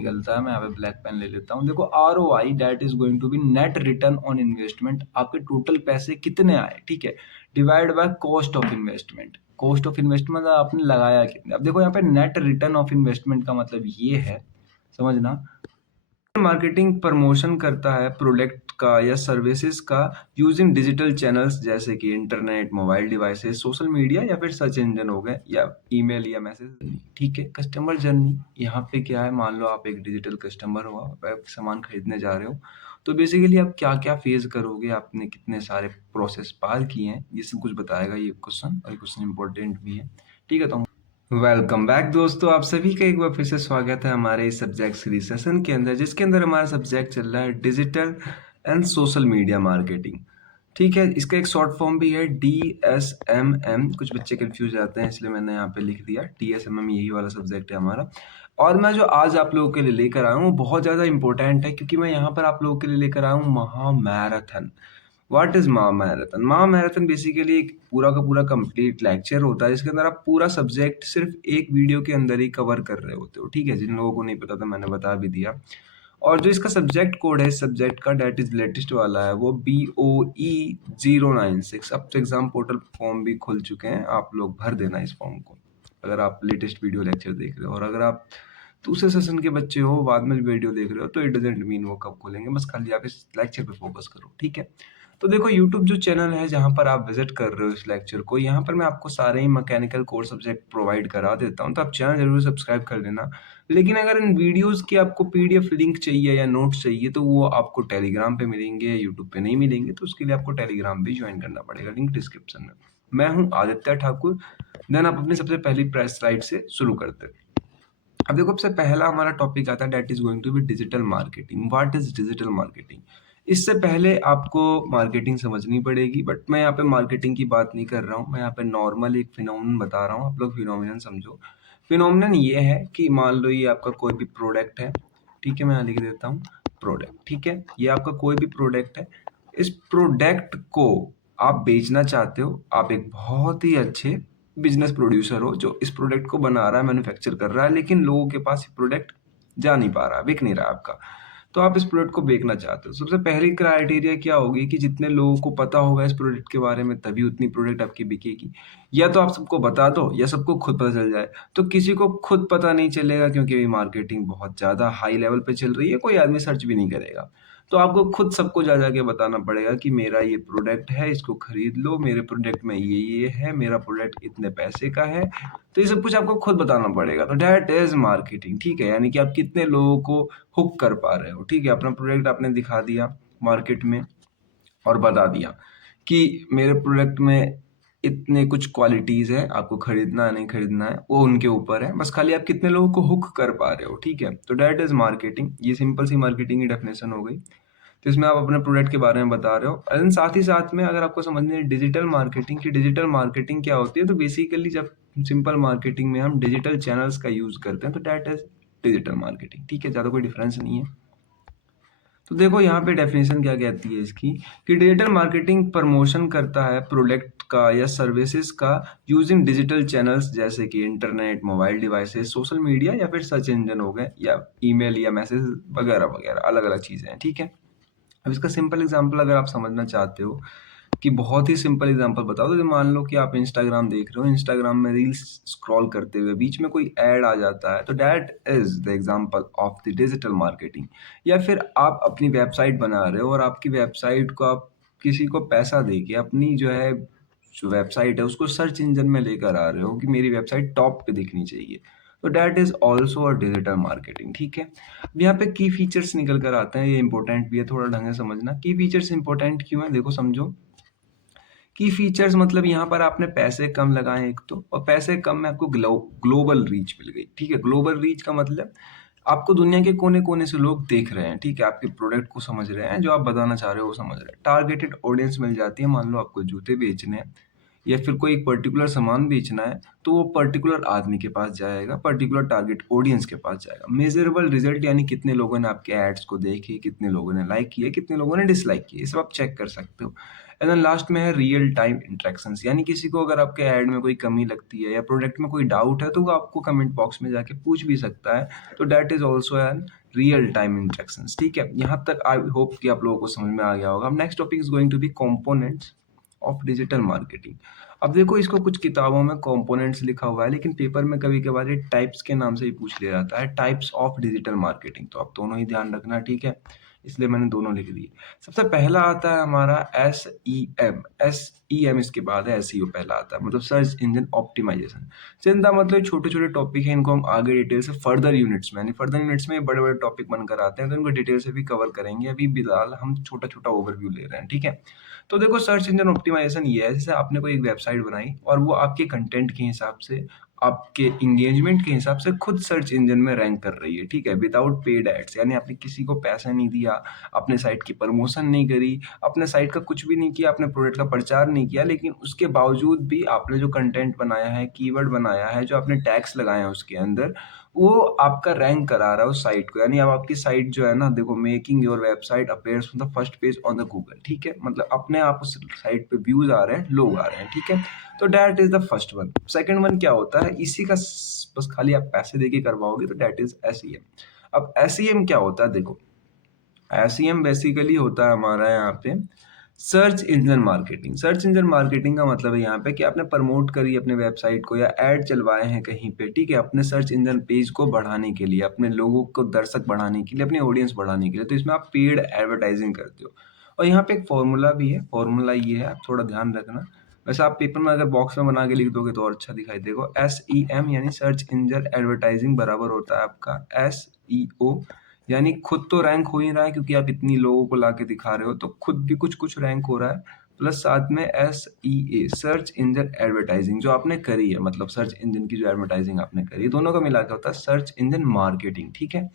निकलता है। मैं यहाँ पे ब्लैक पेन ले लेता हूँ। देखो ROI that is going to be net return on investment. आपके टोटल पैसे कितने आए, ठीक है, divide by cost of investment. Cost of investment आपने लगाया कितने। अब देखो यहाँ पे नेट रिटर्न ऑफ इन्वेस्टमेंट का मतलब ये है, समझना, मार्केटिंग प्रमोशन करता है प्रोडक्ट का या सर्विसेज का यूजिंग डिजिटल चैनल्स जैसे कि internet, mobile devices, social media या फिर सर्च इंजन हो गए या ईमेल या मैसेज। ठीक है, कस्टमर जर्नी यहाँ पे क्या है, मान लो आप एक डिजिटल कस्टमर हो, आप सामान खरीदने जा रहे हो, तो बेसिकली आप क्या क्या फेस करोगे, आपने कितने सारे प्रोसेस पार किए हैं, ये सब कुछ बताएगा ये क्वेश्चन, और ये क्वेश्चन इंपॉर्टेंट भी है। ठीक है, तो वेलकम बैक दोस्तों, आप सभी का एक बार फिर से स्वागत है हमारे इस सब्जेक्ट सीरीज सेशन के अंदर, जिसके अंदर हमारा सब्जेक्ट चल रहा है digital and social media marketing. ठीक है, इसका एक शॉर्ट फॉर्म भी है DSMM। कुछ बच्चे कंफ्यूज जाते हैं, इसलिए मैंने यहाँ पे लिख दिया DSMM, यही वाला सब्जेक्ट है हमारा। और मैं जो आज आप लोगों के लिए लेकर आया हूँ वो बहुत ज़्यादा इंपॉर्टेंट है, क्योंकि मैं यहाँ पर आप लोगों के लिए लेकर आया हूँ महामैराथन। व्हाट इज महामैराथन? महामैराथन बेसिकली एक पूरा का पूरा कंप्लीट लेक्चर होता है, जिसके अंदर आप पूरा सब्जेक्ट सिर्फ एक वीडियो के अंदर ही कवर कर रहे होते हो। ठीक है, जिन लोगों को नहीं पता था मैंने बता भी दिया। और जो इसका सब्जेक्ट कोड है इस सब्जेक्ट का, डेट इज लेटेस्ट वाला है, वो BOE096। अब तो एग्जाम पोर्टल फॉर्म भी खुल चुके हैं, आप लोग भर देना इस फॉर्म को, अगर आप लेटेस्ट वीडियो लेक्चर देख रहे हो। और अगर आप दूसरे सेशन के बच्चे हो, बाद में वीडियो देख रहे हो, तो इट डजेंट मीन वो कब खोलेंगे, बस खाली आप इस लेक्चर पे फोकस करो। ठीक है, तो देखो यूट्यूब जो चैनल है जहाँ पर आप विजिट कर रहे हो इस लेक्चर को, यहाँ पर मैं आपको सारे ही मैकेनिकल कोर सब्जेक्ट प्रोवाइड करा देता हूँ, तो आप चैनल जरूर सब्सक्राइब कर लेना। लेकिन अगर इन वीडियोस की आपको PDF लिंक चाहिए या नोट्स चाहिए, तो वो आपको टेलीग्राम पे मिलेंगे, यूट्यूब पे नहीं मिलेंगे, तो उसके लिए आपको टेलीग्राम भी ज्वाइन करना पड़ेगा, लिंक डिस्क्रिप्शन में। मैं हूँ आदित्य ठाकुर। देन आप अपनी सबसे पहली प्रेस स्लाइड से शुरू करते हैं। अब देखो, सबसे पहला हमारा टॉपिक आता है, that is going to be digital marketing. What is digital marketing? इससे पहले आपको मार्केटिंग समझनी पड़ेगी, बट मैं यहाँ पे मार्केटिंग की बात नहीं कर रहा हूँ, मैं यहाँ पे नॉर्मल एक फिनोमिनन बता रहा हूँ, आप लोग फिनोमिनन समझो। फिनोमिनन ये है कि मान लो ये आपका कोई भी प्रोडक्ट है, ठीक है, मैं यहाँ लिख देता हूँ प्रोडक्ट। ठीक है, ये आपका कोई भी प्रोडक्ट है, इस प्रोडक्ट को आप बेचना चाहते हो, आप एक बहुत ही अच्छे बिजनेस प्रोड्यूसर हो जो इस प्रोडक्ट को बना रहा है, मैन्युफैक्चर कर रहा है, लेकिन लोगों के पास ये प्रोडक्ट जा नहीं पा रहा, बिक नहीं रहा आपका, तो आप इस प्रोडक्ट को बेचना चाहते हो। सबसे पहली क्राइटेरिया क्या होगी कि जितने लोगों को पता होगा इस प्रोडक्ट के बारे में, तभी उतनी प्रोडक्ट आपकी बिकेगी। या तो आप सबको बता दो या सबको खुद पता चल जाए। तो किसी को खुद पता नहीं चलेगा, क्योंकि अभी मार्केटिंग बहुत ज़्यादा हाई लेवल पे चल रही है, कोई आदमी सर्च भी नहीं करेगा। तो आपको खुद सबको जा जाके बताना पड़ेगा कि मेरा ये प्रोडक्ट है, इसको खरीद लो, मेरे प्रोडक्ट में ये है, मेरा प्रोडक्ट इतने पैसे का है। तो ये सब कुछ आपको खुद बताना पड़ेगा, तो दैट इज मार्केटिंग। ठीक है, यानी कि आप कितने लोगों को हुक कर पा रहे हो। ठीक है, अपना प्रोडक्ट आपने दिखा दिया मार्केट में और बता दिया कि मेरे प्रोडक्ट में इतने कुछ क्वालिटीज है, आपको खरीदना है नहीं खरीदना है वो उनके ऊपर है, बस खाली आप कितने लोगों को हुक कर पा रहे हो। ठीक है, तो दैट इज मार्केटिंग। ये सिंपल सी मार्केटिंग की डेफिनेशन हो गई। तो इसमें आप अपने प्रोडक्ट के बारे में बता रहे हो। एंड साथ ही साथ में अगर आपको समझनी है डिजिटल मार्केटिंग की, डिजिटल मार्केटिंग क्या होती है, तो बेसिकली जब सिंपल मार्केटिंग में हम डिजिटल चैनल्स का यूज करते हैं, तो दैट इज डिजिटल मार्केटिंग। ठीक है, ज़्यादा कोई डिफरेंस नहीं है। तो देखो यहाँ पे डेफिनेशन क्या कहती है इसकी, कि डिजिटल मार्केटिंग प्रमोशन करता है प्रोडक्ट का या सर्विसेज का यूजिंग डिजिटल चैनल्स जैसे कि internet, mobile devices, social media या फिर सर्च इंजन हो गए या ईमेल या मैसेज वगैरह वगैरह, अलग अलग चीज़ें हैं। ठीक है, अब इसका सिंपल एग्जांपल अगर आप समझना चाहते हो, कि बहुत ही सिंपल एग्जांपल बताओ, तो मान लो कि आप इंस्टाग्राम देख रहे हो, इंस्टाग्राम में रील्स स्क्रॉल करते हुए बीच में कोई ऐड आ जाता है, तो that is the example of the digital marketing. या फिर आप अपनी वेबसाइट बना रहे हो और आपकी वेबसाइट को आप किसी को पैसा दे के अपनी जो वेबसाइट है उसको सर्च इंजन में लेकर आ रहे हो कि मेरी वेबसाइट टॉप पे दिखनी चाहिए, तो that is also a digital marketing. ठीक है, अब यहाँ पे की फीचर्स निकल कर आते हैं, ये इंपॉर्टेंट भी है, थोड़ा ढंग से समझना। की फीचर्स इंपॉर्टेंट क्यों है, देखो समझो। की फीचर्स मतलब यहाँ पर आपने पैसे कम लगाए एक तो, और पैसे कम में आपको ग्लोबल रीच मिल गई। ठीक है, ग्लोबल रीच का मतलब आपको दुनिया के कोने कोने से लोग देख रहे हैं। ठीक है, आपके प्रोडक्ट को समझ रहे हैं, जो आप बताना चाह रहे हो वो समझ रहे हैं। टारगेटेड ऑडियंस मिल जाती है, मान लो आपको जूते बेचने हैं या फिर कोई एक पर्टिकुलर सामान बेचना है, तो वो पर्टिकुलर आदमी के पास जाएगा, पर्टिकुलर टारगेट ऑडियंस के पास जाएगा। मेजरेबल रिजल्ट यानी कितने लोगों ने आपके एड्स को देखे, कितने लोगों ने लाइक किए, कितने लोगों ने डिसलाइक किए, ये सब आप चेक कर सकते हो। एंड देन लास्ट में है रियल टाइम इंटरेक्शंस, यानी किसी को अगर आपके ऐड में कोई कमी लगती है या प्रोडक्ट में कोई डाउट है, तो वो आपको कमेंट बॉक्स में जाके पूछ भी सकता है। तो that is also an real time interactions. ठीक है, यहाँ तक आई होप कि आप लोगों को समझ में आ गया होगा। अब next topic is going to be components of digital marketing. अब देखो, इसको कुछ किताबों में कंपोनेंट्स लिखा हुआ है, लेकिन पेपर में कभी कभार ये टाइप्स के नाम से ही पूछ लिया जाता है, टाइप्स ऑफ डिजिटल मार्केटिंग। तो आप दोनों ही ध्यान रखना, ठीक है, इसलिए मैंने दोनों लिख दिए। सबसे पहला आता है हमारा SEM। SEM इसके बाद है SEO, पहला आता है मतलब सर्च इंजन ऑप्टिमाइजेशन। चिंता मतलब छोटे छोटे टॉपिक है, इनको हम आगे डिटेल से फर्दर यूनिट्स में, यानी फर्दर यूनिट्स में बड़े बड़े टॉपिक बनकर आते हैं, तो इनको डिटेल से भी कवर करेंगे। अभी फिलहाल हम छोटा छोटा ओवरव्यू ले रहे हैं, ठीक है। तो देखो, सर्च इंजन ऑप्टिमाइजेशन ये है, जैसे आपने कोई एक वेबसाइट बनाई और वो आपके कंटेंट के हिसाब से, आपके इंगेजमेंट के हिसाब से खुद सर्च इंजन में रैंक कर रही है, ठीक है, विदाउट पेड एड्स, यानी आपने किसी को पैसा नहीं दिया, अपने साइट की प्रमोशन नहीं करी, अपने साइट का कुछ भी नहीं किया, अपने प्रोडक्ट का प्रचार नहीं किया, लेकिन उसके बावजूद भी आपने जो कंटेंट बनाया है, कीवर्ड बनाया है, जो आपने टैग्स लगाए हैं उसके अंदर, वो आपका रैंक करा रहा है उस साइट को। यानी अब आपकी साइट जो है ना, देखो, making your website appears on the first page on the Google, ठीक है, मतलब अपने आप उस साइट पे व्यूज आ रहे हैं, लोग आ रहे हैं, ठीक है। तो that is the first one. Second one क्या होता है, इसी का बस खाली आप पैसे देके करवाओगे, तो दैट इज SEM। अब SEM क्या होता है, देखो, SEM बेसिकली होता है हमारा यहाँ पे search engine marketing. Search engine marketing का मतलब है यहाँ पे कि आपने प्रमोट करी अपने वेबसाइट को या ऐड चलवाए हैं कहीं पे, ठीक है, अपने सर्च इंजन पेज को बढ़ाने के लिए, अपने लोगों को दर्शक बढ़ाने के लिए, अपनी ऑडियंस बढ़ाने के लिए, तो इसमें आप पेड एडवर्टाइजिंग करते हो। और यहाँ पे एक फॉर्मूला भी है, फॉर्मूला ये है, आप थोड़ा ध्यान रखना। वैसे आप पेपर में अगर बॉक्स में बना के लिख दोगे तो और अच्छा दिखाई देगा। SEM यानी सर्च इंजन एडवर्टाइजिंग बराबर होता है आपका SEO, यानी खुद तो रैंक हो ही रहा है क्योंकि आप इतनी लोगों को लाके दिखा रहे हो, तो खुद भी कुछ कुछ रैंक हो रहा है, प्लस साथ में SEA सर्च इंजन एडवर्टाइजिंग जो आपने करी है, मतलब सर्च इंजन की जो एडवर्टाइजिंग आपने करी है, दोनों का मिला के होता है सर्च इंजन मार्केटिंग, ठीक है।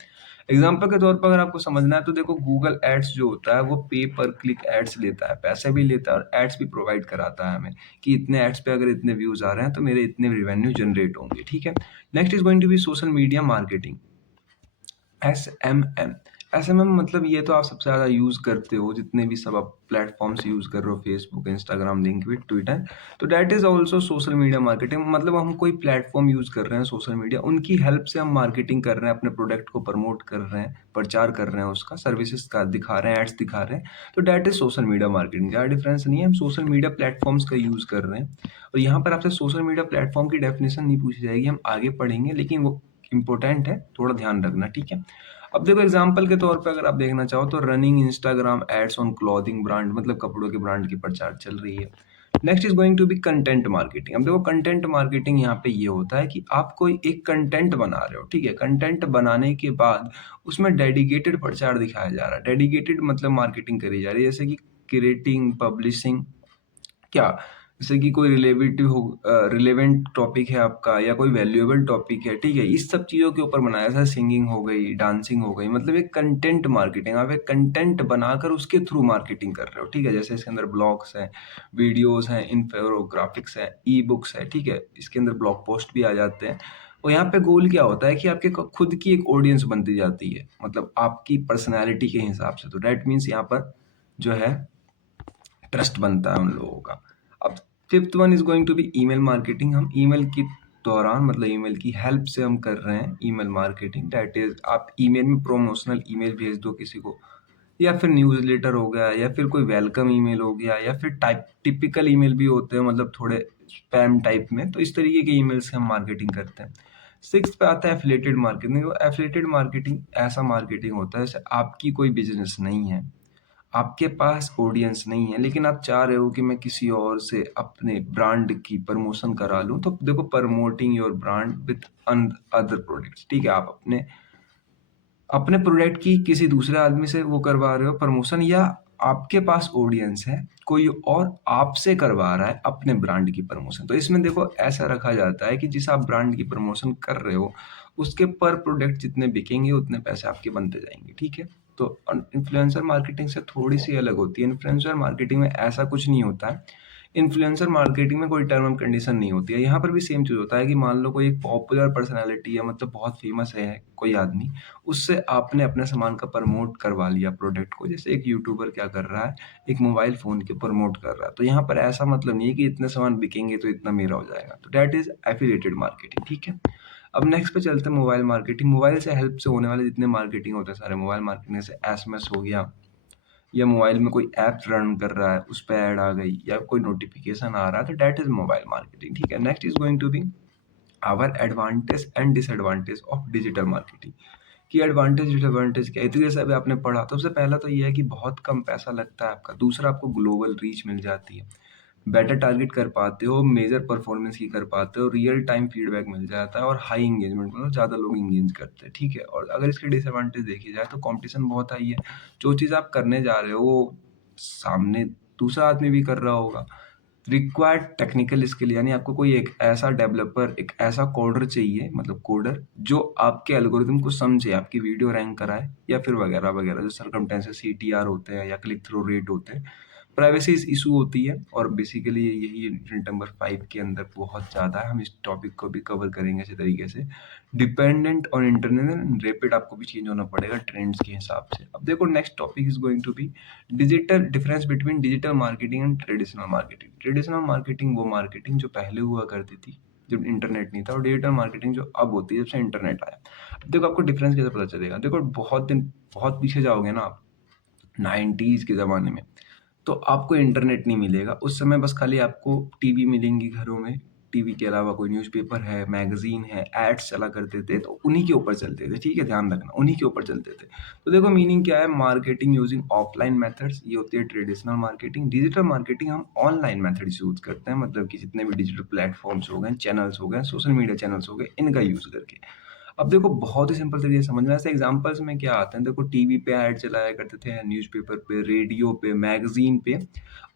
एग्जाम्पल के तौर पर अगर आपको समझना है, तो देखो, गूगल एड्स जो होता है वो पे पर क्लिक एड्स लेता है, पैसे भी लेता है और एड्स भी प्रोवाइड कराता है हमें, कि इतने एड्स पे अगर इतने व्यूज आ रहे हैं तो मेरे इतने रेवेन्यू जनरेट होंगे, ठीक है। Next is going to be social media marketing, SMM। SMM मतलब ये तो आप सबसे ज़्यादा यूज़ करते हो, जितने भी सब आप प्लेटफॉर्म्स यूज़ कर रहे हो, फेसबुक, इंस्टाग्राम, लिंक्डइन, ट्विटर, तो that is also social media marketing. मतलब हम कोई प्लेटफॉर्म यूज़ कर रहे हैं सोशल मीडिया, उनकी हेल्प से हम मार्केटिंग कर रहे हैं, अपने प्रोडक्ट को प्रमोट कर रहे हैं, प्रचार कर रहे हैं, उसका सर्विसेज का दिखा रहे हैं, एड्स दिखा रहे हैं, तो that is social media marketing. क्या डिफरेंस नहीं है, हम सोशल मीडिया प्लेटफॉर्म्स का यूज़ कर रहे हैं। और यहाँ पर आपसे सोशल मीडिया प्लेटफॉर्म की डेफिनेशन नहीं पूछी जाएगी, हम आगे पढ़ेंगे, लेकिन वो इंपॉर्टेंट है, थोड़ा ध्यान रखना, ठीक है। अब देखो, एग्जाम्पल के तौर पे अगर आप देखना चाहो तो running Instagram ads on clothing brand, मतलब कपड़ों के ब्रांड की प्रचार चल रही है। Next is going to be content marketing. अब देखो, कंटेंट मार्केटिंग यहाँ पे ये होता है कि आप कोई एक कंटेंट बना रहे हो, ठीक है, कंटेंट बनाने के बाद उसमें डेडिकेटेड प्रचार दिखाया जा रहा है, डेडिकेटेड मतलब मार्केटिंग करी जा रही है, जैसे कि क्रिएटिंग, पब्लिशिंग, क्या, जैसे कि कोई रिलेवेंट टॉपिक है आपका या कोई वैल्यूएबल टॉपिक है, ठीक है, इस सब चीज़ों के ऊपर बनाया, जैसे सिंगिंग हो गई, डांसिंग हो गई, मतलब एक कंटेंट मार्केटिंग, आप एक कंटेंट बनाकर उसके थ्रू मार्केटिंग कर रहे हो, ठीक है। जैसे इसके अंदर ब्लॉग्स हैं, वीडियोस हैं, इन्फोग्राफिक्स हैं, ई बुक्स है, ठीक है, इसके अंदर ब्लॉग पोस्ट भी आ जाते हैं। और यहाँ पे गोल क्या होता है कि आपके खुद की एक ऑडियंस बनती जाती है, मतलब आपकी पर्सनैलिटी के हिसाब से, तो डैट मीन्स यहाँ पर जो है ट्रस्ट बनता है उन लोगों का। अब fifth one is going to be email marketing. हम ईमेल के दौरान, मतलब ईमेल की हेल्प से हम कर रहे हैं ईमेल मार्केटिंग, दैट इज आप ईमेल में प्रोमोशनल ईमेल भेज दो किसी को, या फिर न्यूज़लेटर हो गया, या फिर कोई वेलकम ईमेल हो गया, या फिर टाइप टिपिकल ईमेल भी होते हैं, मतलब थोड़े स्पैम टाइप में, तो इस तरीके के ईमेल से हम मार्केटिंग करते हैं। सिक्स पे आता है एफिलिएटेड मार्केटिंग। एफिलिएटेड मार्केटिंग ऐसा मार्केटिंग होता है जैसे आपकी कोई बिजनेस नहीं है, आपके पास ऑडियंस नहीं है, लेकिन आप चाह रहे हो कि मैं किसी और से अपने ब्रांड की प्रमोशन करा लूं, तो देखो, promoting your brand with other products, ठीक है, आप अपने अपने प्रोडक्ट की किसी दूसरे आदमी से वो करवा रहे हो प्रमोशन, या आपके पास ऑडियंस है, कोई और आपसे करवा रहा है अपने ब्रांड की प्रमोशन। तो इसमें देखो, ऐसा रखा जाता है कि जिस आप ब्रांड की प्रमोशन कर रहे हो, उसके पर प्रोडक्ट जितने बिकेंगे उतने पैसे आपके बनते जाएंगे, ठीक है। तो इन्फ्लुएंसर मार्केटिंग से थोड़ी सी अलग होती है। इन्फ्लुएंसर मार्केटिंग में ऐसा कुछ नहीं होता है इन्फ्लुएंसर मार्केटिंग में कोई टर्म एंड कंडीशन नहीं होती है। यहाँ पर भी सेम चीज़ होता है कि मान लो कोई एक पॉपुलर पर्सनैलिटी है, मतलब बहुत फेमस है कोई आदमी, उससे आपने अपने सामान का प्रमोट करवा लिया प्रोडक्ट को। जैसे एक यूट्यूबर क्या कर रहा है, एक मोबाइल फ़ोन के प्रमोट कर रहा है। तो यहाँ पर ऐसा मतलब नहीं है कि इतने सामान बिकेंगे तो इतना मेरा हो जाएगा। तो दैट इज़ एफिलिएटेड मार्केटिंग, ठीक है? अब नेक्स्ट पे चलते हैं मोबाइल मार्केटिंग। मोबाइल से हेल्प से होने वाले जितने मार्केटिंग होते हैं सारे मोबाइल मार्केटिंग, जैसे एसएमएस हो गया, या मोबाइल में कोई ऐप रन कर रहा है उस पे ऐड आ गई, या कोई नोटिफिकेशन आ रहा है, तो दैट इज मोबाइल मार्केटिंग, ठीक है? Next is going to be our advantage and disadvantage of digital marketing. कि एडवांटेज डिसएडवांटेज क्या है, इतनी जैसे अभी आपने पढ़ा। तो सबसे पहला तो ये है कि बहुत कम पैसा लगता है आपका। दूसरा, आपको ग्लोबल रीच मिल जाती है, बेटर टारगेट कर पाते हो, मेजर परफॉर्मेंस की कर पाते हो, रियल टाइम फीडबैक मिल जाता है, और हाई एंगेजमेंट, मतलब ज़्यादा लोग एंगेज करते हैं, ठीक है? और अगर इसके डिसएडवांटेज देखी जाए तो कंपटीशन बहुत हाई है। जो चीज़ आप करने जा रहे हो वो सामने दूसरा आदमी भी कर रहा होगा। रिक्वायर्ड टेक्निकल स्किल, यानी आपको कोई एक ऐसा डेवलपर, एक ऐसा कोडर चाहिए, मतलब कोडर जो आपके एल्गोरिदम को समझे, आपकी वीडियो रैंक कराए, या फिर वगैरह वगैरह जो सर्कमटेंसेस सीटीआर होते हैं या क्लिक थ्रू रेट होते हैं। प्राइवेसी इशू होती है, और बेसिकली यही यूनिट नंबर 5 के अंदर बहुत ज़्यादा है। हम इस टॉपिक को भी कवर करेंगे इसी तरीके से। Dependent on internet and rapid, आपको भी चेंज होना पड़ेगा ट्रेंड्स के हिसाब से। अब देखो next topic is going to be digital difference between digital marketing and traditional marketing. Traditional marketing वो मार्केटिंग जो पहले हुआ करती थी जब इंटरनेट नहीं था, और डिजिटल मार्केटिंग जो अब होती है जब से इंटरनेट आया। अब देखो आपको डिफरेंस कैसे पता चलेगा। देखो बहुत पीछे जाओगे ना आप, 90s के ज़माने में, तो आपको इंटरनेट नहीं मिलेगा। उस समय बस खाली आपको टीवी मिलेंगी घरों में, टीवी के अलावा कोई न्यूज़पेपर है, मैगज़ीन है, एड्स चला करते थे, तो उन्हीं के ऊपर चलते थे, ठीक है? ध्यान रखना, उन्हीं के ऊपर चलते थे। तो देखो मीनिंग क्या है, मार्केटिंग यूजिंग ऑफलाइन मेथड्स, ये होती है ट्रेडिशनल मार्केटिंग। डिजिटल मार्केटिंग हम ऑनलाइन मेथड्स यूज़ करते हैं, मतलब कि जितने भी डिजिटल प्लेटफ़ॉर्म्स हो गए, चैनल्स हो गए, सोशल मीडिया चैनल्स हो गए, इनका यूज़ करके। अब देखो बहुत ही सिंपल तरीके से समझना है। ऐसे एग्जांपल्स में क्या आते हैं, देखो टीवी पे ऐड चलाया करते थे, न्यूज़पेपर पे, रेडियो पे, मैगज़ीन पे।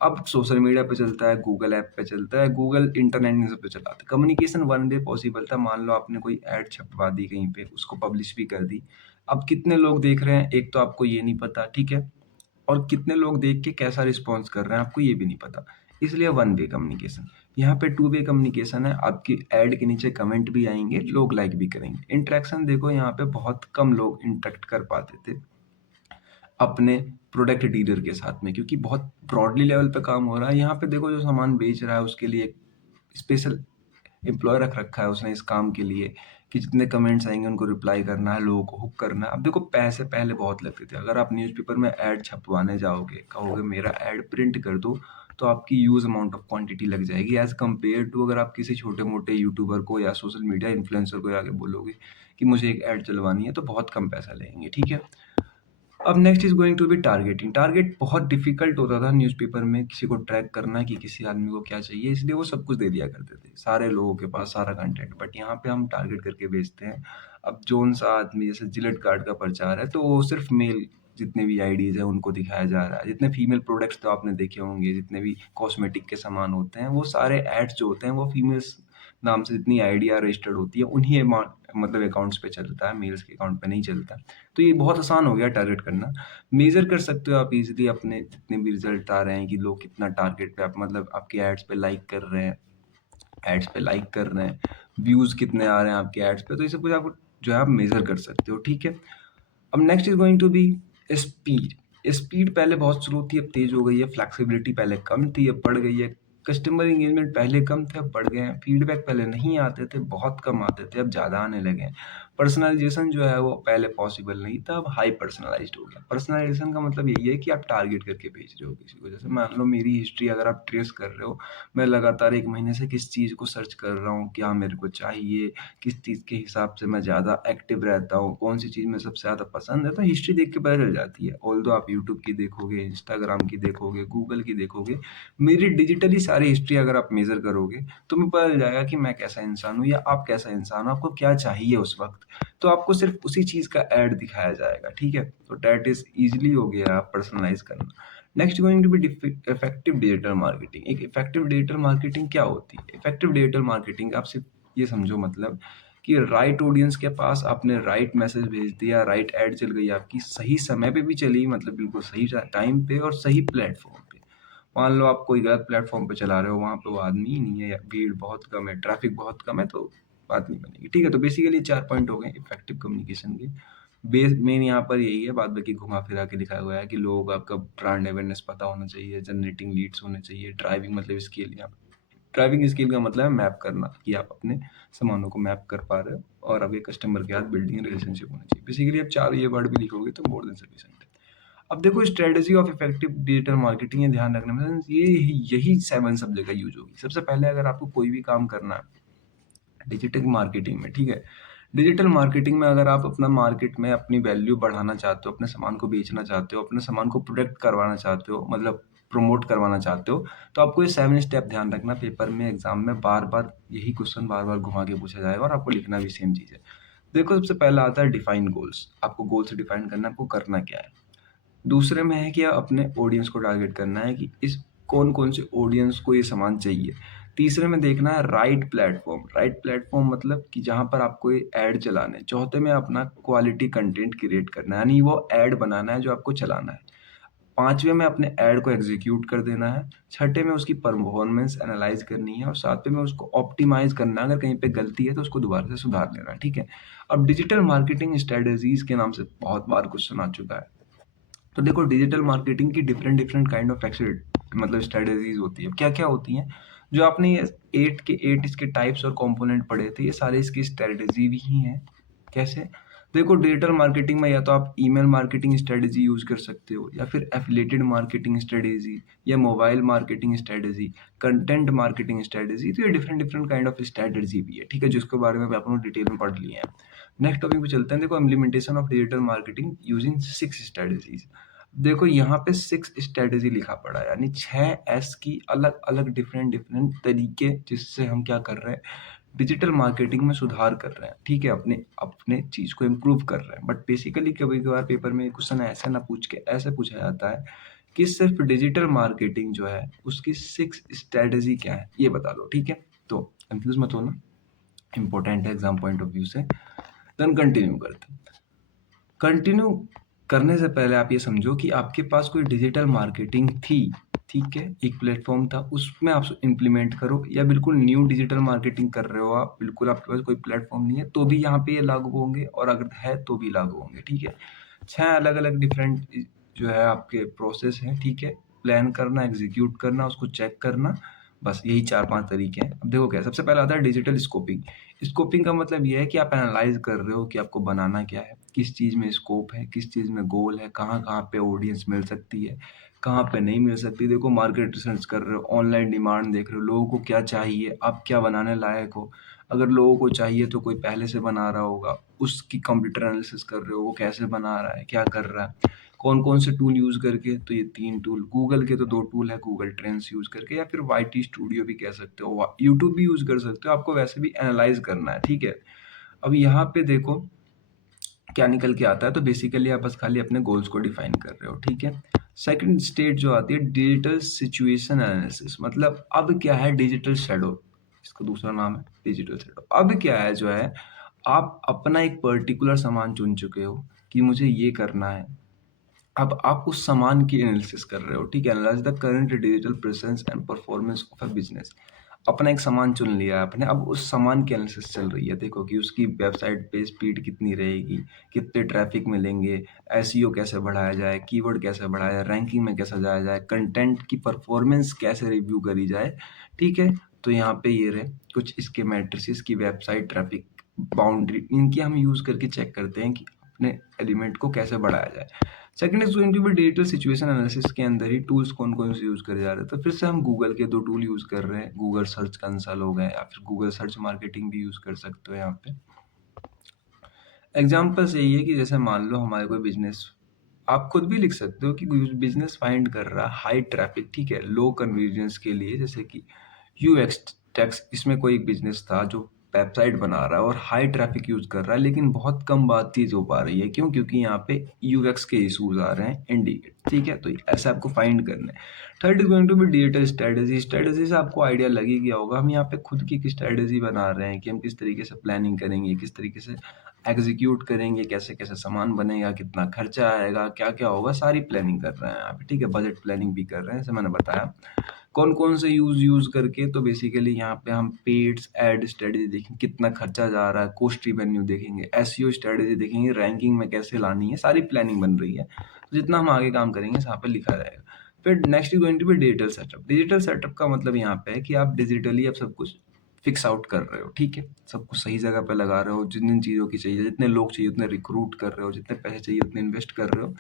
अब सोशल मीडिया पे चलता है, गूगल ऐप पे चलता है, गूगल इंटरनेट इन सब पे चलाते हैं। कम्युनिकेशन वन वे पॉसिबल था। मान लो आपने कोई ऐड छपवा दी कहीं पे, उसको पब्लिश भी कर दी। अब कितने लोग देख रहे हैं, एक तो आपको ये नहीं पता, ठीक है? और कितने लोग देख के कैसा रिस्पॉन्स कर रहे हैं, आपको ये भी नहीं पता। इसलिए वन वे कम्युनिकेशन। यहाँ पे टू वे कम्युनिकेशन है, आपकी ऐड के नीचे कमेंट भी आएंगे, लोग लाइक भी करेंगे। इंटरेक्शन देखो, यहाँ पे बहुत कम लोग इंटरेक्ट कर पाते थे अपने प्रोडक्ट डीलर के साथ में, क्योंकि बहुत ब्रॉडली लेवल पे काम हो रहा है। यहाँ पे देखो जो सामान बेच रहा है उसके लिए स्पेशल एम्प्लॉय रख रखा है उसने इस काम के लिए, कि जितने कमेंट्स आएंगे उनको रिप्लाई करना है, लोगों को हुक करना है। अब देखो पैसे पहले बहुत लगते थे। अगर आप न्यूज़पेपर में ऐड छपवाने जाओगे, कहोगे मेरा ऐड प्रिंट कर दो, तो आपकी यूज अमाउंट ऑफ क्वांटिटी लग जाएगी, एज कम्पेयर टू अगर आप किसी छोटे मोटे यूट्यूबर को या सोशल मीडिया इन्फ्लुएंसर को आगे बोलोगे कि मुझे एक ऐड चलवानी है, तो बहुत कम पैसा लेंगे, ठीक है? अब next is going to be targeting. Target बहुत डिफिकल्ट होता था न्यूज़पेपर में किसी को ट्रैक करना कि किसी आदमी को क्या चाहिए, इसलिए वो सब कुछ दे दिया करते थे, सारे लोगों के पास सारा कंटेंट। बट यहाँ पे हम टारगेट करके बेचते हैं। अब जोन सा आदमी, जैसे जिलेट कार्ड का प्रचार है, तो वो सिर्फ मेल जितने भी आईडीज है उनको दिखाया जा रहा है। जितने फीमेल प्रोडक्ट्स तो आपने देखे होंगे, जितने भी कॉस्मेटिक के सामान होते हैं, वो सारे एड्स जो होते हैं वो फीमेल्स नाम से जितनी आईडिया रजिस्टर्ड होती है उन्हीं मतलब अकाउंट्स पे चलता है, मेल्स के अकाउंट पे नहीं चलता। तो ये बहुत आसान हो गया टारगेट करना। मेजर कर सकते हो आप इजीली अपने जितने भी रिजल्ट आ रहे हैं कि लोग कितना टारगेट पे, आप मतलब आपके एड्स पे लाइक कर रहे हैं, एड्स पे लाइक कर रहे हैं, व्यूज कितने आ रहे हैं आपके एड्स पे, तो ये सब कुछ आप जो है आप मेजर कर सकते हो, ठीक है? अब next is going to be speed. Speed पहले बहुत स्लो थी, अब तेज हो गई है। फ्लेक्सिबिलिटी पहले कम थी, अब बढ़ गई है। कस्टमर एंगेजमेंट पहले कम थे, अब बढ़ गए हैं। फीडबैक पहले नहीं आते थे, बहुत कम आते थे, अब ज़्यादा आने लगे हैं। पर्सनलाइजेशन जो है वो पहले पॉसिबल नहीं था, अब हाई पर्सनलाइज्ड हो गया। पर्सनलाइजेशन का मतलब यही है कि आप टारगेट करके भेज रहे हो किसी को। जैसे मान लो मेरी हिस्ट्री अगर आप ट्रेस कर रहे हो, मैं लगातार 1 महीने से किस चीज़ को सर्च कर रहा हूँ, क्या मेरे को चाहिए, किस चीज़ के हिसाब से मैं ज़्यादा एक्टिव रहता हूँ, कौन-सी चीज़ में सबसे ज़्यादा पसंद है, तो हिस्ट्री देख के पता चल जाती है। ऑल्दो आप यूट्यूब की देखोगे, इंस्टाग्राम की देखोगे, गूगल की देखोगे, मेरी डिजिटली सारी हिस्ट्री अगर आप मेज़र करोगे, तो तुम्हें पता चल जाएगा कि मैं कैसा इंसान हूँ या आप कैसा इंसान हो, आपको क्या चाहिए उस वक़्त। तो आपको सिर्फ़ उसी चीज़ का ऐड दिखाया जाएगा, ठीक है? तो दैट इज़ ईज़िली हो गया पर्सनलाइज़ करना। Next going to be effective digital marketing. एक इफेक्टिव डिजिटल मार्केटिंग क्या होती है? इफेक्टिव डिजिटल मार्केटिंग आप सिर्फ ये समझो, मतलब कि राइट ऑडियंस के पास आपने राइट मैसेज भेज दिया, राइट ऐड चल गई आपकी, सही समय पे भी चली, मतलब बिल्कुल सही टाइम पे और सही प्लेटफॉर्म पे। मान लो आप कोई गलत प्लेटफॉर्म पे चला रहे हो, वहाँ पे वो आदमी ही नहीं है या भीड़ बहुत कम है, ट्रैफिक बहुत कम है, तो बात नहीं बनेगी। ठीक है, तो बेसिकली 4 पॉइंट हो गए इफेक्टिव कम्युनिकेशन के। बेस मेन यहाँ पर यही है, बाद बाकी घुमा फिरा के दिखाया हुआ है कि लोगों का आपका ब्रांड अवेयरनेस पता होना चाहिए, जनरेटिंग लीड्स होने चाहिए, ड्राइविंग मतलब स्किल। यहाँ ड्राइविंग स्किल का मतलब है मैप करना, कि आप अपने सामानों को मैप कर पा रहे हो और अब ये कस्टमर के साथ बिल्डिंग रिलेशनशिप होना चाहिए। बेसिकली आप 4 ये वर्ड भी लिखोगे तो मोर देन सफिशिएंट है। अब देखो strategy of effective digital marketing, ये ध्यान रखना, मतलब ये यही 7 सब जगह यूज होगी। सबसे पहले अगर आपको कोई भी काम करना है डिजिटल मार्केटिंग में, ठीक है, डिजिटल मार्केटिंग में अगर आप अपना मार्केट में अपनी वैल्यू बढ़ाना चाहते हो, अपने सामान को बेचना चाहते हो, अपने सामान को प्रोडक्ट करवाना चाहते हो, मतलब प्रमोट करवाना चाहते हो, तो आपको ये 7 स्टेप ध्यान रखना। पेपर में एग्जाम में बार बार यही क्वेश्चन बार बार घुमा के पूछा जाएगा और आपको लिखना भी सेम चीज़ है। देखो सबसे पहला आता है डिफाइन गोल्स। आपको गोल्स डिफाइन करना है, आपको करना क्या है। दूसरे में है कि अपने ऑडियंस को टारगेट करना है कि इस कौन कौन से ऑडियंस को ये सामान चाहिए। तीसरे में देखना है राइट प्लेटफॉर्म। राइट प्लेटफॉर्म मतलब कि जहाँ पर आपको ये ऐड चलाना है। चौथे में अपना क्वालिटी कंटेंट क्रिएट करना है, यानी वो ऐड बनाना है जो आपको चलाना है। पांचवें में अपने ऐड को एग्जीक्यूट कर देना है। छठे में उसकी परफॉर्मेंस एनालाइज करनी है और सातवें में उसको ऑप्टिमाइज करना है। अगर कहीं पे गलती है तो उसको दोबारा से सुधार लेना है। ठीक है, अब डिजिटल मार्केटिंग स्ट्रेटेजीज के नाम से बहुत बार क्वेश्चन आ चुका है। तो देखो डिजिटल मार्केटिंग की डिफरेंट डिफरेंट काइंड ऑफ मतलब स्ट्रेटेजीज होती है। क्या क्या होती हैं, जो आपने ये 8 इसके टाइप्स और कंपोनेंट पढ़े थे, ये सारे इसकी स्ट्रेटेजी भी ही हैं। कैसे, देखो डिजिटल मार्केटिंग में या तो आप ईमेल मार्केटिंग स्ट्रेटेजी यूज कर सकते हो, या फिर एफिलिएटेड मार्केटिंग स्ट्रेटेजी, या mobile marketing strategy, content marketing strategy. तो ये different different kind of strategy भी है, ठीक है, जिसके बारे में आप लोग डिटेल में पढ़ लिए हैं। नेक्स्ट टॉपिक पे चलते हैं। देखो implementation of digital marketing using 6 strategies. देखो यहाँ पे 6 स्ट्रेटेजी लिखा पड़ा है, यानी 6 एस की अलग अलग डिफरेंट डिफरेंट तरीके, जिससे हम क्या कर रहे हैं, डिजिटल मार्केटिंग में सुधार कर रहे हैं। ठीक है, अपने अपने चीज को इम्प्रूव कर रहे हैं। बट बेसिकली कभी कभार पेपर में क्वेश्चन ऐसे ना पूछ के ऐसे पूछा जाता है कि सिर्फ डिजिटल मार्केटिंग जो है उसकी 6 स्ट्रेटेजी क्या है, ये बता दो। ठीक है, तो कंफ्यूज मत होना, इंपॉर्टेंट है एग्जाम पॉइंट ऑफ व्यू से। देन कंटिन्यू करते हैं। कंटिन्यू करने से पहले आप ये समझो कि आपके पास कोई डिजिटल मार्केटिंग थी, ठीक है, एक प्लेटफॉर्म था, उसमें आप इम्प्लीमेंट करो, या बिल्कुल न्यू डिजिटल मार्केटिंग कर रहे हो आप, बिल्कुल आपके पास कोई प्लेटफॉर्म नहीं है, तो भी यहाँ पे ये लागू होंगे, और अगर है तो भी लागू होंगे। ठीक है, 6 अलग अलग डिफरेंट जो है आपके प्रोसेस है। ठीक है, प्लान करना, एग्जीक्यूट करना, उसको चेक करना, बस यही 4-5 तरीके हैं। अब देखो क्या, सबसे पहला आता है डिजिटल स्कोपिंग। स्कोपिंग का मतलब ये है कि आप एनालाइज कर रहे हो कि आपको बनाना क्या है, किस चीज़ में स्कोप है, किस चीज़ में गोल है, कहाँ कहाँ पे ऑडियंस मिल सकती है, कहाँ पे नहीं मिल सकती। देखो मार्केट रिसर्च कर रहे हो, ऑनलाइन डिमांड देख रहे हो, लोगों को क्या चाहिए, आप क्या बनाने लायक हो। अगर लोगों को चाहिए तो कोई पहले से बना रहा होगा, उसकी कंप्यूटर एनालिसिस कर रहे हो, वो कैसे बना रहा है, क्या कर रहा है, कौन कौन से टूल यूज़ करके। तो ये 3 टूल, गूगल के तो 2 टूल है, गूगल ट्रेंड्स यूज़ करके, या फिर वाईटी स्टूडियो भी कह सकते हो, यूट्यूब भी यूज़ कर सकते हो। आपको वैसे भी एनालाइज करना है। ठीक है, अब यहाँ पे देखो क्या निकल के आता है। तो बेसिकली आप बस खाली अपने गोल्स को डिफाइन कर रहे हो। ठीक है, सेकंड स्टेट जो आती है डिजिटल सिचुएशन एनालिसिस, मतलब अब क्या है डिजिटल शेडो, इसका दूसरा नाम है डिजिटल शेडो। अब क्या है जो है, आप अपना एक पर्टिकुलर सामान चुन चुके हो कि मुझे ये करना है। अब आप उस सामान की एनालिसिस कर रहे हो। ठीक है, analyse the current digital presence and performance of a business. अपना एक सामान चुन लिया आपने, अब उस सामान की एनालिसिस चल रही है। देखो कि उसकी वेबसाइट पे स्पीड कितनी रहेगी, कितने ट्रैफिक मिलेंगे, एसईओ कैसे बढ़ाया जाए, कीवर्ड कैसे बढ़ाया जाए, रैंकिंग में कैसे जाया जाए, कंटेंट की परफॉर्मेंस कैसे रिव्यू करी जाए। ठीक है, तो यहाँ पे ये रहे कुछ इसके मैट्रिसेस की, वेबसाइट ट्रैफिक, बाउंड्री, इनकी हम यूज करके चेक करते हैं कि अपने एलिमेंट को कैसे बढ़ाया जाए। Second is going to be digital situation analysis के अंदर ही टूल्स कौन कौन से यूज करे जा रहे हैं। तो फिर से हम गूगल के 2 टूल यूज कर रहे हैं, गूगल सर्च कंसोल हो गए, या फिर गूगल सर्च मार्केटिंग भी यूज कर सकते हो। यहाँ पे एग्जाम्पल्स यही है कि जैसे मान लो हमारे कोई बिजनेस, आप खुद भी लिख सकते हो कि बिजनेस फाइंड कर रहा है हाई ट्रैफिक, ठीक है, लो कन्वीनियंस के लिए, जैसे कि यूएक्स टैक्स, इसमें कोई बिजनेस था जो वेबसाइट बना रहा है और हाई ट्रैफिक यूज कर रहा है, लेकिन बहुत कम बातचीत हो पा रही है। क्यों? क्योंकि यहाँ पे यूएक्स के इशूज आ रहे हैं, इंडिकेट। ठीक है, तो ऐसे आपको फाइंड करना है। Third is going to be digital strategy. Strategy से आपको आइडिया लग ही गया होगा, हम यहाँ पे खुद की स्ट्रेटेजी बना रहे हैं कि हम किस तरीके से प्लानिंग करेंगे, किस तरीके से एग्जीक्यूट करेंगे, कैसे-कैसे सामान बनेगा, कितना खर्चा आएगा, क्या-क्या होगा, सारी प्लानिंग कर रहे हैं यहाँ पे, ठीक है? बजट प्लानिंग भी कर रहे हैं, जैसे मैंने बताया। कौन-कौन से यूज़ करके, तो बेसिकली यहाँ पे हम पेड्स, एड स्ट्रेटजी देखेंगे, कितना खर्चा जा रहा है, कॉस्ट रिवेन्यू देखेंगे, एसईओ स्ट्रेटजी देखेंगे, रैंकिंग में कैसे लानी है, सारी प्लानिंग बन रही है। तो जितना हम आगे काम करेंगे, यहाँ पे लिखा रहेगा। फिर next is going to be digital setup. Digital setup का मतलब यहाँ पे है कि आप डिजिटली अब सब कुछ फिक्स आउट कर रहे हो, ठीक है? सब कुछ सही जगह पे लगा रहे हो, जिन-जिन चीज़ों की चाहिए, जितने लोग चाहिए उतने रिक्रूट कर रहे हो, जितने पैसे चाहिए उतने इन्वेस्ट कर रहे हो।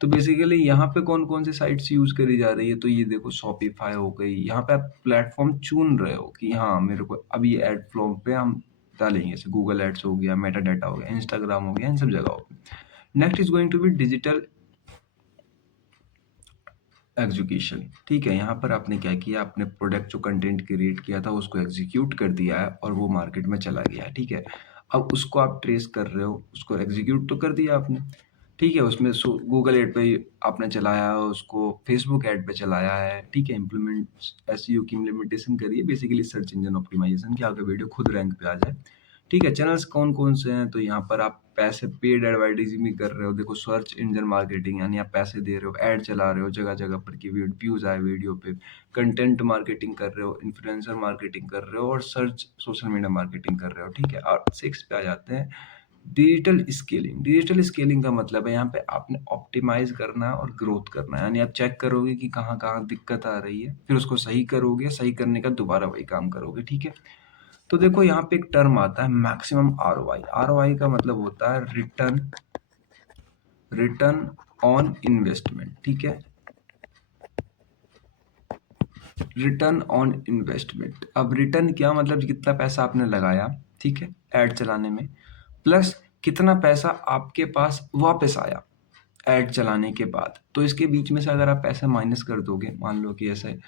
तो बेसिकली यहाँ पे कौन-कौन सी साइट्स यूज़ करी जा रही है, तो ये देखो शॉपिफ़ाई हो गई, यहाँ पे आप प्लेटफ़ॉर्म चुन रहे हो कि हाँ, मेरे को अब ये एड फ्लो पे हम डालेंगे, जैसे गूगल एड्स हो गया, मेटाडाटा हो गया, इंस्टाग्राम हो गया, इन सब जगहों पे। Next is going to be digital execution, ठीक है? यहाँ पर आपने क्या किया, आपने प्रोडक्ट जो कंटेंट क्रिएट किया था उसको एग्जीक्यूट कर दिया है और वो मार्केट में चला गया है, ठीक है? अब उसको आप ट्रेस कर रहे हो, उसको एग्जीक्यूट तो कर दिया आपने, ठीक है? उसमें गूगल एड पे आपने चलाया, उसको फेसबुक एड पे चलाया है, ठीक है? इम्प्लीमेंट एसईओ की इम्प्लीमेंटेशन करिए, बेसिकली सर्च इंजन ऑप्टिमाइजेशन की, आपका वीडियो खुद रैंक पे आ जाए, ठीक है? चैनल्स कौन-कौन से हैं, तो यहाँ पर आप पैसे पेड एडवर्टाइजिंग भी कर रहे हो, देखो सर्च इंजन मार्केटिंग, यानी आप पैसे दे रहे हो, ऐड चला रहे हो जगह-जगह पर कि व्यूज़ आए वीडियो पे, कंटेंट मार्केटिंग कर रहे हो, इन्फ्लुएंसर मार्केटिंग कर रहे हो और सर्च सोशल मीडिया मार्केटिंग कर रहे हो, ठीक है? और 6 पे आ जाते हैं, डिजिटल स्केलिंग। डिजिटल स्केलिंग का मतलब है यहाँ पे आपने ऑप्टिमाइज़ करना है और ग्रोथ करना है, यानी आप चेक करोगे कि कहाँ-कहाँ दिक्कत आ रही है, फिर उसको सही करोगे, सही करने का दोबारा वही काम करोगे, ठीक है? तो देखो यहाँ पे एक टर्म आता है मैक्सिमम आरओआई। आरओआई का मतलब होता है रिटर्न रिटर्न ऑन इन्वेस्टमेंट, ठीक है? Return on investment. अब रिटर्न क्या मतलब, कितना पैसा आपने लगाया, ठीक है, ऐड चलाने में, प्लस कितना पैसा आपके पास वापस आया ऐड चलाने के बाद। तो इसके बीच में से अगर आप पैसे माइनस कर दोगे, मान लो कि ऐसे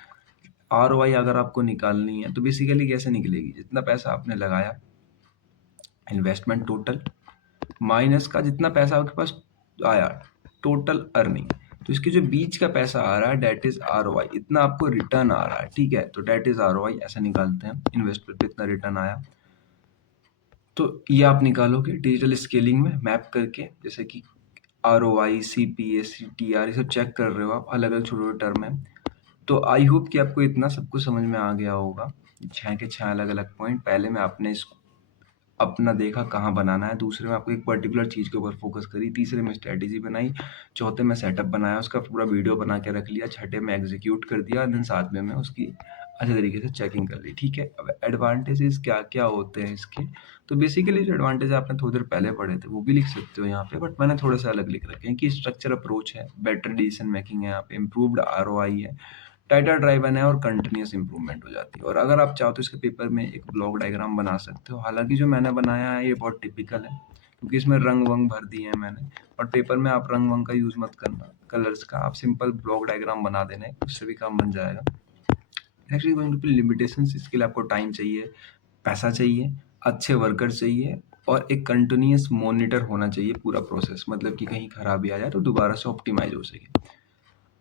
आरओआई अगर आपको निकालनी है, तो बेसिकली कैसे निकलेगी, जितना पैसा आपने लगाया इन्वेस्टमेंट टोटल, माइनस का जितना पैसा आपके पास आया टोटल अर्निंग, तो इसके जो बीच का पैसा आ रहा है डेट इज आरओआई, इतना आपको रिटर्न आ रहा है, ठीक है? तो डेट इज आरओआई ऐसा निकालते हैं, इन्वेस्टमेंट पे इतना रिटर्न आया, तो ये आप निकालोगे डिजिटल स्केलिंग में मैप करके, जैसे कि आरओआई, सीपीए, सीटीआर, ये सब चेक कर रहे हो आप, अलग अलग छोटे छोटे टर्म है। तो आई होप कि आपको इतना सब कुछ समझ में आ गया होगा, 6 के 6 अलग अलग पॉइंट। पहले में आपने इसको अपना देखा कहाँ बनाना है, दूसरे में आपको एक पर्टिकुलर चीज़ के ऊपर फोकस करी, तीसरे में स्ट्रेटेजी बनाई, चौथे में सेटअप बनाया, उसका पूरा वीडियो बना के रख लिया, छठे में एग्जीक्यूट कर दिया, देन सातवें में उसकी अच्छे तरीके से चेकिंग कर ली, ठीक है? अब एडवांटेजेस क्या क्या होते हैं इसके, तो बेसिकली जो एडवांटेज आपने थोड़ी देर पहले पढ़े थे वो भी लिख सकते हो यहाँ पे, बट मैंने थोड़े से अलग लिख रखे हैं कि स्ट्रक्चर अप्रोच है, बेटर डिसीजन मेकिंग है यहाँ पे, इम्प्रूव्ड आरओआई है, टाइटर ड्राइवन है और कंटिन्यूस इंप्रूवमेंट हो जाती है। और अगर आप चाहो तो इसके पेपर में एक ब्लॉक डायग्राम बना सकते हो, हालांकि जो मैंने बनाया है ये बहुत टिपिकल है क्योंकि इसमें रंग वंग भर दिए हैं मैंने, और पेपर में आप रंग वंग का यूज़ मत करना, कलर्स का, आप सिंपल ब्लॉक डायग्राम बना देना है, उससे भी काम बन जाएगा। Next is going to be limitations, इसके लिए आपको टाइम चाहिए, पैसा चाहिए, अच्छे वर्कर चाहिए और एक कंटिन्यूस मॉनिटर होना चाहिए पूरा प्रोसेस, मतलब कि कहीं खराबी आ जाए तो दोबारा से ऑप्टिमाइज हो सके।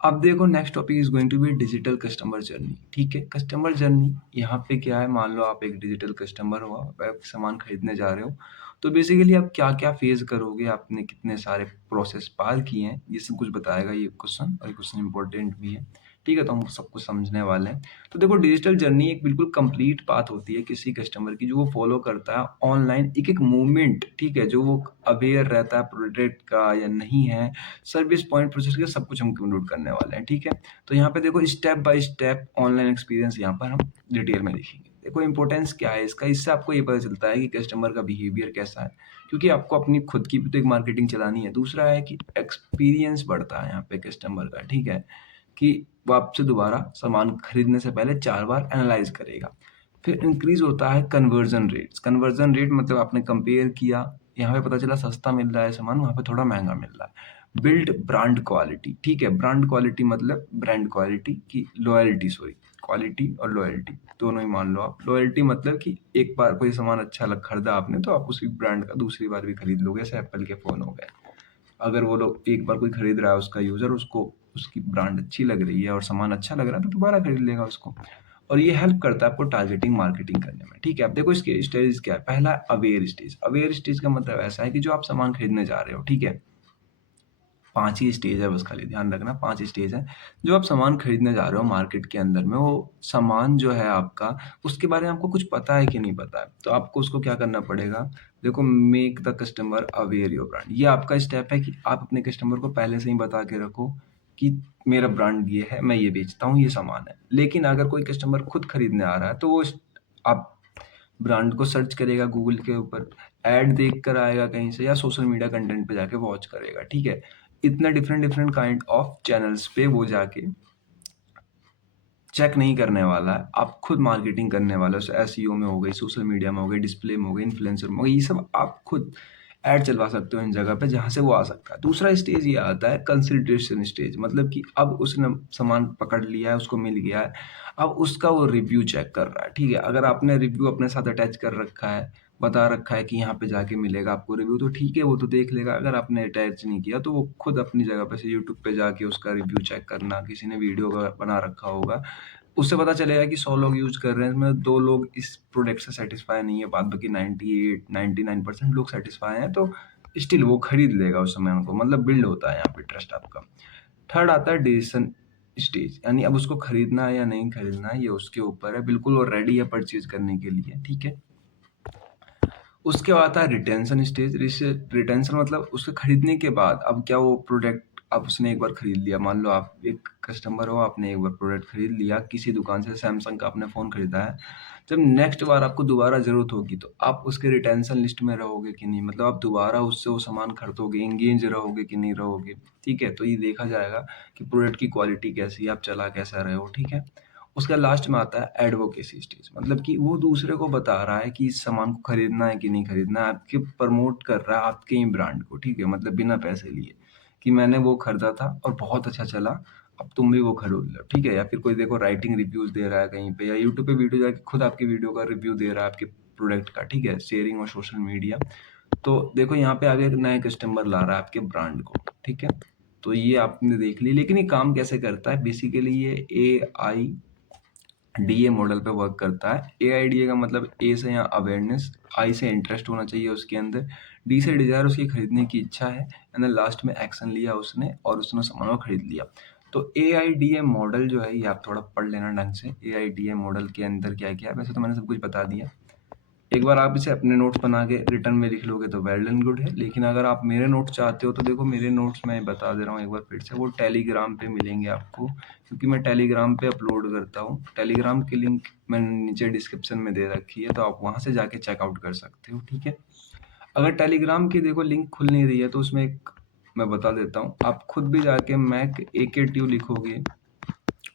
अब देखो next topic is going to be digital customer journey, ठीक है? कस्टमर जर्नी यहाँ पे क्या है, मान लो आप एक डिजिटल कस्टमर हो, आप सामान खरीदने जा रहे हो, तो बेसिकली आप क्या क्या फेस करोगे, आपने कितने सारे प्रोसेस पार किए हैं, ये सब कुछ बताएगा ये क्वेश्चन, और ये क्वेश्चन इंपॉर्टेंट भी है, ठीक है? तो हम सब कुछ समझने वाले हैं। तो देखो डिजिटल जर्नी एक बिल्कुल कंप्लीट पाथ होती है किसी कस्टमर की, जो वो फॉलो करता है ऑनलाइन एक एक मूवमेंट, ठीक है? जो वो अवेयर रहता है प्रोडक्ट का या नहीं है, सर्विस पॉइंट प्रोसेस का, सब कुछ हम इंक्लूड करने वाले हैं, ठीक है? तो यहाँ पे देखो step by step online experience यहाँ पर हम डिटेल में देखेंगे। देखो इंपॉर्टेंस क्या है इसका, इससे आपको ये पता चलता है कि कस्टमर का बिहेवियर कैसा है, क्योंकि आपको अपनी खुद की भी तो एक मार्केटिंग चलानी है। दूसरा है कि एक्सपीरियंस बढ़ता है यहाँ पे कस्टमर का, ठीक है? कि वो आपसे दोबारा सामान खरीदने से पहले 4 बार एनालाइज करेगा। फिर इंक्रीज होता है कन्वर्जन रेट्स। कन्वर्जन रेट मतलब आपने कंपेयर किया, यहाँ पे पता चला सस्ता मिल रहा है सामान, वहाँ पे थोड़ा महंगा मिल रहा है। बिल्ड ब्रांड क्वालिटी, ठीक है? ब्रांड क्वालिटी मतलब ब्रांड क्वालिटी की लॉयल्टी, सॉरी, क्वालिटी और लॉयल्टी दोनों ही मान लो आप। लॉयल्टी मतलब कि एक बार कोई सामान अच्छा लग खरीदा आपने तो आप उसी ब्रांड का दूसरी बार भी खरीद लोगे, जैसे एप्पल के फ़ोन हो गए। अगर वो लोग एक बार कोई खरीद रहा है उसका यूज़र, उसको उसकी ब्रांड अच्छी लग रही है और सामान अच्छा लग रहा है तो दोबारा खरीद लेगा उसको। और ये हेल्प करता है आपको टारगेटिंग मार्केटिंग करने में। ठीक है, अब देखो इसके स्टेज क्या है। पहला अवेयर स्टेज। अवेयर स्टेज का मतलब ऐसा है कि जो आप सामान खरीदने जा रहे हो, ठीक है, 5 ही स्टेज है, बस खाली ध्यान रखना 5 स्टेज है। जो आप सामान खरीदने जा रहे हो मार्केट के अंदर में, वो सामान जो है आपका, उसके बारे में आपको कुछ पता है कि नहीं पता है? तो आपको उसको क्या करना पड़ेगा? देखो, make the customer aware your brand. ये आपका स्टेप है कि आप अपने कस्टमर को पहले से ही बता के रखो कि मेरा ब्रांड ये है, मैं ये बेचता हूँ, ये सामान है। लेकिन अगर कोई कस्टमर खुद खरीदने आ रहा है तो वो आप ब्रांड को सर्च करेगा गूगल के ऊपर, ऐड देख कर आएगा कहीं से, या सोशल मीडिया कंटेंट पे जाके वॉच करेगा। ठीक है, इतना different different kind of channels पे वो जाके चेक नहीं करने वाला है। आप खुद मार्केटिंग करने वाले हो। एसईओ में हो गई, सोशल मीडिया में हो गई, डिस्प्ले में हो गई, इन्फ्लुएंसर में हो गई, ये सब आप खुद ऐड चलवा सकते हो इन जगह पे जहाँ से वो आ सकता है। दूसरा स्टेज ये आता है कंसिडरेशन स्टेज, मतलब कि अब उसने सामान पकड़ लिया है, उसको मिल गया है, अब उसका वो रिव्यू चेक कर रहा है। ठीक है, अगर आपने रिव्यू अपने साथ अटैच कर रखा है, बता रखा है कि यहाँ पे जाके मिलेगा आपको रिव्यू, तो ठीक है, वो तो देख लेगा। अगर आपने अटैच नहीं किया तो वो खुद अपनी जगह पे से यूट्यूब पे जाके उसका रिव्यू चेक करना, किसी ने वीडियो बना रखा होगा, उससे पता चलेगा कि 100 लोग यूज़ कर रहे हैं, इसमें 2 लोग इस प्रोडक्ट से सैटिस्फाई नहीं है, बाद बाकी 98-99% लोग सैटिस्फाई हैं, तो स्टिल वो खरीद लेगा उस समय उनको, मतलब बिल्ड होता है यहाँ पे ट्रस्ट आपका। थर्ड आता है डिसीजन स्टेज, यानी अब उसको खरीदना है या नहीं खरीदना है, ये उसके ऊपर है। बिल्कुल वो रेडी है परचेज करने के लिए। ठीक है, उसके बाद आता है रिटेंशन स्टेज। रिटेंशन मतलब उसके खरीदने के बाद अब क्या वो प्रोडक्ट, अब उसने एक बार खरीद लिया, मान लो आप एक कस्टमर हो, आपने एक बार प्रोडक्ट खरीद लिया किसी दुकान से, सैमसंग का आपने फ़ोन खरीदा है, जब नेक्स्ट बार आपको दोबारा ज़रूरत होगी तो आप उसके रिटेंशन लिस्ट में रहोगे कि नहीं, मतलब आप दोबारा उससे वो सामान खरीदोगे, एंगेज रहोगे कि नहीं रहोगे। ठीक है, तो ये देखा जाएगा कि प्रोडक्ट की क्वालिटी कैसी है, आप चला कैसा रहे हो। ठीक है, उसका लास्ट में आता है एडवोकेसी स्टेज, मतलब कि वो दूसरे को बता रहा है कि इस सामान को खरीदना है कि नहीं खरीदना है, आपके प्रमोट कर रहा है आपके ही ब्रांड को। ठीक है, मतलब बिना पैसे लिए कि मैंने वो खरीदा था और बहुत अच्छा चला, अब तुम भी वो खरीद लो। ठीक है, या फिर कोई देखो राइटिंग रिव्यूज दे रहा है कहीं पे, या यूट्यूब पे वीडियो जाके खुद आपकी वीडियो का रिव्यू दे रहा है आपके प्रोडक्ट का। ठीक है, शेयरिंग और सोशल मीडिया। तो देखो यहाँ पे आगे एक नए कस्टमर ला रहा है आपके ब्रांड को। ठीक है, तो ये आपने देख ली। लेकिन ये काम कैसे करता है? बेसिकली ये AIDA मॉडल पे वर्क करता है। AIDA का मतलब ए से यहाँ अवेयरनेस, आई से इंटरेस्ट होना चाहिए उसके अंदर, डी से डिजायर, उसकी खरीदने की इच्छा है, एंड देन लास्ट में एक्शन लिया उसने और उसने सामान को खरीद लिया। तो AIDA मॉडल जो है, ये आप थोड़ा पढ़ लेना ढंग से। AIDA मॉडल के अंदर क्या क्या है, वैसे तो मैंने सब कुछ बता दिया। एक बार आप इसे अपने नोट्स बना के रिटर्न में लिख लोगे तो वेल एंड गुड है। लेकिन अगर आप मेरे नोट्स चाहते हो तो देखो, मेरे नोट्स मैं बता दे रहा हूँ एक बार फिर से, वो टेलीग्राम पे मिलेंगे आपको, क्योंकि मैं टेलीग्राम पे अपलोड करता हूँ। टेलीग्राम की लिंक मैंने नीचे डिस्क्रिप्शन में दे रखी है, तो आप वहाँ से जाके चेकआउट कर सकते हो। ठीक है, अगर टेलीग्राम की देखो लिंक खुल नहीं रही है तो उसमें एक मैं बता देता हूँ, आप खुद भी जाके मैक AKTU लिखोगे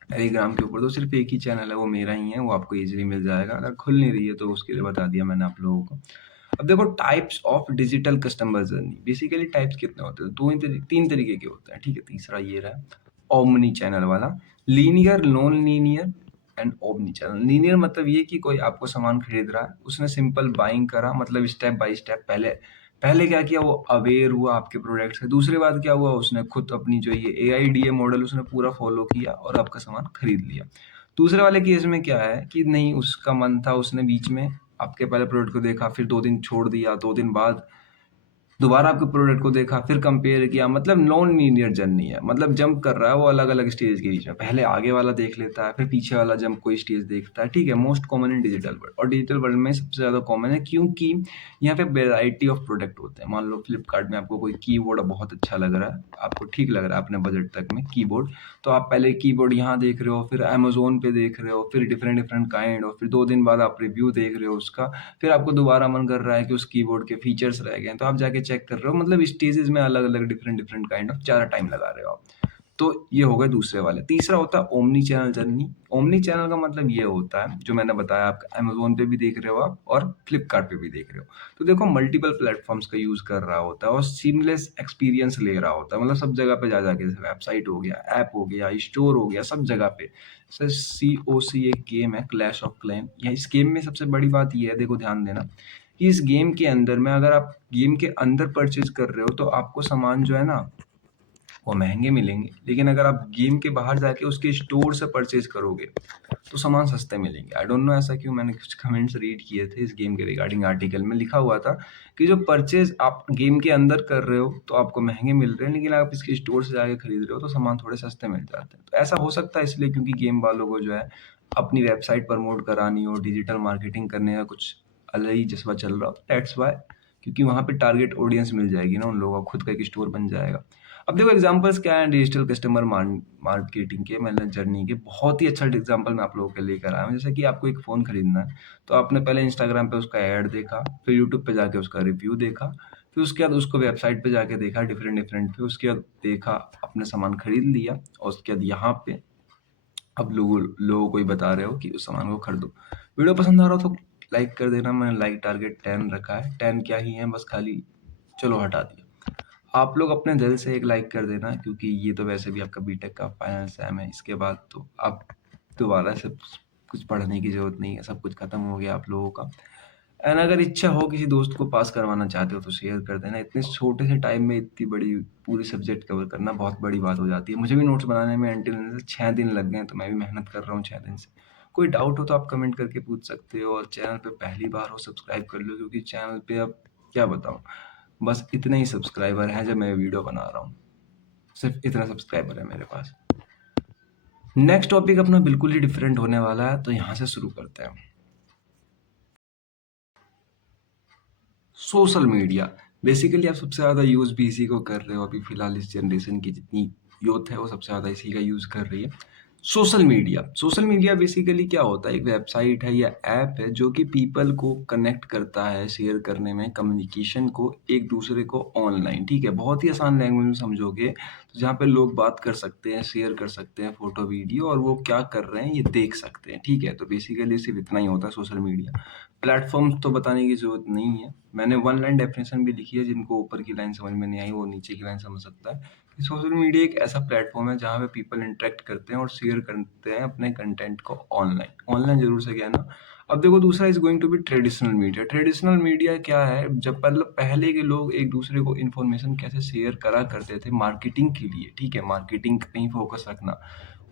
टेलीग्राम के ऊपर, तो सिर्फ एक ही चैनल है, वो मेरा ही है, वो आपको इजीली मिल जाएगा। अगर खुल नहीं रही है तो उसके लिए बता दिया मैंने आप लोगों को। अब देखो types of digital customer journey. Basically types कितने होते हैं? तीन तरीके के होते हैं। ठीक है, तीसरा ये रहा ओमनी चैनल वाला, linear, non linear and omni channel. Linear मतलब ये कि कोई आपको सामान खरीद रहा है, उसने सिंपल बाइंग करा, मतलब स्टेप बाय स्टेप, पहले पहले क्या किया, वो अवेयर हुआ आपके प्रोडक्ट से। दूसरी बात क्या हुआ, उसने खुद अपनी जो ये AIDA मॉडल उसने पूरा फॉलो किया और आपका सामान खरीद लिया। दूसरे वाले केस में क्या है कि नहीं, उसका मन था, उसने बीच में आपके पहले प्रोडक्ट को देखा, फिर 2 दिन छोड़ दिया, 2 दिन बाद दोबारा आपके प्रोडक्ट को देखा, फिर कंपेयर किया, मतलब नॉन लीनियर जर्नी है। मतलब जंप कर रहा है वो अलग अलग स्टेज के बीच में, पहले आगे वाला देख लेता है, फिर पीछे वाला जंप कोई स्टेज देखता है। ठीक है, most common in digital world, और डिजिटल वर्ल्ड में सबसे ज़्यादा कॉमन है क्योंकि यहाँ पे वेराइटी ऑफ प्रोडक्ट होते हैं। मान लो फ्लिपकार्ट में आपको कोई कीबोर्ड बहुत अच्छा लग रहा है, आपको ठीक लग रहा है अपने बजट तक में कीबोर्ड, तो आप पहले कीबोर्ड यहाँ देख रहे हो, फिर अमेजोन पे देख रहे हो, फिर डिफरेंट डिफरेंट काइंड, और फिर 2 दिन बाद आप रिव्यू देख रहे हो उसका, फिर आपको दोबारा मन कर रहा है कि उस कीबोर्ड के फीचर्स रह गए हैं, तो आप जाके चेक कर रहे हो। मतलब स्टेजेस में अलग अलग डिफरेंट डिफरेंट काइंड ऑफ ज़्यादा टाइम लगा रहे हो आप। तो ये हो गए दूसरे वाले। तीसरा होता है omni channel journey. Omni channel का मतलब ये होता है, जो मैंने बताया, आप अमेजोन पे भी देख रहे हो आप और फ्लिपकार्ट पे भी देख रहे हो, तो देखो मल्टीपल प्लेटफॉर्म्स का यूज कर रहा होता है और सीमलेस एक्सपीरियंस ले रहा होता है, मतलब सब जगह पे जा जाके, जैसे वेबसाइट हो गया, ऐप हो गया, स्टोर हो गया, सब जगह पे। सर COC एक गेम है, क्लैश ऑफ क्लैन। या इस गेम में सबसे बड़ी बात ये है, देखो ध्यान देना, कि इस गेम के अंदर में अगर आप गेम के अंदर परचेज कर रहे हो तो आपको सामान जो है ना वो महंगे मिलेंगे, लेकिन अगर आप गेम के बाहर जाके उसके स्टोर से परचेज करोगे तो सामान सस्ते मिलेंगे। आई डोंट नो ऐसा क्यों, मैंने कुछ कमेंट्स रीड किए थे इस गेम के रिगार्डिंग, आर्टिकल में लिखा हुआ था कि जो परचेज़ आप गेम के अंदर कर रहे हो तो आपको महँगे मिल रहे हैं, लेकिन आप इसके स्टोर से जाके खरीद रहे हो तो सामान थोड़े सस्ते मिल जाते हैं। तो ऐसा हो सकता है इसलिए क्योंकि गेम वालों को जो है अपनी वेबसाइट प्रमोट करानी हो, डिजिटल मार्केटिंग करने का कुछ अलग ही जज़्बा चल रहा हो, दैट्स व्हाई, क्योंकि वहाँ पे टारगेट ऑडियंस मिल जाएगी ना उन लोगों को, खुद का एक स्टोर बन जाएगा। अब देखो एग्जांपल्स क्या हैं डिजिटल कस्टमर मार्केटिंग के, मतलब जर्नी के, बहुत ही अच्छा एग्जांपल मैं आप लोगों के लिए लेकर आया हूँ। जैसे कि आपको एक फ़ोन खरीदना है, तो आपने पहले इंस्टाग्राम पे उसका ऐड देखा, फिर यूट्यूब पे जाके उसका रिव्यू देखा, फिर उसके बाद उसको वेबसाइट पे जाके देखा डिफरेंट फिर उसके बाद देखा, आपने सामान खरीद लिया और उसके बाद यहाँ पे अब लोगों को ही बता रहे हो कि उस सामान को खरीदो। वीडियो पसंद आ रहा हो तो लाइक कर देना। मैंने लाइक टारगेट 10 रखा है, 10 क्या ही है, बस खाली चलो हटा दिया। आप लोग अपने दिल से एक लाइक कर देना, क्योंकि ये तो वैसे भी आपका बीटेक का फाइनल सेम है। इसके बाद तो आप दोबारा से कुछ पढ़ने की ज़रूरत नहीं है, सब कुछ खत्म हो गया आप लोगों का। एंड अगर इच्छा हो किसी दोस्त को पास करवाना चाहते हो तो शेयर कर देना। इतने छोटे से टाइम में इतनी बड़ी पूरी सब्जेक्ट कवर करना बहुत बड़ी बात हो जाती है। मुझे भी नोट्स बनाने में अनटिल 6 दिन लग गए हैं, तो मैं भी मेहनत कर रहा हूँ 6 दिन से। कोई डाउट हो तो आप कमेंट करके पूछ सकते हो, और चैनल पे पहली बार हो सब्सक्राइब कर लो, क्योंकि चैनल पे अब क्या बताऊँ, बस इतने ही सब्सक्राइबर हैं जब मैं वीडियो बना रहा हूँ। सिर्फ इतना सब्सक्राइबर है मेरे पास। नेक्स्ट टॉपिक अपना बिल्कुल ही डिफरेंट होने वाला है, तो यहाँ से शुरू करते हैं। सोशल मीडिया बेसिकली आप सबसे ज़्यादा यूज़ भी इसी को कर रहे हो। अभी फिलहाल इस जनरेशन की जितनी यूथ है वो सबसे ज़्यादा इसी का यूज़ कर रही है। सोशल मीडिया बेसिकली क्या होता है, एक वेबसाइट है या ऐप है जो कि पीपल को कनेक्ट करता है शेयर करने में, कम्युनिकेशन को एक दूसरे को ऑनलाइन, ठीक है, बहुत ही आसान लैंग्वेज में समझोगे तो जहाँ पे लोग बात कर सकते हैं, शेयर कर सकते हैं फोटो वीडियो, और वो क्या कर रहे हैं ये देख सकते हैं, ठीक है। तो बेसिकली सिर्फ इतना ही होता है सोशल मीडिया। प्लेटफॉर्म्स तो बताने की ज़रूरत नहीं है, मैंने वन लाइन डेफिनेशन भी लिखी है, जिनको ऊपर की लाइन समझ में नहीं आई वो नीचे की लाइन समझ सकता है। कि सोशल मीडिया एक ऐसा प्लेटफॉर्म है जहाँ पे पीपल इंटरेक्ट करते हैं और शेयर करते हैं अपने कंटेंट को ऑनलाइन। ऑनलाइन जरूर से कहना। अब देखो दूसरा is going to be traditional media. Traditional media क्या है, जब मतलब पहले के लोग एक दूसरे को इन्फॉर्मेशन कैसे शेयर करा करते थे मार्केटिंग के लिए, ठीक है, मार्केटिंग पे ही फोकस रखना,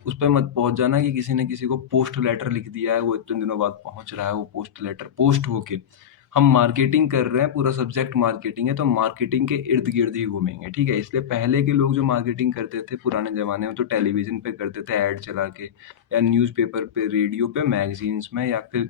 उस पे मत पहुंच जाना कि किसी ने किसी को पोस्ट लेटर लिख दिया है, वो इतने दिनों बाद पहुंच रहा है, वो पोस्ट लेटर पोस्ट होके हम मार्केटिंग कर रहे हैं, पूरा सब्जेक्ट मार्केटिंग है, तो मार्केटिंग के इर्द गिर्द ही घूमेंगे, ठीक है। इसलिए पहले के लोग जो मार्केटिंग करते थे पुराने जमाने में, तो टेलीविजन पे करते थे ऐड चला के, या न्यूज़पेपर पे, रेडियो पे, मैगजीन्स में, या फिर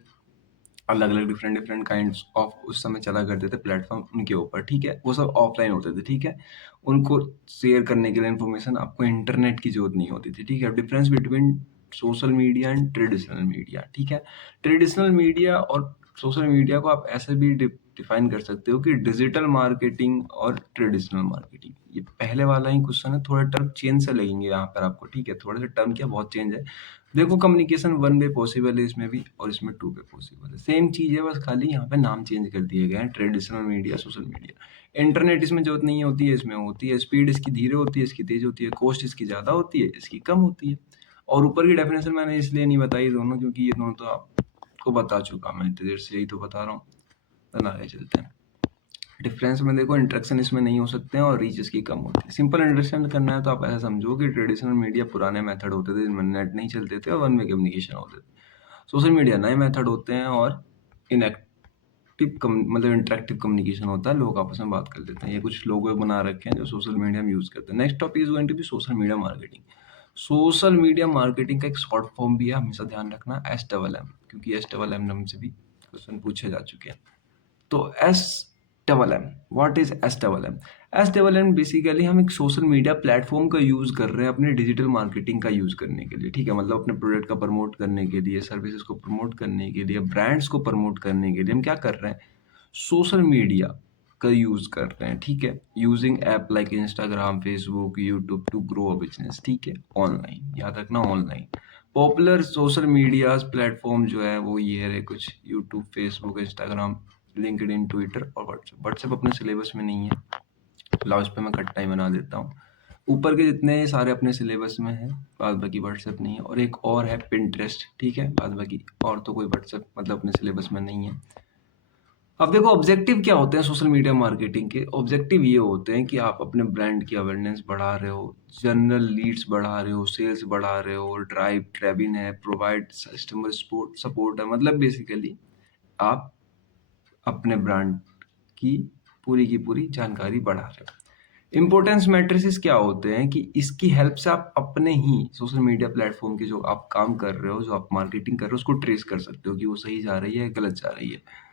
अलग अलग डिफरेंट डिफरेंट काइंड्स ऑफ उस समय चला करते थे प्लेटफॉर्म उनके ऊपर, ठीक है, वो सब ऑफलाइन होते थे, ठीक है। उनको शेयर करने के लिए इन्फॉर्मेशन आपको इंटरनेट की जरूरत नहीं होती थी, ठीक है। Difference between social media and traditional media, ठीक है। ट्रेडिशनल मीडिया और सोशल मीडिया को आप ऐसे भी डिफाइन कर सकते हो कि डिजिटल मार्केटिंग और ट्रेडिशनल मार्केटिंग, ये पहले वाला ही क्वेश्चन है, थोड़ा टर्म चेंज से लगेंगे यहाँ पर आपको, ठीक है, थोड़ा सा टर्म क्या बहुत चेंज है। देखो कम्युनिकेशन वन वे पॉसिबल है इसमें भी, और इसमें टू वे पॉसिबल है, सेम चीज़ है, बस खाली यहाँ पे नाम चेंज कर दिए गए हैं, traditional media, social media. Internet इसमें जरूरत नहीं होती है, इसमें होती है। स्पीड इसकी धीरे होती है, इसकी तेज होती है। कॉस्ट इसकी ज़्यादा होती है, इसकी कम होती है। और ऊपर की डेफिनेशन मैंने इसलिए नहीं बताई दोनों, क्योंकि ये दोनों तो आपको बता चुका मैं इतनी देर से, यही तो बता रहा हूँ। तो आगे चलते हैं। डिफरेंस में देखो इंटरेक्शन इसमें नहीं हो सकते हैं और रीच इसकी कम होती है। सिंपल अंडरस्टैंड करना है तो आप ऐसा समझो कि ट्रेडिशनल मीडिया पुराने मेथड होते थे जिनमें नेट नहीं चलते थे और वन वे कम्युनिकेशन होते थे। सोशल मीडिया नए मेथड होते हैं और मतलब इंटरेक्टिव कम्युनिकेशन होता है, लोग आपस में बात कर लेते हैं। ये कुछ लोग बना रखे हैं जो सोशल मीडिया में यूज करते हैं। Next topic is going to be social media marketing. Social media marketing का एक शॉर्ट फॉर्म भी है, हमेशा ध्यान रखना, SMM, क्योंकि SMM से भी क्वेश्चन पूछे जा चुके हैं। तो SMM, what is SMM? SMM basically हम एक सोशल मीडिया प्लेटफॉर्म का यूज कर रहे हैं अपने डिजिटल मार्केटिंग का यूज करने के लिए, ठीक है, मतलब अपने प्रोडक्ट का प्रमोट करने के लिए, सर्विसेज को प्रमोट करने के लिए, ब्रांड्स को प्रमोट करने के लिए हम क्या कर रहे हैं, सोशल मीडिया का यूज कर रहे हैं, ठीक है, using app like Instagram, Facebook, YouTube to grow a business, ठीक है, ऑनलाइन, याद रखना online. Popular social media platform जो है वो ये है कुछ, YouTube, Facebook, Instagram, LinkedIn, Twitter और व्हाट्सएप। व्हाट्सएप अपने सिलेबस में नहीं है, लास्ट पे मैं कट्टा ही बना देता हूँ। ऊपर के जितने सारे अपने सिलेबस में है, बाद बाकी व्हाट्सएप नहीं है। और एक और है पिंटरेस्ट, ठीक है, बाद बाकी और तो कोई व्हाट्सएप मतलब अपने सिलेबस में नहीं है। अब देखो ऑब्जेक्टिव क्या होते हैं सोशल मीडिया मार्केटिंग के? ऑब्जेक्टिव ये होते हैं कि आप अपने ब्रांड की अवेयरनेस बढ़ा रहे हो, जनरल लीड्स बढ़ा रहे हो, सेल्स बढ़ा रहे हो, ड्राइव ट्रैबिन है, प्रोवाइड कस्टमर सपोर्ट है। मतलब बेसिकली आप अपने ब्रांड की पूरी जानकारी बढ़ा रहे हो। इम्पोर्टेंस मैट्रिसेस क्या होते हैं कि इसकी हेल्प से आप अपने ही सोशल मीडिया प्लेटफॉर्म के जो आप काम कर रहे हो, जो आप मार्केटिंग कर रहे हो, उसको ट्रेस कर सकते हो कि वो सही जा रही है, गलत जा रही है।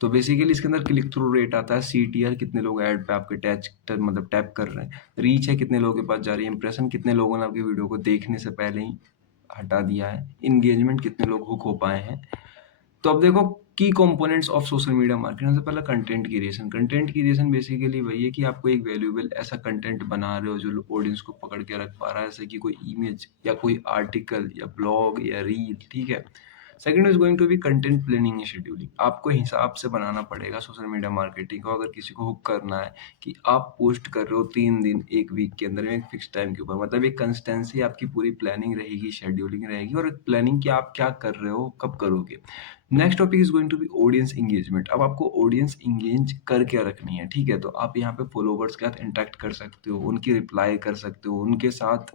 तो बेसिकली इसके अंदर क्लिक थ्रू रेट आता है, सीटीआर कितने लोग ऐड पे आपके मतलब टैप कर रहे हैं, रीच है कितने लोगों के पास जा रही है, इंप्रेशन कितने लोगों ने आपकी वीडियो को देखने से पहले ही हटा दिया है, इंगेजमेंट कितने लोग हुक हो पाए हैं। तो अब देखो की components of social media marketing. सबसे पहला content creation. Content creation basically वही है कि आपको एक वैल्यूएबल ऐसा कंटेंट बना रहे हो जो ऑडियंस को पकड़ के रख पा रहा है, जैसे कि कोई इमेज या कोई आर्टिकल या ब्लॉग या रील, ठीक है। Second is going to be content planning and scheduling. आपको हिसाब से बनाना पड़ेगा सोशल मीडिया मार्केटिंग को। अगर किसी को हुक करना है कि आप पोस्ट कर रहे हो 3 दिन एक वीक के अंदर में एक फिक्स टाइम के ऊपर, मतलब एक कंसिस्टेंसी, आपकी पूरी प्लानिंग रहेगी, शेड्यूलिंग रहेगी, और प्लानिंग कि आप क्या कर रहे हो, कब करोगे। Next topic is going to be audience engagement. अब आपको ऑडियंस इंगेज कर क्या रखनी है, ठीक है। तो आप यहाँ पे फॉलोवर्स के साथ इंटरेक्ट कर सकते हो, उनकी रिप्लाई कर सकते हो, उनके साथ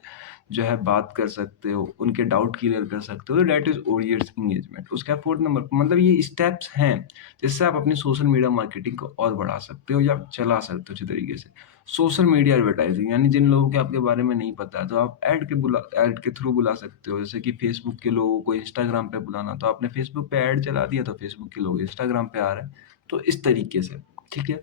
जो है बात कर सकते हो, उनके डाउट क्लियर कर सकते हो। तो दैट इज ऑडियंस इंगेजमेंट। उसका फोर्थ नंबर, मतलब ये स्टेप्स हैं जिससे आप अपनी सोशल मीडिया मार्केटिंग को और बढ़ा सकते हो या चला सकते हो अच्छे तरीके से। सोशल मीडिया एडवर्टाइजिंग, यानी जिन लोगों के आपके बारे में नहीं पता है तो आप ऐड के थ्रू बुला सकते हो। जैसे कि फेसबुक के लोगों को इंस्टाग्राम पे बुलाना, तो आपने फेसबुक पे ऐड चला दिया तो फेसबुक के लोग इंस्टाग्राम पे आ रहे हैं। तो इस तरीके से, ठीक है।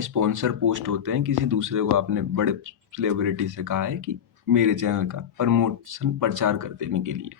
स्पॉन्सर पोस्ट होते हैं, किसी दूसरे को आपने बड़े सेलिब्रिटी से कहा है कि मेरे चैनल का प्रमोशन प्रचार कर देने के लिए।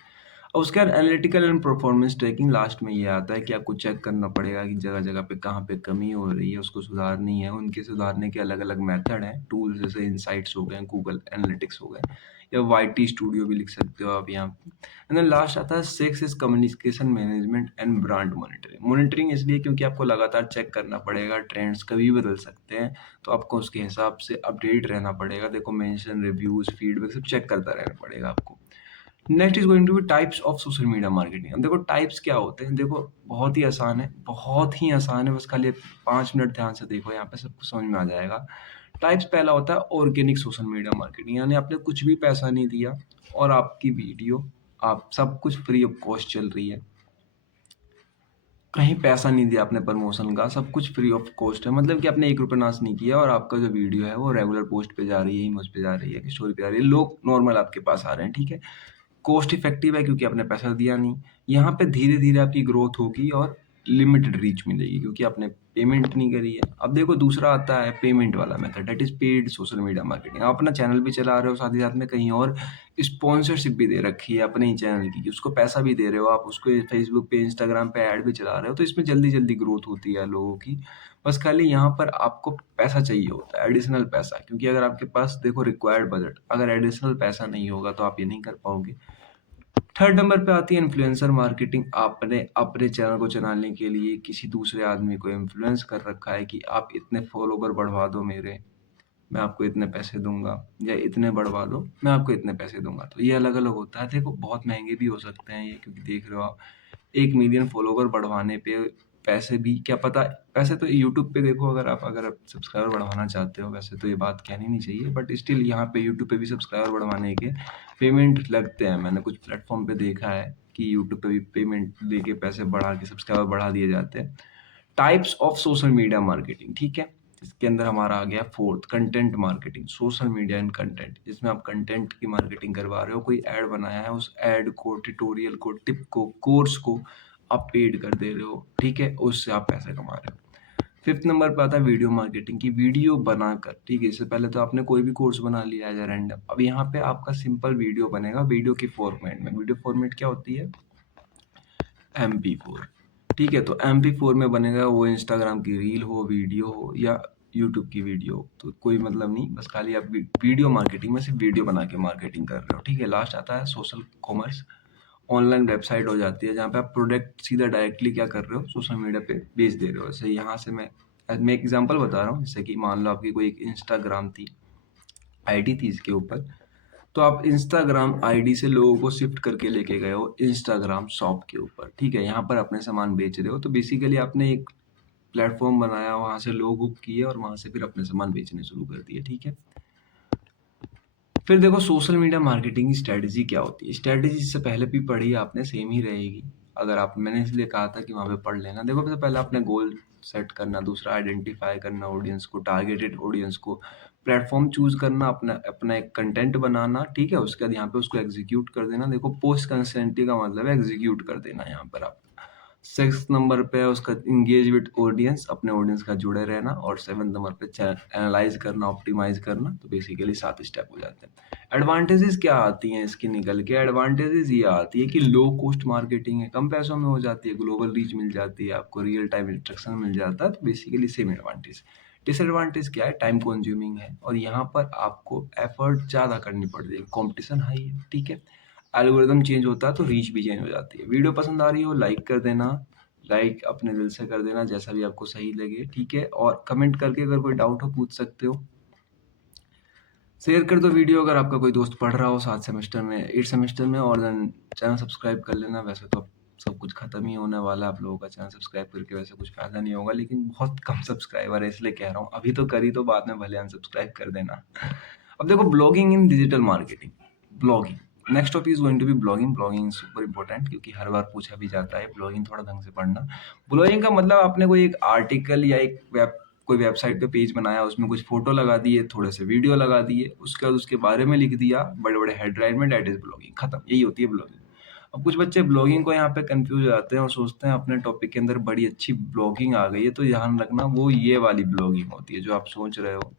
और उसके बाद analytical and performance tracking last में ये आता है कि आपको चेक करना पड़ेगा कि जगह जगह पे कहाँ पे कमी हो रही है, उसको सुधारनी है। उनके सुधारने के अलग अलग मेथड हैं, टूल्स जैसे इनसाइट्स हो गए, गूगल एनालिटिक्स हो गए, या वाईटी स्टूडियो भी लिख सकते हो आप यहाँ पे। एंड देन लास्ट आता है 6 is communication management and brand monitoring. Monitoring इसलिए क्योंकि आपको लगातार चेक करना पड़ेगा, ट्रेंड्स कभी भी बदल सकते हैं, तो आपको उसके हिसाब से अपडेट रहना पड़ेगा। देखो मेंशन, रिव्यूज, फीडबैक सब चेक करता रहना पड़ेगा आपको। Next is going to be types of social media marketing. अब देखो टाइप्स क्या होते हैं, देखो बहुत ही आसान है, बहुत ही आसान है, बस खाली 5 मिनट ध्यान से देखो, यहाँ पे सब कुछ समझ में आ जाएगा। टाइप्स, पहला होता है ऑर्गेनिक सोशल मीडिया मार्केटिंग, यानी आपने कुछ भी पैसा नहीं दिया और आपकी वीडियो, आप सब कुछ फ्री ऑफ कॉस्ट चल रही है, कहीं पैसा नहीं दिया आपने प्रमोशन का, सब कुछ फ्री ऑफ कॉस्ट है। मतलब कि आपने 1 रुपया नाश नहीं किया और आपका जो वीडियो है वो रेगुलर पोस्ट पे जा रही है, इमेज पे जा रही है, स्टोरी पे जा रही है, लोग नॉर्मल आपके पास आ रहे हैं, ठीक है। कॉस्ट इफेक्टिव है क्योंकि आपने पैसा दिया नहीं। यहाँ पे धीरे-धीरे आपकी ग्रोथ होगी और लिमिटेड रीच मिलेगी क्योंकि आपने पेमेंट नहीं करी है। अब देखो दूसरा आता है पेमेंट वाला method, that is paid social media marketing. आप अपना चैनल भी चला रहे हो, साथ ही साथ में कहीं और स्पॉन्सरशिप भी दे रखी है अपने ही चैनल की, उसको पैसा भी दे रहे हो, आप उसको फेसबुक पे, इंस्टाग्राम पे ऐड भी चला रहे हो, तो इसमें जल्दी-जल्दी ग्रोथ होती है लोगों की। बस खाली यहाँ पर आपको पैसा चाहिए होता है, एडिशनल पैसा, क्योंकि अगर आपके पास देखो रिक्वायर्ड बजट, अगर एडिशनल पैसा नहीं होगा तो आप ये नहीं कर पाओगे। थर्ड नंबर पे आती है इन्फ्लुएंसर मार्केटिंग। आपने अपने चैनल को चलाने के लिए किसी दूसरे आदमी को इन्फ्लुएंस कर रखा है कि आप इतने फॉलोवर बढ़वा दो मेरे, मैं आपको इतने पैसे दूंगा, या इतने बढ़वा दो, मैं आपको इतने पैसे दूंगा। तो ये अलग अलग होता है। देखो बहुत महंगे भी हो सकते हैं ये, क्योंकि देख रहे हो आप 1 मिलियन फॉलोवर बढ़वाने पे पैसे भी, क्या पता, पैसे तो यूट्यूब पे देखो, अगर आप सब्सक्राइबर बढ़वाना चाहते हो, वैसे तो ये बात कहनी नहीं चाहिए, बट स्टिल यहाँ पे यूट्यूब पे भी सब्सक्राइबर बढ़वाने के पेमेंट लगते हैं। मैंने कुछ प्लेटफॉर्म पे देखा है कि यूट्यूब पे भी पेमेंट देके पैसे बढ़ा के सब्सक्राइबर बढ़ा दिए जाते हैं। Types of social media marketing, ठीक है। इसके अंदर हमारा आ गया fourth, content marketing, social media and content, जिसमें आप कंटेंट की मार्केटिंग करवा रहे हो। कोई ऐड बनाया है, उस ऐड को, ट्यूटोरियल को, टिप को, कोर्स को आप पेड कर दे रहे हो, ठीक है, उससे आप पैसे कमा रहे हो। फिफ्थ नंबर पे आता है वीडियो मार्केटिंग की, वीडियो बनाकर, ठीक है। इससे पहले तो आपने कोई भी कोर्स बना लिया एज रैंडम, अब यहाँ पे आपका सिंपल वीडियो बनेगा, वीडियो की फॉर्मेट में। वीडियो फॉर्मेट क्या होती है? MP4, ठीक है। तो MP4 में बनेगा, वो इंस्टाग्राम की रील हो, वीडियो हो, या यूट्यूब की वीडियो हो, तो कोई मतलब नहीं, बस खाली आप वीडियो मार्केटिंग में सिर्फ वीडियो बना के मार्केटिंग कर रहे हो, ठीक है। लास्ट आता है सोशल कॉमर्स, ऑनलाइन वेबसाइट हो जाती है जहाँ पे आप प्रोडक्ट सीधा डायरेक्टली क्या कर रहे हो, सोशल मीडिया पे बेच दे रहे हो। जैसे यहाँ से मैं एक एग्जांपल बता रहा हूँ, जैसे कि मान लो आपकी कोई एक इंस्टाग्राम थी, आईडी थी इसके ऊपर, तो आप इंस्टाग्राम आईडी से लोगों को शिफ्ट करके लेके गए हो इंस्टाग्राम शॉप के ऊपर, ठीक है। यहाँ पर अपने सामान बेच रहे हो, तो बेसिकली आपने एक प्लेटफॉर्म बनाया, वहाँ से लोग हुक किए और वहाँ से फिर अपने सामान बेचने शुरू कर दिए, ठीक है। फिर देखो सोशल मीडिया मार्केटिंग की स्ट्रेटजी क्या होती है। स्ट्रेटजी इससे पहले भी पढ़ी आपने, सेम ही रहेगी। अगर आप, मैंने इसलिए कहा था कि वहाँ पे पढ़ लेना। देखो सबसे पहले अपने गोल सेट करना, दूसरा आइडेंटिफाई करना ऑडियंस को, टारगेटेड ऑडियंस को, प्लेटफॉर्म चूज करना, अपना अपना एक कंटेंट बनाना, ठीक है। उसके बाद यहाँ पे उसको एग्जीक्यूट कर देना। देखो पोस्ट कंसिस्टेंसी का मतलब है एग्जीक्यूट कर देना यहाँ पर आप। 6 नंबर पे है उसका इंगेज विद ऑडियंस, अपने ऑडियंस का जुड़े रहना। और 7 नंबर पे एनालाइज करना, ऑप्टिमाइज करना। तो बेसिकली 7 स्टेप हो जाते हैं। एडवांटेजेस क्या आती हैं इसकी निकल के? एडवांटेजेस ये आती है कि लो कॉस्ट मार्केटिंग है, कम पैसों में हो जाती है, ग्लोबल रीच मिल जाती है, आपको रियल टाइम इंस्ट्रक्शन मिल जाता है। तो बेसिकली सेम एडवांटेज। डिसएडवांटेज क्या है? टाइम कंज्यूमिंग है और यहाँ पर आपको एफर्ट ज़्यादा करनी पड़ती है, कॉम्पिटिशन हाई है, ठीक है। एल्गोरिदम चेंज होता है तो रीच भी चेंज हो जाती है। वीडियो पसंद आ रही हो लाइक कर देना, लाइक अपने दिल से कर देना, जैसा भी आपको सही लगे, ठीक है। और कमेंट करके अगर कोई डाउट हो पूछ सकते हो। शेयर कर दो वीडियो अगर आपका कोई दोस्त पढ़ रहा हो 7 सेमेस्टर में, 8 सेमेस्टर में। और देन चैनल सब्सक्राइब कर लेना। वैसे तो अब सब कुछ खत्म ही होने वाला है आप लोगों का, चैनल सब्सक्राइब करके वैसे कुछ फायदा नहीं होगा, लेकिन बहुत कम सब्सक्राइबर है इसलिए कह रहा हूँ। अभी तो करी तो बाद में भले अनसब्सक्राइब कर देना। अब देखो blogging in digital marketing. Blogging, next topic is going to be blogging. Blogging is super important क्योंकि हर बार पूछा भी जाता है। ब्लॉगिंग थोड़ा ढंग से पढ़ना। ब्लॉगिंग का मतलब आपने कोई एक आर्टिकल या एक कोई वेबसाइट पे पेज बनाया, उसमें कुछ फोटो लगा दिए, थोड़े से वीडियो लगा दिए, उसके बाद उसके बारे में लिख दिया बड़े बड़े हेडलाइन में, डेट इज ब्लॉगिंग, खत्म। यही होती है ब्लॉगिंग। अब कुछ बच्चे ब्लॉगिंग को यहाँ पे कंफ्यूज हो जाते हैं और सोचते हैं अपने टॉपिक के अंदर बड़ी अच्छी ब्लॉगिंग आ गई है। तो ध्यान रखना, वो ये वाली ब्लॉगिंग होती है जो आप सोच रहे हो,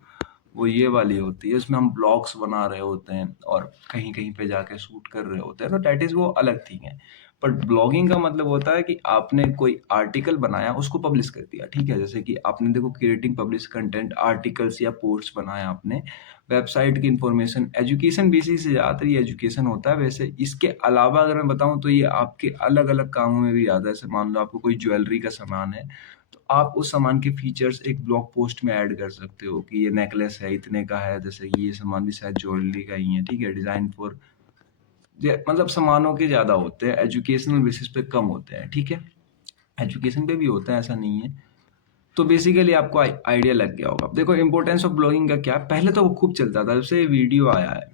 वो ये वाली होती है। उसमें हम ब्लॉग्स बना रहे होते हैं और कहीं कहीं पे जाके शूट कर रहे होते हैं, तो डेट इज वो अलग थिंग है। बट ब्लॉगिंग का मतलब होता है कि आपने कोई आर्टिकल बनाया, उसको पब्लिश कर दिया, ठीक है। जैसे कि आपने देखो क्रिएटिंग पब्लिश कंटेंट, आर्टिकल्स या पोस्ट बनाया आपने, वेबसाइट की इंफॉर्मेशन, एजुकेशन बेसिस से ज़्यादातर ये एजुकेशन होता है। वैसे इसके अलावा अगर मैं बताऊं तो ये आपके अलग अलग कामों में भी आता है। जैसे मान लो आपको कोई ज्वेलरी का सामान है, तो आप उस सामान के फीचर्स एक ब्लॉग पोस्ट में ऐड कर सकते हो कि ये नेकलेस है इतने का है, जैसे कि ये सामान भी शायद ज्वेलरी का ही है, ठीक है। डिजाइन फॉर, मतलब सामानों के ज्यादा होते हैं, एजुकेशनल बेसिस पे कम होते हैं, ठीक है। एजुकेशन पे भी होता है, ऐसा नहीं है। तो बेसिकली आपको आइडिया लग गया होगा। अब देखो इंपॉर्टेंस ऑफ ब्लॉगिंग का क्या, पहले तो वो खूब चलता था, जब से वीडियो आया है।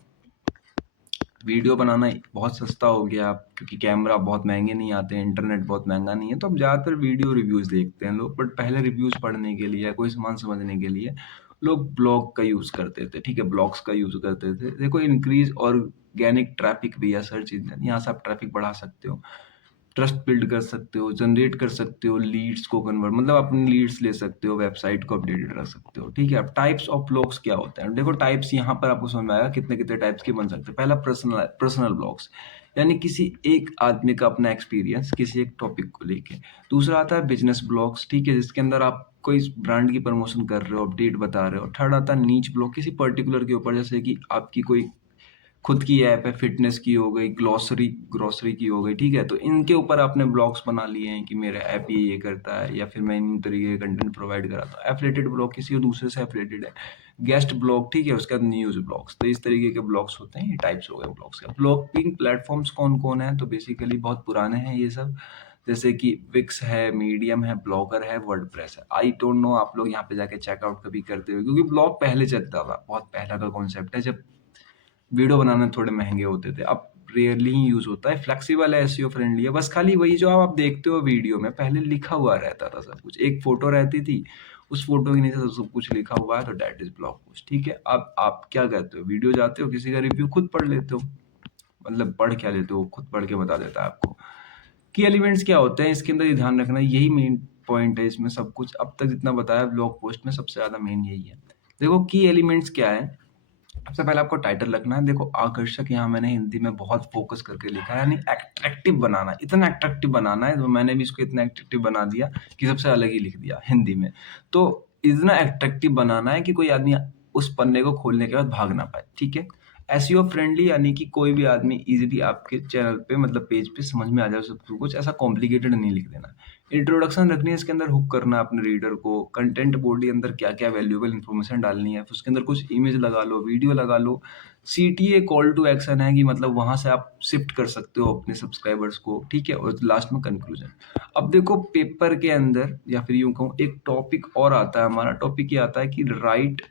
वीडियो बनाना बहुत सस्ता हो गया क्योंकि कैमरा बहुत महंगे नहीं आते हैं, इंटरनेट बहुत महंगा नहीं है, तो अब ज़्यादातर वीडियो रिव्यूज़ देखते हैं लोग। बट पहले रिव्यूज़ पढ़ने के लिए या कोई सामान समझने के लिए लोग ब्लॉग का यूज़ करते थे, ठीक है, ब्लॉग्स का यूज़ करते थे। देखो इंक्रीज ऑर्गेनिक ट्रैफिक भी है, सर्च इंजन, यहाँ से आप ट्रैफिक बढ़ा सकते हो, ट्रस्ट बिल्ड कर सकते हो, जनरेट कर सकते हो, लीड्स को कन्वर्ट, मतलब अपनी लीड्स ले सकते हो, वेबसाइट को अपडेटेड रख सकते हो, ठीक है। अब टाइप्स ऑफ ब्लॉग्स क्या होते हैं, देखो टाइप्स यहाँ पर आपको समझ में आएगा कितने कितने टाइप्स के बन सकते हैं। पहला पर्सनल ब्लॉग्स, यानी किसी एक आदमी का अपना एक्सपीरियंस किसी एक टॉपिक को लेके। दूसरा आता है बिजनेस ब्लॉग्स, ठीक है, जिसके अंदर आप कोई ब्रांड की प्रमोशन कर रहे हो, अपडेट बता रहे हो। थर्ड आता है नीच ब्लॉग, किसी पर्टिकुलर के ऊपर, जैसे कि आपकी कोई खुद की ऐप है, फिटनेस की हो गई, ग्रोसरी ग्रोसरी की हो गई, ठीक है। तो इनके ऊपर आपने ब्लॉग्स बना लिए हैं कि मेरा ऐप ये करता है, या फिर मैं इन तरीके के कंटेंट प्रोवाइड कराता हूँ। एफिलिएटेड ब्लॉग किसी और दूसरे से एफिलिएटेड है। गेस्ट ब्लॉग, ठीक है, उसके बाद न्यूज ब्लॉग्स। तो इस तरीके के ब्लॉग्स होते हैं, ये टाइप्स हो गए ब्लॉग्स के। ब्लॉगिंग प्लेटफॉर्म्स कौन कौन है, तो बेसिकली बहुत पुराने हैं ये सब, जैसे कि विक्स है, मीडियम है, ब्लॉगर है, वर्डप्रेस है। आई डोंट नो आप लोग यहाँ पे जाके चेकआउट कभी करते हो, क्योंकि ब्लॉग पहले चलता था, बहुत पहला का कॉन्सेप्ट है, जब वीडियो बनाने थोड़े महंगे होते थे। अब रेयरली ही यूज होता है, फ्लेक्सिबल है, एसईओ फ्रेंडली है। बस खाली वही जो आप देखते हो वीडियो में, पहले लिखा हुआ रहता था सब कुछ, एक फोटो रहती थी, उस फोटो के नीचे सब कुछ लिखा हुआ है, तो डेट इज ब्लॉग पोस्ट, ठीक है। अब आप क्या कहते हो, वीडियो जाते हो किसी का रिव्यू खुद पढ़ लेते हो, मतलब पढ़ क्या लेते हो, खुद पढ़ के बता देता है आपको। की एलिमेंट्स क्या होते हैं इसके अंदर, ये ध्यान रखना, यही मेन पॉइंट है इसमें। सब कुछ अब तक जितना बताया ब्लॉग पोस्ट में, सबसे ज्यादा मेन यही है। देखो की एलिमेंट्स क्या है, सबसे पहले आपको टाइटल रखना है। देखो आकर्षक यहाँ मैंने हिंदी में बहुत फोकस करके लिखा है, यानी अट्रैक्टिव बनाना, इतना अट्रैक्टिव बनाना है, तो मैंने भी इसको इतना अट्रैक्टिव बना दिया कि सबसे अलग ही लिख दिया हिंदी में। तो इतना अट्रैक्टिव बनाना है कि कोई आदमी उस पन्ने को खोलने के बाद भाग ना पाए, ठीक है। एसईओ फ्रेंडली यानी कि कोई भी आदमी इजीली आपके चैनल पे मतलब पेज पे समझ में आ जाए सब कुछ, ऐसा कॉम्प्लिकेटेड नहीं लिख देना। इंट्रोडक्शन रखनी है इसके अंदर, हुक करना है अपने रीडर को, कंटेंट बॉडी अंदर क्या क्या वैल्यूएबल इन्फॉर्मेशन डालनी है, फिर उसके अंदर कुछ इमेज लगा लो, वीडियो लगा लो। सीटीए कॉल टू एक्शन है कि मतलब वहां से आप शिफ्ट कर सकते हो अपने सब्सक्राइबर्स को, ठीक है। और लास्ट में कंक्लूजन। अब देखो पेपर के अंदर या फिर यूं कहूँ एक टॉपिक और आता है, हमारा टॉपिक ये आता है कि राइट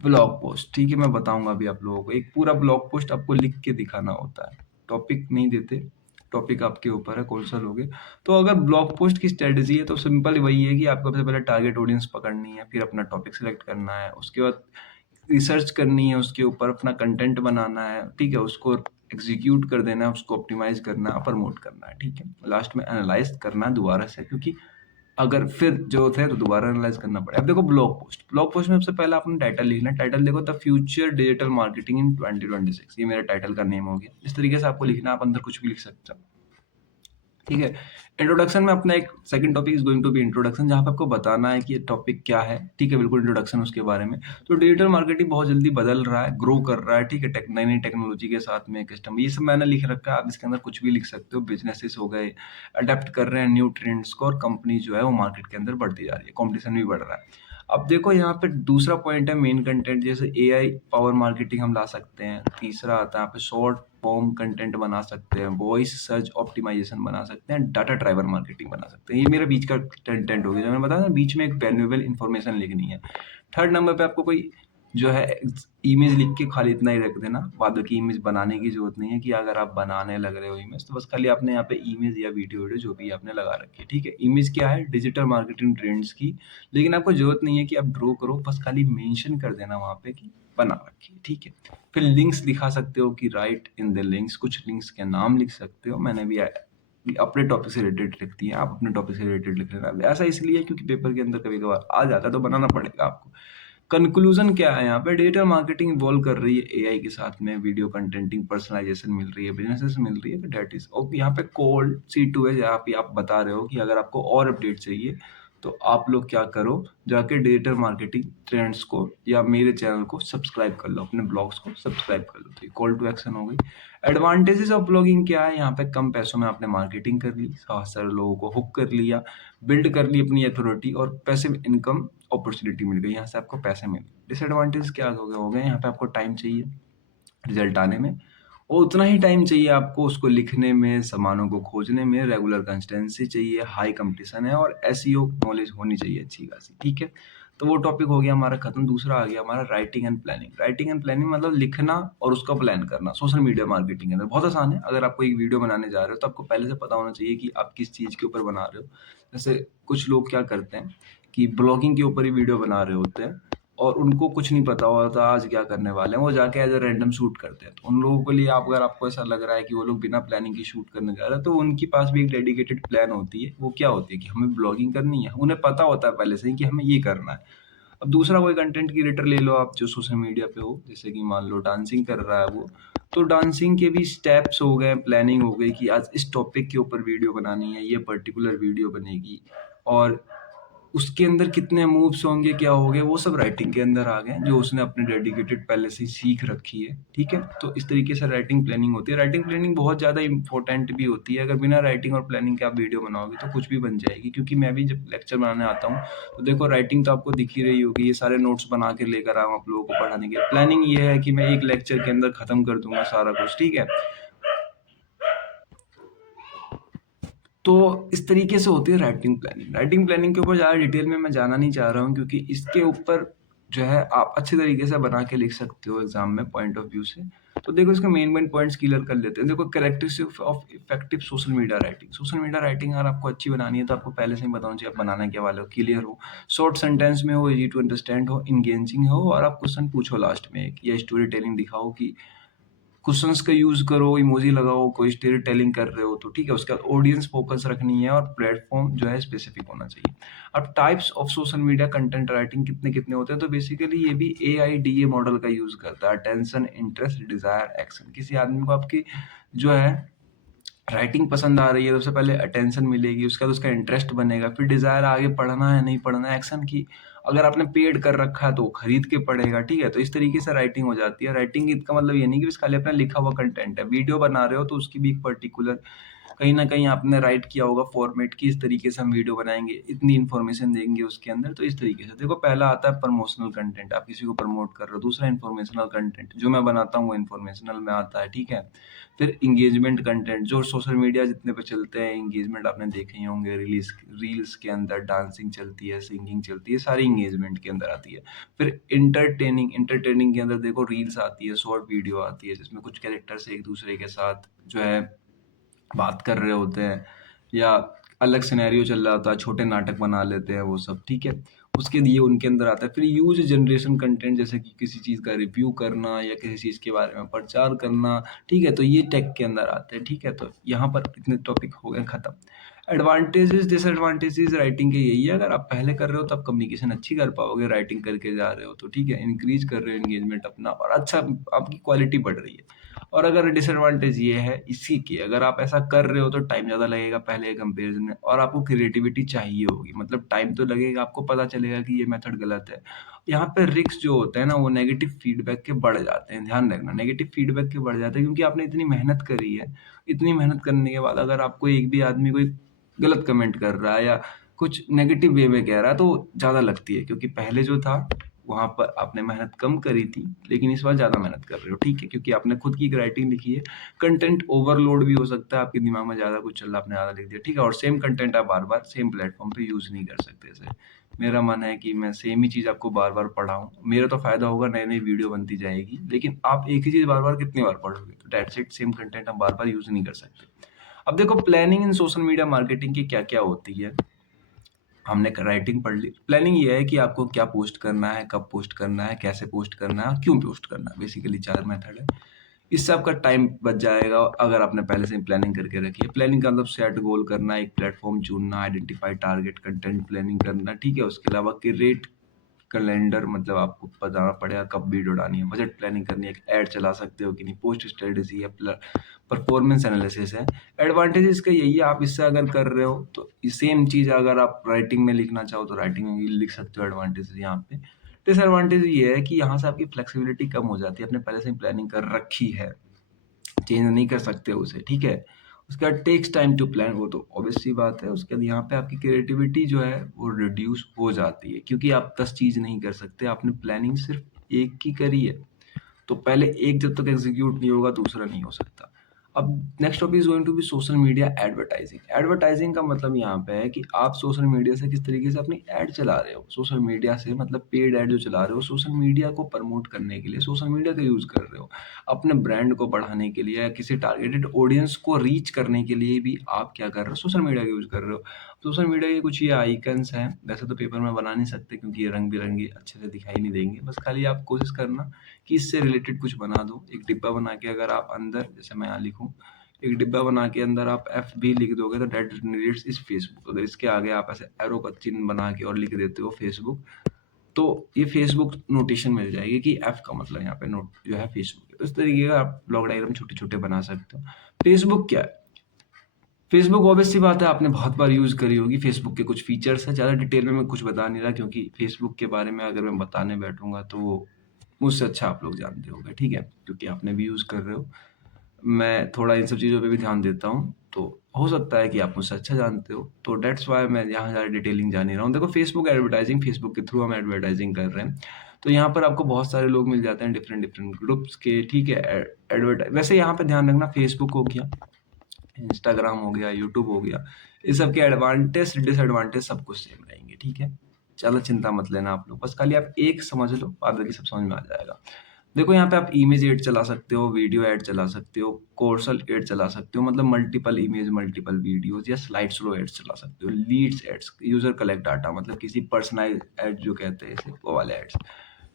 ब्लॉग पोस्ट, ठीक है। मैं बताऊंगा अभी आप लोगों को, एक पूरा ब्लॉग पोस्ट आपको लिख के दिखाना होता है, टॉपिक नहीं देते, टॉपिक आपके ऊपर है कौन सा लोगे। तो अगर ब्लॉग पोस्ट की स्ट्रेटजी है तो सिंपल वही है कि आपको सबसे पहले टारगेट ऑडियंस पकड़नी है, फिर अपना टॉपिक सिलेक्ट करना है, उसके बाद रिसर्च करनी है, उसके ऊपर अपना कंटेंट बनाना है, ठीक है। उसको एग्जीक्यूट कर देना है, उसको ऑप्टिमाइज करना है, प्रमोट करना है, ठीक है। लास्ट में एनालाइज करना है दोबारा से, क्योंकि अगर फिर जो थे तो दोबारा एनालाइज करना पड़े। अब देखो ब्लॉग पोस्ट में सबसे पहले आपने टाइटल लिखना है। टाइटल देखो, the future digital marketing in 2026, ये मेरा टाइटल का नेम हो गया। इस तरीके से आपको लिखना है, आप अंदर कुछ भी लिख सकते हो, ठीक है। इंट्रोडक्शन में अपना एक second topic is going to be introduction, जहां पे आपको बताना है कि ये टॉपिक क्या है, ठीक है। बिल्कुल इंट्रोडक्शन उसके बारे में। तो डिजिटल मार्केटिंग बहुत जल्दी बदल रहा है, ग्रो कर रहा है, ठीक है। नई नई टेक्नोलॉजी के साथ में कस्टम, ये सब मैंने लिख रखा है, आप इसके अंदर कुछ भी लिख सकते हो। बिजनेसेस हो गए, अडेप्ट कर रहे हैं न्यू ट्रेंड्स को, और कंपनी जो है वो मार्केट के अंदर बढ़ती जा रही है, कॉम्पिटिशन भी बढ़ रहा है। अब देखो यहाँ पे दूसरा पॉइंट है मेन कंटेंट, जैसे एआई पावर मार्केटिंग हम ला सकते हैं। तीसरा आता है यहाँ पे शॉर्ट फॉर्म कंटेंट बना सकते हैं, वॉइस सर्च ऑप्टिमाइजेशन बना सकते हैं, डाटा ड्राइवर मार्केटिंग बना सकते हैं। ये मेरा बीच का कंटेंट हो गया, जो मैंने बताया ना, बीच में एक वैल्यूएबल इन्फॉर्मेशन लिखनी है। थर्ड नंबर पे आपको कोई जो है इमेज लिख के खाली इतना ही रख देना, बाद की इमेज बनाने की जरूरत नहीं है। कि अगर आप बनाने लग रहे हो इमेज, तो बस खाली आपने यहाँ पे इमेज या वीडियो जो भी आपने लगा रखी है, ठीक है। इमेज क्या है, डिजिटल मार्केटिंग ट्रेंड्स की, लेकिन आपको जरूरत नहीं है कि आप ड्रॉ करो, बस खाली मेंशन कर देना वहां पे कि बना रखी है, ठीक है। फिर लिंक्स दिखा सकते हो कि राइट इन द लिंक्स, कुछ लिंक्स के नाम लिख सकते हो। मैंने भी अपने टॉपिक से रिलेटेड लिख दिए, आप अपने टॉपिक से रिलेटेड लिख लेना। ऐसा इसलिए क्योंकि पेपर के अंदर कभी कभार आ जाता है, तो बनाना पड़ेगा आपको। कंक्लूजन क्या है, यहाँ पे डिजिटल मार्केटिंग इवॉल्व कर रही है एआई के साथ में, वीडियो कंटेंटिंग पर्सनलाइजेशन मिल रही है, बिजनेसेस मिल रही है, तो डेट इज ओके। यहाँ पे कोल्ड C2 है, जहाँ पे आप बता रहे हो कि अगर आपको और अपडेट चाहिए तो आप लोग क्या करो, जाके डिजिटल मार्केटिंग ट्रेंड्स को या मेरे चैनल को सब्सक्राइब कर लो, अपने ब्लॉग्स को सब्सक्राइब कर लो। तो कॉल टू एक्शन हो गई। एडवांटेजेस ऑफ ब्लॉगिंग क्या है, यहाँ पे कम पैसों में आपने मार्केटिंग कर ली, बहुत सारे लोगों को हुक कर लिया, बिल्ड कर ली अपनी अथॉरिटी, और पैसिव इनकम अपॉर्चुनिटी मिल गई, यहाँ से आपको पैसे मिल गए। डिसएडवांटेज क्या हो गए, यहाँ पे आपको टाइम चाहिए रिजल्ट आने में, और उतना ही टाइम चाहिए आपको उसको लिखने में, सामानों को खोजने में, रेगुलर कंसिस्टेंसी चाहिए, हाई कंपटीशन है, और एसईओ नॉलेज होनी चाहिए अच्छी खासी, ठीक है। तो वो टॉपिक हो गया हमारा खत्म। दूसरा आ गया हमारा writing and planning. Writing and planning मतलब लिखना और उसका प्लान करना। सोशल मीडिया मार्केटिंग के अंदर बहुत आसान है। अगर आपको एक वीडियो बनाने जा रहे हो तो आपको पहले से पता होना चाहिए कि आप किस चीज़ के ऊपर बना रहे हो। जैसे कुछ लोग क्या करते हैं कि ब्लॉगिंग के ऊपर ही वीडियो बना रहे होते हैं, और उनको कुछ नहीं पता होता आज क्या करने वाले हैं, वो जाके एज अ रैंडम शूट करते हैं। तो उन लोगों के लिए आप, अगर आपको ऐसा लग रहा है कि वो लोग बिना प्लानिंग की शूट करने जा रहे हैं, तो उनके पास भी एक डेडिकेटेड प्लान होती है। वो क्या होती है कि हमें ब्लॉगिंग करनी है, उन्हें पता होता है पहले से ही कि हमें ये करना है। अब दूसरा कोई कंटेंट क्रिएटर ले लो आप जो सोशल मीडिया पे हो, जैसे कि मान लो डांसिंग कर रहा है वो, तो डांसिंग के भी स्टेप्स हो गए, प्लानिंग हो गई कि आज इस टॉपिक के ऊपर वीडियो बनानी है, ये पर्टिकुलर वीडियो बनेगी, और उसके अंदर कितने मूव्स होंगे, क्या होंगे, वो सब राइटिंग के अंदर आ गए, जो उसने अपने डेडिकेटेड पहले से ही सीख रखी है, ठीक है। तो इस तरीके से राइटिंग प्लानिंग होती है। राइटिंग प्लानिंग बहुत ज़्यादा इंपॉर्टेंट भी होती है। अगर बिना राइटिंग और प्लानिंग के आप वीडियो बनाओगे तो कुछ भी बन जाएगी। क्योंकि मैं भी जब लेक्चर बनाने आता हूँ तो देखो राइटिंग तो आपको दिख ही रही होगी, ये सारे नोट्स बना के लेकर आऊँ आप लोगों को पढ़ाने के। प्लानिंग ये है कि मैं एक लेक्चर के अंदर खत्म कर दूंगा सारा कुछ, ठीक है। तो इस तरीके से होती है राइटिंग प्लानिंग। राइटिंग प्लानिंग के ऊपर ज़्यादा डिटेल में मैं जाना नहीं चाह रहा हूँ, क्योंकि इसके ऊपर जो है आप अच्छे तरीके से बना के लिख सकते हो एग्जाम में पॉइंट ऑफ व्यू से। तो देखो इसके मेन मेन पॉइंट्स क्लियर कर लेते हैं। देखो characteristics of effective social media writing. Social media writing अगर आपको अच्छी बनानी है तो आपको पहले से ही बताना चाहिए आप बनाना क्या वाले हो, क्लियर हो, शॉर्ट सेंटेंस में हो, इजी टू अंडरस्टैंड हो, इंगेजिंग हो, और आप क्वेश्चन पूछो लास्ट में एक, या स्टोरी टेलिंग दिखाओ कि क्वेश्चंस का यूज करो, इमोजी लगाओ, कोई स्टोरी टेलिंग कर रहे हो तो, ठीक है। उसके बाद ऑडियंस फोकस रखनी है, और प्लेटफॉर्म जो है स्पेसिफिक होना चाहिए। अब types of social media content writing कितने कितने होते हैं, तो बेसिकली ये भी AIDA मॉडल का यूज करता है। Attention, interest, desire, action. किसी आदमी को आपकी जो है राइटिंग पसंद आ रही है तो सबसे पहले अटेंशन मिलेगी, उसके बाद उसका इंटरेस्ट बनेगा, फिर डिज़ायर आगे पढ़ना है नहीं पढ़ना है, एक्शन की अगर आपने पेड कर रखा है तो वो खरीद के पढ़ेगा, ठीक है? तो इस तरीके से राइटिंग हो जाती है। राइटिंग का मतलब ये नहीं कि बस खाली अपना लिखा हुआ कंटेंट है। वीडियो बना रहे हो तो उसकी भी एक पर्टिकुलर कहीं न कहीं आपने राइट किया होगा फॉर्मेट कि इस तरीके से हम वीडियो बनाएँगे, इतनी इन्फॉर्मेशन देंगे उसके अंदर, तो इस तरीके से। देखो पहला आता है प्रमोशनल कंटेंट, आप किसी को प्रमोट कर रहे हो, दूसरा इन्फॉर्मेशनल कंटेंट, जो मैं बनाता हूँ वो इन्फॉर्मेशनल में आता है, ठीक है? फिर एंगेजमेंट कंटेंट, जो सोशल मीडिया जितने पे चलते हैं, एंगेजमेंट आपने देखे ही होंगे, रील्स के अंदर डांसिंग चलती है, सिंगिंग चलती है, सारी एंगेजमेंट के अंदर आती है। फिर एंटरटेनिंग के अंदर देखो रील्स आती है, शॉर्ट वीडियो आती है, जिसमें कुछ कैरेक्टर्स एक दूसरे के साथ जो है बात कर रहे होते हैं या अलग सिनेरियो चल रहा होता है, छोटे नाटक बना लेते हैं वो सब, ठीक है? उसके लिए उनके अंदर आता है। फिर यूज़ जनरेशन कंटेंट, जैसे कि किसी चीज़ का रिव्यू करना या किसी चीज़ के बारे में प्रचार करना, ठीक है? तो ये टेक के अंदर आते हैं, ठीक है? तो यहाँ पर इतने टॉपिक हो गए खत्म। एडवांटेजेस डिसएडवांटेजेस राइटिंग के यही है, अगर आप पहले कर रहे हो तो आप कम्युनिकेशन अच्छी कर पाओगे, राइटिंग करके जा रहे हो तो, ठीक है? इंक्रीज कर रहे हो एंगेजमेंट अपना और अच्छा आपकी क्वालिटी बढ़ रही है। और अगर डिसएडवांटेज ये है इसी की, अगर आप ऐसा कर रहे हो तो टाइम ज़्यादा लगेगा पहले के कंपैरिजन में, और आपको क्रिएटिविटी चाहिए होगी, मतलब टाइम तो लगेगा, आपको पता चलेगा कि ये मेथड गलत है। यहाँ पे रिस्क जो होते हैं ना, वो नेगेटिव फीडबैक के बढ़ जाते हैं, ध्यान रखना, नेगेटिव फीडबैक के बढ़ जाते हैं, क्योंकि आपने इतनी मेहनत करी है। इतनी मेहनत करने के बाद अगर आपको एक भी आदमी कोई गलत कमेंट कर रहा है या कुछ नेगेटिव वे में कह रहा है, तो ज़्यादा लगती है, क्योंकि पहले जो था वहाँ पर आपने मेहनत कम करी थी, लेकिन इस बार ज़्यादा मेहनत कर रहे हो, ठीक है? क्योंकि आपने खुद की एक राइटिंग लिखी है। कंटेंट ओवरलोड भी हो सकता है, आपके दिमाग में ज़्यादा कुछ चल रहा है, आपने ज़्यादा लिख दिया, ठीक है? और सेम कंटेंट आप बार-बार सेम प्लेटफ़ॉर्म पे यूज़ नहीं कर सकते। जैसे मेरा मन है कि मैं सेम ही चीज़ आपको बार-बार पढ़ाऊँ, मेरा तो फ़ायदा होगा, नई-नई वीडियो बनती जाएगी, लेकिन आप एक ही चीज़ बार-बार कितनी बार पढ़ोगे? तो दैट्स इट, सेम कंटेंट हम बार-बार यूज़ नहीं कर सकते। अब देखो planning in social media marketing की क्या-क्या होती है? हमने राइटिंग पढ़ ली। प्लानिंग ये है कि आपको क्या पोस्ट करना है, कब पोस्ट करना है, कैसे पोस्ट करना है, क्यों पोस्ट करना है। बेसिकली 4 मेथड है। इससे आपका टाइम बच जाएगा अगर आपने पहले से ही प्लानिंग करके रखी है। प्लानिंग का मतलब सेट गोल करना, एक प्लेटफ़ॉर्म चुनना, आइडेंटिफाई टारगेट, कंटेंट प्लानिंग करना, ठीक है? उसके अलावा क्रिएट कैलेंडर, मतलब आपको बताना पड़ेगा कब वीडियो डालनी है, बजट प्लानिंग करनी है, एक ऐड चला सकते हो कि नहीं, पोस्ट स्ट्रेटजी है, परफॉर्मेंस एनालिसिस है। एडवांटेज इसका यही है, आप इससे अगर कर रहे हो तो सेम चीज़ अगर आप राइटिंग में लिखना चाहो तो राइटिंग में भी लिख सकते हो, एडवांटेज यहाँ पे। डिसएडवांटेज ये है कि यहाँ से आपकी फ्लेक्सिबिलिटी कम हो जाती है, आपने पहले से ही प्लानिंग कर रखी है, चेंज नहीं कर सकते उसे, ठीक है? उसके बाद टेक्स टाइम टू प्लान, वो तो ऑब्वियस सी बात है। उसके बाद यहाँ पे आपकी क्रिएटिविटी जो है वो रिड्यूस हो जाती है, क्योंकि आप 10 चीज़ नहीं कर सकते, आपने प्लानिंग सिर्फ एक की करी है। तो पहले एक जब तक एग्जीक्यूट नहीं होगा, दूसरा नहीं हो सकता। अब next topic is going to be social media advertising. Advertising का मतलब यहाँ पे है कि आप सोशल मीडिया से किस तरीके से अपनी एड चला रहे हो। सोशल मीडिया से मतलब पेड एड जो चला रहे हो, सोशल मीडिया को प्रमोट करने के लिए सोशल मीडिया का यूज कर रहे हो, अपने ब्रांड को बढ़ाने के लिए या किसी टारगेटेड ऑडियंस को रीच करने के लिए भी आप क्या कर रहे हो, सोशल मीडिया का यूज कर रहे हो। सोशल मीडिया के कुछ ये आइकन्स हैं, वैसे तो पेपर में बना नहीं सकते क्योंकि ये रंग बिरंगे अच्छे से दिखाई नहीं देंगे, बस खाली आप कोशिश करना कि इससे रिलेटेड कुछ बना दो। एक डिब्बा बना के अगर आप अंदर, जैसे मैं यहाँ लिखूँ, एक डिब्बा बना के अंदर आप एफ बी लिख दोगे तो दैट जनरेट्स इज फेसबुक। अगर इसके आगे आप ऐसे एरो का चिन्ह बना के और लिख देते हो फेसबुक, तो ये फेसबुक नोटेशन मिल जाएगी कि एफ का मतलब यहाँ पे नोट जो है फेसबुक है। तो इस तरीके का आप ब्लॉक डायग्राम छोटे छोटे बना सकते हो। फेसबुक क्या है? फेसबुक ऑब्वियस सी बात है, आपने बहुत बार यूज़ करी होगी। फेसबुक के कुछ फीचर्स हैं, ज़्यादा डिटेल में मैं कुछ बता नहीं रहा, क्योंकि फेसबुक के बारे में अगर मैं बताने बैठूंगा तो वो मुझसे अच्छा आप लोग जानते होंगे, ठीक है? क्योंकि आपने भी यूज़ कर रहे हो। मैं थोड़ा इन सब चीज़ों पे भी ध्यान देता हूँ, तो हो सकता है कि आप मुझसे अच्छा जानते हो, तो दैट्स व्हाई मैं यहाँ ज़्यादा डिटेलिंग जान नहीं रहा हूँ। देखो फेसबुक एडवर्टाइजिंग, फेसबुक के थ्रू हम एडवर्टाइजिंग कर रहे हैं, तो यहाँ पर आपको बहुत सारे लोग मिल जाते हैं डिफरेंट डिफरेंट ग्रुप्स के, ठीक है? एडवर्टाइज, वैसे यहाँ पे ध्यान रखना, फेसबुक हो गया, इंस्टाग्राम हो गया, यूट्यूब हो गया, इस सब के एडवांटेज डिसएडवांटेज सब कुछ सेम रहेंगे, ठीक है? ज़्यादा चिंता मत लेना आप लोग, बस खाली आप एक समझ लो, बाद बाकी सब समझ में आ जाएगा। देखो यहाँ पे आप इमेज ऐड चला सकते हो, वीडियो ऐड चला सकते हो, कोर्सल ऐड चला सकते हो, मतलब मल्टीपल इमेज, मल्टीपल वीडियोज़, या स्लाइड स्लो ऐड्स चला सकते हो, leads ads, user collect data, मतलब किसी पर्सनलाइज़्ड ऐड जो कहते हैं इसे, वो वाले ऐड्स।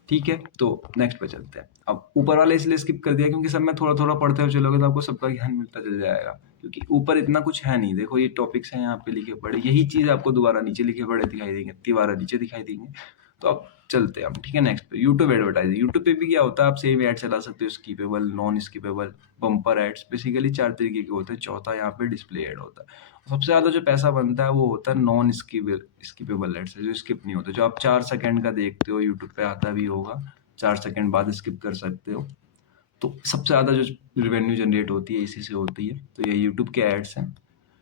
ठीक है, तो नेक्स्ट पे चलते हैं। अब ऊपर वाला इसलिए स्किप कर दिया क्योंकि सब में थोड़ा-थोड़ा पढ़ते हुए चलोगे तो आपको सबका ज्ञान मिलता चल जाएगा। क्योंकि ऊपर इतना कुछ है नहीं। देखो ये टॉपिक्स हैं यहाँ पे लिखे पड़े, यही चीज़ आपको दोबारा नीचे लिखे पड़े दिखाई देंगे, तिबारा नीचे दिखाई देंगे। तो अब चलते हैं हम, ठीक है, नेक्स्ट पे यूट्यूब एडवर्टाइजिंग। यूट्यूब पे भी क्या होता है, आप सेम ऐड चला सकते हो, skippable, non skippable, bumper ads, basically 4 तरीके के होते हैं। चौथा यहाँ पे डिस्प्ले एड होता है। सबसे ज़्यादा जो पैसा बनता है वो होता है नॉन स्किपेबल एड्स, जो स्किप नहीं होते, जो आप 4 सेकंड का देखते हो, यूट्यूब पे आता भी होगा, 4 सेकंड बाद स्किप कर सकते हो। तो सबसे ज़्यादा जो रेवेन्यू जनरेट होती है इसी से होती है। तो ये यूट्यूब के एड्स हैं।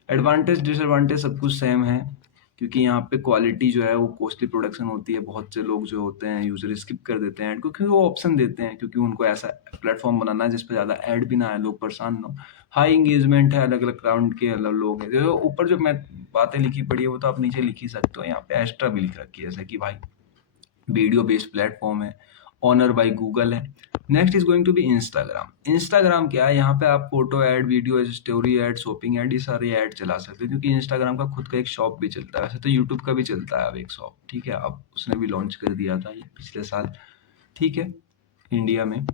एडवांटेज डिसएडवांटेज सब कुछ सेम है, क्योंकि यहाँ पे क्वालिटी जो है वो कॉस्टली प्रोडक्शन होती है। बहुत से लोग जो होते हैं यूजर स्किप कर देते हैं ऐड को, क्योंकि वो ऑप्शन देते हैं, क्योंकि उनको ऐसा प्लेटफॉर्म बनाना है जिसपे ज़्यादा ऐड भी ना आए, लोग परेशान ना हो। हाई एंगेजमेंट है, अलग अलग क्राउड के अलग लोग हैं। जो ऊपर जो मैं बातें लिखी पड़ी है वो तो आप नीचे लिख ही सकते हो। यहाँ पे एक्स्ट्रा भी लिख रखी है, जैसे कि भाई वीडियो बेस्ड प्लेटफॉर्म है, ऑनर बाय गूगल है। Next is going to be Instagram. Instagram क्या है, यहाँ पे आप photo ad, video story ad, shopping ad, ये सारे ऐड चला सकते हो, क्योंकि इंस्टाग्राम का खुद का एक शॉप भी चलता है। वैसे तो यूट्यूब का भी चलता है अब एक शॉप, ठीक है, अब उसने भी लॉन्च कर दिया था ये पिछले साल, ठीक है, इंडिया में।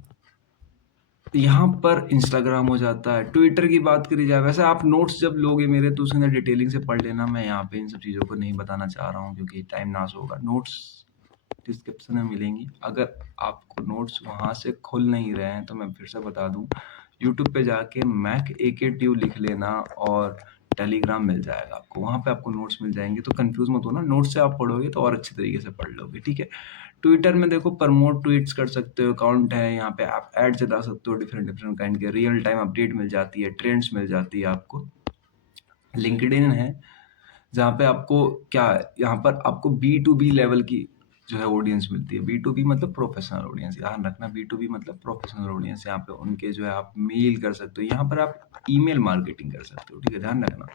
यहाँ पर इंस्टाग्राम हो जाता है। ट्विटर की बात करी जाए, वैसे आप नोट्स जब लोगे मेरे तो उसके अंदर डिटेलिंग से पढ़ लेना। मैं यहाँ पे इन सब चीज़ों को नहीं बताना चाह रहा हूँ क्योंकि टाइम नाश होगा। नोट्स डिस्क्रिप्शन में मिलेंगी। अगर आपको नोट्स वहाँ से खुल नहीं रहे हैं तो मैं फिर से बता दूँ, यूट्यूब पे जाके मैक एके ट्यूब लिख लेना और टेलीग्राम मिल जाएगा आपको, वहाँ पे आपको नोट्स मिल जाएंगे। तो कंफ्यूज मत होना, नोट्स से आप पढ़ोगे तो और अच्छे तरीके से पढ़ लोगे, ठीक है। ट्विटर में देखो, प्रमोट ट्वीट्स कर सकते हो, अकाउंट है, यहाँ पे आप ऐड चला सकते हो, डिफरेंट डिफरेंट काइंड के, रियल टाइम अपडेट मिल जाती है, ट्रेंड्स मिल जाती है आपको। लिंक्डइन है, जहाँ पे आपको क्या, यहाँ पर आपको बी टू बी लेवल की जो है ऑडियंस मिलती है। बी टू बी मतलब प्रोफेशनल ऑडियंस, ध्यान रखना, बी टू बी मतलब प्रोफेशनल ऑडियंस। यहाँ पे उनके जो है आप मेल कर सकते हो, यहाँ पर आप ईमेल मार्केटिंग कर सकते हो, ठीक है, ध्यान रखना।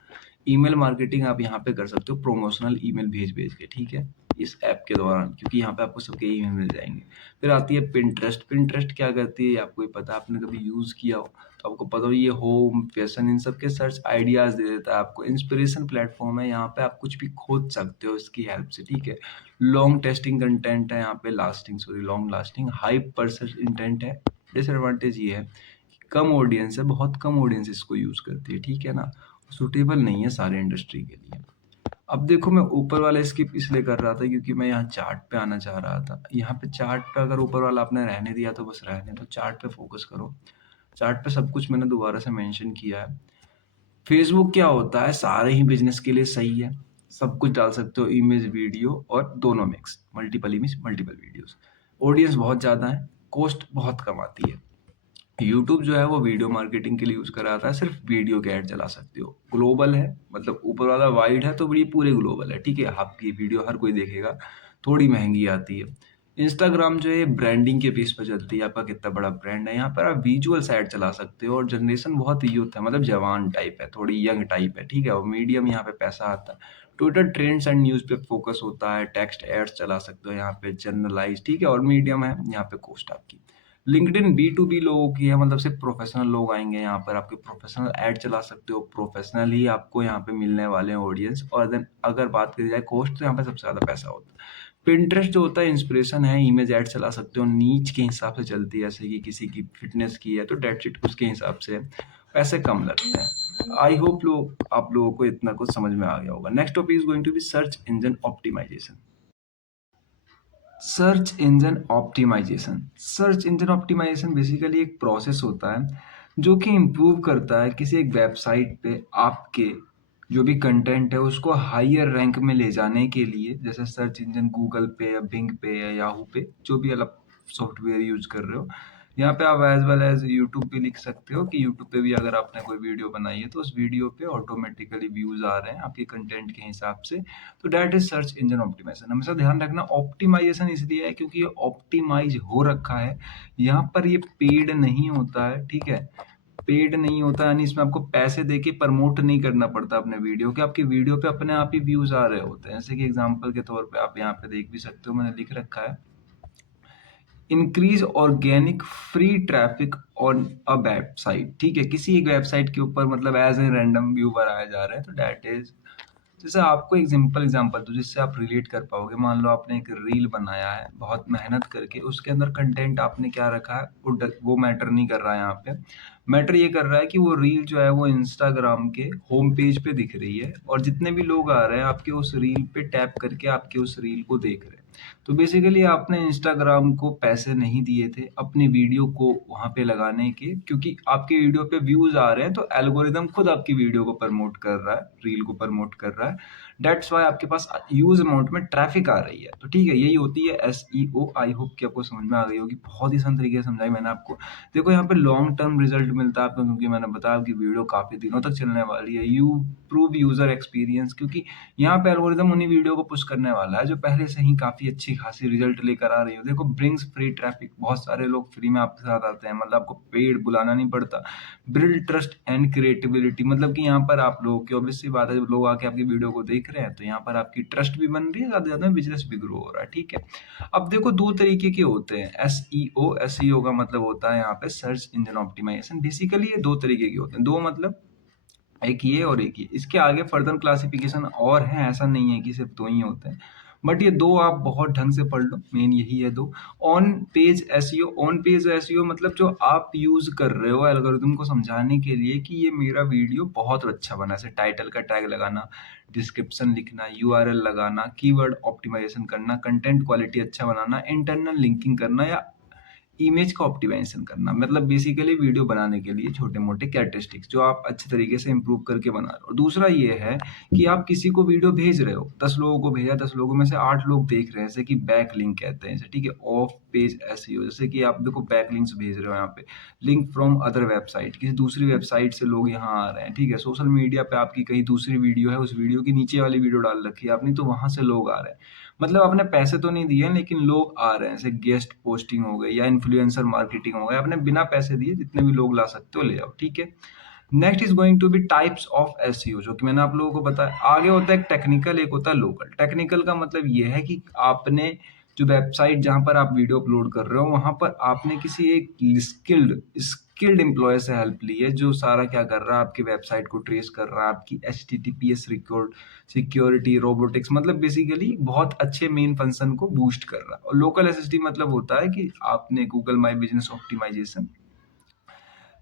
ईमेल मार्केटिंग आप यहाँ पे कर सकते हो, प्रमोशनल ईमेल भेज भेज के, ठीक है, इस ऐप के दौरान, क्योंकि यहाँ पे आपको सबके ईमेल मिल जाएंगे। फिर आती है पिंटरेस्ट। पिंटरेस्ट क्या करती है आपको ही पता, आपने कभी यूज़ किया हो तो आपको पता हो, ये होम, फैशन, इन सब के सर्च आइडियाज़ दे देता है आपको। इंस्पिरेशन प्लेटफॉर्म है, यहाँ पे आप कुछ भी खोज सकते हो इसकी हेल्प से, ठीक है। लॉन्ग टेस्टिंग कंटेंट है यहाँ पे, long lasting, high percent intent है। डिसएडवांटेज ये है कि कम ऑडियंस है, बहुत कम ऑडियंस इसको यूज़ करती है, ठीक है ना, सूटेबल नहीं है सारे इंडस्ट्री के लिए। अब देखो, मैं ऊपर वाला स्किप इसलिए कर रहा था क्योंकि मैं यहाँ चार्ट पे आना चाह रहा था। यहाँ पे चार्ट पे अगर ऊपर वाला आपने रहने दिया तो बस रहने दो, चार्ट पे फोकस करो। चार्ट पे सब कुछ मैंने दोबारा से मेंशन किया है। फेसबुक क्या होता है, सारे ही बिजनेस के लिए सही है, सब कुछ डाल सकते हो, इमेज, वीडियो और दोनों mix, multiple image, multiple videos. Audience बहुत ज़्यादा है, कॉस्ट बहुत कम आती है। यूट्यूब जो है वो वीडियो मार्केटिंग के लिए यूज़ करा जाता है, सिर्फ वीडियो के ऐड चला सकते हो। ग्लोबल है, मतलब ऊपर वाला वाइड है तो ये पूरे ग्लोबल है, ठीक है, आपकी वीडियो हर कोई देखेगा। थोड़ी महंगी आती है। इंस्टाग्राम जो है ब्रांडिंग के बेस पर चलती है, आपका कितना बड़ा ब्रांड है, यहाँ पर आप विजुअल साइड चला सकते हो। और जनरेशन बहुत यूथ है, मतलब जवान टाइप है, थोड़ी यंग टाइप है, ठीक है, और मीडियम यहाँ पे पैसा आता है। ट्विटर ट्रेंड्स एंड न्यूज़ पे फोकस होता है, टेक्स्ट एड्स चला सकते हो यहाँ पे, जनरलाइज, ठीक है, और मीडियम है यहाँ पे कॉस्ट आपकी। लिंक्डइन बी टू बी लोगों की है, मतलब सिर्फ प्रोफेशनल लोग आएंगे यहाँ पर, आपके प्रोफेशनल ऐड चला सकते हो, प्रोफेशनल ही आपको यहाँ पे मिलने वाले हैं ऑडियंस। और देन अगर बात करी जाए कॉस्ट, तो यहाँ पे सबसे ज़्यादा पैसा होता है। पिंटरेस्ट जो होता है इंस्पिरेशन है, इमेज ऐड चला सकते हो, नीच के हिसाब से चलती है, जैसे कि किसी की फिटनेस की है तो डेट शीट उसके हिसाब से है, पैसे कम लगते हैं। आई होप आप लोगों को इतना कुछ समझ में आ गया होगा। Next topic is going to be search engine optimization. Search engine optimization, search engine optimization basically एक प्रोसेस होता है जो कि इम्प्रूव करता है किसी एक वेबसाइट पे आपके जो भी कंटेंट है उसको हायर रैंक में ले जाने के लिए। जैसे सर्च इंजन गूगल पे या बिंग पे या याहू पे, जो भी अलग सॉफ्टवेयर यूज कर रहे हो, यहाँ पे आप एज वेल एज यूट्यूब पे लिख सकते हो कि यूट्यूब पे भी अगर आपने कोई वीडियो बनाई है तो उस वीडियो पे ऑटोमेटिकली व्यूज आ रहे हैं आपके कंटेंट के हिसाब से। तो that is search engine optimization. हमेशा ध्यान रखना, ऑप्टिमाइजेशन इसलिए है क्योंकि ये ऑप्टिमाइज हो रखा है, यहाँ पर ये पेड नहीं होता है, ठीक है, पेड नहीं होता, यानी इसमें आपको पैसे देके प्रमोट नहीं करना पड़ता अपने वीडियो के, आपके वीडियो पे अपने आप ही व्यूज आ रहे होते हैं। जैसे कि एग्जांपल के तौर पे आप यहाँ पे देख भी सकते हो, मैंने लिख रखा है, increase organic free traffic on a website, ठीक है, किसी एक वेबसाइट के ऊपर मतलब एज ए रैंडम व्यूवर आया जा रहा है, तो दैट इज। जैसे आपको एक सिंपल एग्जांपल दूं जिससे आप रिलेट कर पाओगे, मान लो आपने एक रील बनाया है बहुत मेहनत करके, उसके अंदर कंटेंट आपने क्या रखा है वो मैटर नहीं कर रहा है। यहाँ पे मैटर ये कर रहा है कि वो रील जो है वो इंस्टाग्राम के होम पेज पे दिख रही है और जितने भी लोग आ रहे हैं आपके उस रील पे टैप करके आपके उस रील को देख रहे हैं। तो बेसिकली आपने इंस्टाग्राम को पैसे नहीं दिए थे अपनी वीडियो को वहाँ पे लगाने के, क्योंकि आपकी वीडियो पे व्यूज़ आ रहे हैं तो एल्गोरिदम खुद आपकी वीडियो को प्रमोट कर रहा है, रील को प्रमोट कर रहा है। दैट्स व्हाई आपके पास ह्यूज अमाउंट में ट्रैफिक आ रही है। तो ठीक है, यही होती है एसईओ। आई होप कि आपको समझ में आ गई होगी। बहुत ही आसान तरीके से समझाई मैंने आपको। देखो यहाँ पे लॉन्ग टर्म रिजल्ट मिलता है आपको, क्योंकि मैंने बताया आपकी वीडियो काफ़ी दिनों तक चलने वाली है। यू प्रूव यूज़र एक्सपीरियंस, क्योंकि यहाँ पे एल्गोरिदम उन्हीं वीडियो को पुश करने वाला है जो पहले से ही काफ़ी अच्छी खासी रिजल्ट लेकर आ रही हो। देखो, ब्रिंग्स फ्री ट्रैफिक, बहुत सारे लोग फ्री में आपके साथ आते हैं, मतलब आपको पेड बुलाना नहीं पड़ता। बिल्ड ट्रस्ट एंड क्रिएटिबिलिटी, मतलब कि यहाँ पर आप लोगों की ऑब्वियस सी बात है, जब लोग आके आपकी वीडियो को देख रहे हैं तो यहाँ पर आपकी ट्रस्ट भी बन रही है, ज़्यादा से ज़्यादा बिजनेस भी ग्रो हो रहा है। ठीक है, अब देखो दो तरीके के होते हैं एसईओ। एसईओ का मतलब होता है यहाँ पे सर्च इंजन ऑप्टिमाइजेशन। बेसिकली ये दो तरीके के होते हैं, दो मतलब एक ये और एक ये। इसके आगे फर्दर क्लासिफिकेशन और है, ऐसा नहीं है कि सिर्फ दो ही होते हैं, बट ये दो आप बहुत ढंग से पढ़ लो, मेन यही है दो। On page SEO, on page SEO मतलब जो आप यूज कर रहे हो एल्गोरिथम को समझाने के लिए कि ये मेरा वीडियो बहुत अच्छा बना, जैसे टाइटल का टैग लगाना, डिस्क्रिप्शन लिखना, यूआरएल लगाना, कीवर्ड ऑप्टिमाइजेशन करना, कंटेंट क्वालिटी अच्छा बनाना, इंटरनल लिंकिंग करना, या इमेज का ऑप्टिमाइजेशन करना। मतलब बेसिकली वीडियो बनाने के लिए छोटे मोटे कैरेक्टरिस्टिक्स जो आप अच्छे तरीके से इंप्रूव करके बना रहे हो। दूसरा ये है कि आप किसी को वीडियो भेज रहे हो, 10 लोगों को भेजा, 10 लोगों में से 8 लोग देख रहे हैं, जैसे कि बैक लिंक कहते हैं इसे। ठीक है, ऑफ पेज एसईओ, जैसे कि आप देखो बैक लिंक्स भेज रहे हो, यहाँ पे लिंक फ्रॉम अदर वेबसाइट, किसी दूसरी वेबसाइट से लोग यहाँ आ रहे हैं। ठीक है, सोशल मीडिया पे आपकी कहीं दूसरी वीडियो है, उस वीडियो की नीचे वाली वीडियो डाल रखी है आपने, तो वहां से लोग आ रहे हैं। मतलब आपने पैसे तो नहीं दिए लेकिन लोग आ रहे हैं, जैसे गेस्ट पोस्टिंग हो गई या इन्फ्लुएंसर मार्केटिंग हो गया, आपने बिना पैसे दिए जितने भी लोग ला सकते हो ले आओ। ठीक है, next is going to be types of SEO, जो कि मैंने आप लोगों को बताया। आगे होता है टेक्निकल, एक होता है लोकल। टेक्निकल का मतलब ये है कि आपने जो वेबसाइट जहां पर आप वीडियो अपलोड कर रहे हो वहां पर आपने किसी एक स्किल्ड स्किल्ड एम्प्लॉय से हेल्प ली है, जो सारा क्या कर रहा है, आपकी वेबसाइट को ट्रेस कर रहा है, आपकी HTTPS रिकॉर्ड, सिक्योरिटी, रोबोटिक्स, मतलब बेसिकली बहुत अच्छे मेन फंक्शन को बूस्ट कर रहा है। और लोकल एसएसडी मतलब होता है कि आपने Google my business optimization,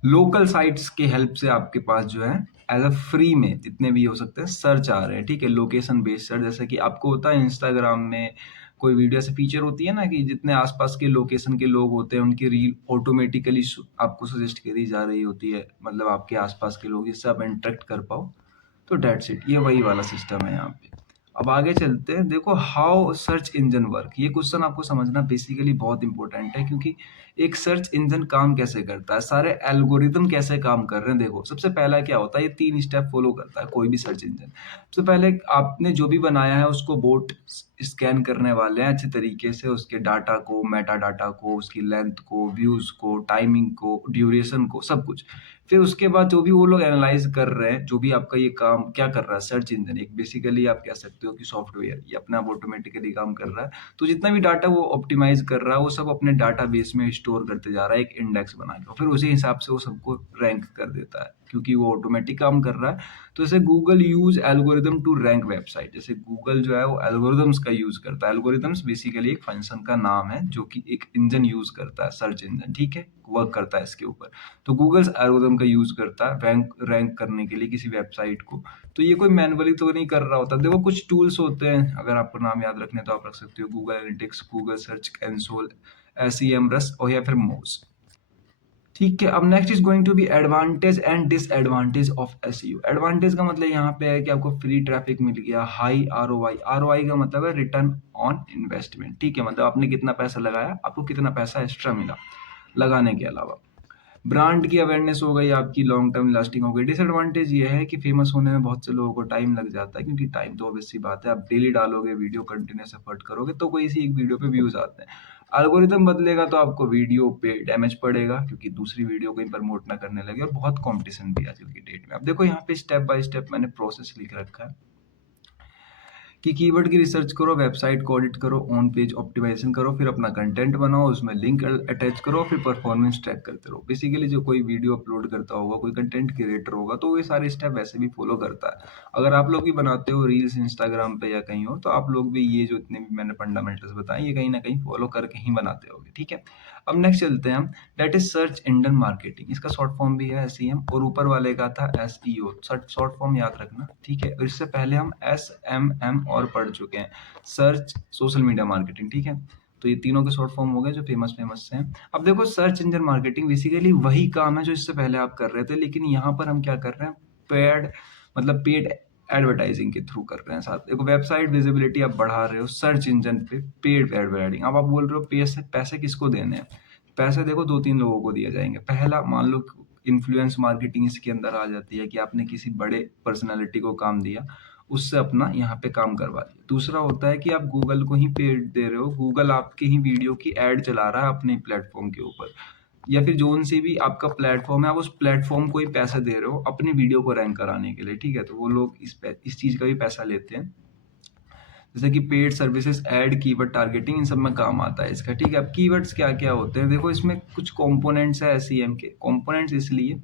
local sites की हेल्प से आपके पास जो है एज अ फ्री में जितने भी हो सकते हैं सर्च आ रहे हैं। ठीक है, लोकेशन बेस्ड सर्च, जैसे कि आपको होता है इंस्टाग्राम में कोई वीडियो से फीचर होती है ना कि जितने आसपास के लोकेशन के लोग होते हैं उनकी रील ऑटोमेटिकली आपको सजेस्ट करी जा रही होती है, मतलब आपके आसपास के लोग, जिससे आप इंटरेक्ट कर पाओ। तो डेट्स इट, ये वही वाला सिस्टम है यहाँ पे। अब आगे चलते हैं। देखो हाउ सर्च इंजन वर्क, ये क्वेश्चन आपको समझना बेसिकली बहुत इंपॉर्टेंट है, क्योंकि एक सर्च इंजन काम कैसे करता है, सारे एल्गोरिदम कैसे काम कर रहे हैं। देखो सबसे पहला क्या होता है, ये 3 स्टेप फॉलो करता है कोई भी सर्च इंजन। सबसे पहले आपने जो भी बनाया है उसको बोट स्कैन करने वाले हैं अच्छे तरीके से, उसके डाटा को, मेटा डाटा को, उसकी लेंथ को, व्यूज को, टाइमिंग को, ड्यूरेशन को, सब कुछ। फिर उसके बाद जो भी वो लोग एनालाइज कर रहे हैं, जो भी आपका ये काम क्या कर रहा है, सर्च इंजन एक बेसिकली आप कह सकते हो कि सॉफ्टवेयर, ये अपने आप ऑटोमेटिकली काम कर रहा है। तो जितना भी डाटा वो ऑप्टिमाइज कर रहा है वो सब अपने डाटा बेस में स्टोर करते जा रहा है एक इंडेक्स बना के, और फिर उसी हिसाब से वो सबको रैंक कर देता है, क्योंकि वो ऑटोमेटिक काम कर रहा है। तो जैसे Google use algorithm to rank website, जैसे गूगल जो है वो एल्गोरिदम्स का यूज करता है। एल्गोरिदम्स बेसिकली एक फंक्शन का नाम है जो कि एक इंजन यूज करता है, सर्च इंजन। ठीक है, वर्क करता है इसके ऊपर। तो गूगल एल्गोरिदम का यूज करता है रैंक रैंक करने के लिए किसी वेबसाइट को। तो ये कोई मैनुअली तो नहीं कर रहा होता। देखो कुछ टूल्स होते हैं, अगर आपको नाम याद रखने तो आप रख सकते हो, Google Analytics, Google Search Console, SEMrush और या फिर मोज। ठीक है, अब next is going to be advantage and disadvantage of SEO. Advantage का मतलब यहाँ पे है कि आपको फ्री ट्रैफिक मिल गया, हाई आरओआई। आरओआई का मतलब है रिटर्न ऑन इन्वेस्टमेंट। ठीक है, मतलब आपने कितना पैसा लगाया, आपको कितना पैसा एक्स्ट्रा मिला लगाने के अलावा। ब्रांड की अवेयरनेस हो गई आपकी, लॉन्ग टर्म लास्टिंग हो गई। डिसएडवांटेज ये है कि फेमस होने में बहुत से लोगों को टाइम लग जाता है, क्योंकि टाइम तो ऑब्वियस सी बात है, आप डेली डालोगे वीडियो, कंटिन्यूस एफर्ट करोगे तो कोई सी एक वीडियो पे व्यूज आते हैं। एल्गोरिदम बदलेगा तो आपको वीडियो पे डैमेज पड़ेगा, क्योंकि दूसरी वीडियो कहीं प्रमोट ना करने लगे, और बहुत कंपटीशन भी है आजकल की डेट में। अब देखो यहाँ पे स्टेप बाय स्टेप मैंने प्रोसेस लिख रखा है कि कीवर्ड की रिसर्च करो, वेबसाइट को ऑडिट करो, ऑन पेज ऑप्टिमाइजेशन करो, फिर अपना कंटेंट बनाओ, उसमें लिंक अटैच करो, फिर परफॉर्मेंस ट्रैक करते रहो। बेसिकली जो कोई वीडियो अपलोड करता होगा, कोई कंटेंट क्रिएटर होगा, तो ये सारे स्टेप वैसे भी फॉलो करता है। अगर आप लोग भी बनाते हो रील्स इंस्टाग्राम पे या कहीं हो, तो आप लोग भी ये जो इतने भी मैंने फंडामेंटल्स बताए ये कहीं ना कहीं फॉलो करके ही बनाते होगे। ठीक है, अब नेक्स्ट चलते हैं हम, that is search engine marketing. इसका शॉर्ट फॉर्म भी है SEM, और ऊपर वाले का था SEO। शॉर्ट फॉर्म याद रखना, ठीक है। और इससे पहले हम SMM और पढ़ चुके हैं, सर्च सोशल मीडिया मार्केटिंग, ठीक है। तो ये तीनों के शॉर्ट फॉर्म हो गए जो फेमस हैं। अब देखो सर्च इंजन मार्केटिंग बेसिकली वही काम है जो इससे पहले आप कर रहे थे, लेकिन यहाँ पर हम क्या कर रहे हैं, पेड मतलब पेड एडवर्टाइजिंग के थ्रू कर रहे हैं। साथ देखो वेबसाइट विजिबिलिटी आप बढ़ा रहे हो सर्च इंजन पे, पेड एडवर्टाइजिंग। अब आप बोल रहे हो पैसे पैसे किसको देने हैं, पैसे देखो 2-3 लोगों को दिए जाएंगे। पहला, मान लो इन्फ्लुएंस मार्केटिंग इसके अंदर आ जाती है कि आपने किसी बड़े पर्सनालिटी को काम दिया, उससे अपना यहाँ पे काम करवा दिया। दूसरा होता है कि आप गूगल को ही पेड दे रहे हो, गूगल आपके ही वीडियो की एड चला रहा है अपने प्लेटफॉर्म के ऊपर, या फिर जोन सी भी आपका प्लेटफॉर्म है, आप उस प्लेटफॉर्म को ही पैसे दे रहे हो अपनी वीडियो को रैंक कराने के लिए, ठीक है। तो वो लोग इस चीज़ का भी पैसा लेते हैं। जैसे कि paid services, ad, keyword targeting, इन सब में काम आता है इसका, ठीक है। अब कीवर्ड्स क्या क्या होते हैं, देखो इसमें कुछ कंपोनेंट्स है SEM के। कंपोनेंट्स इसलिए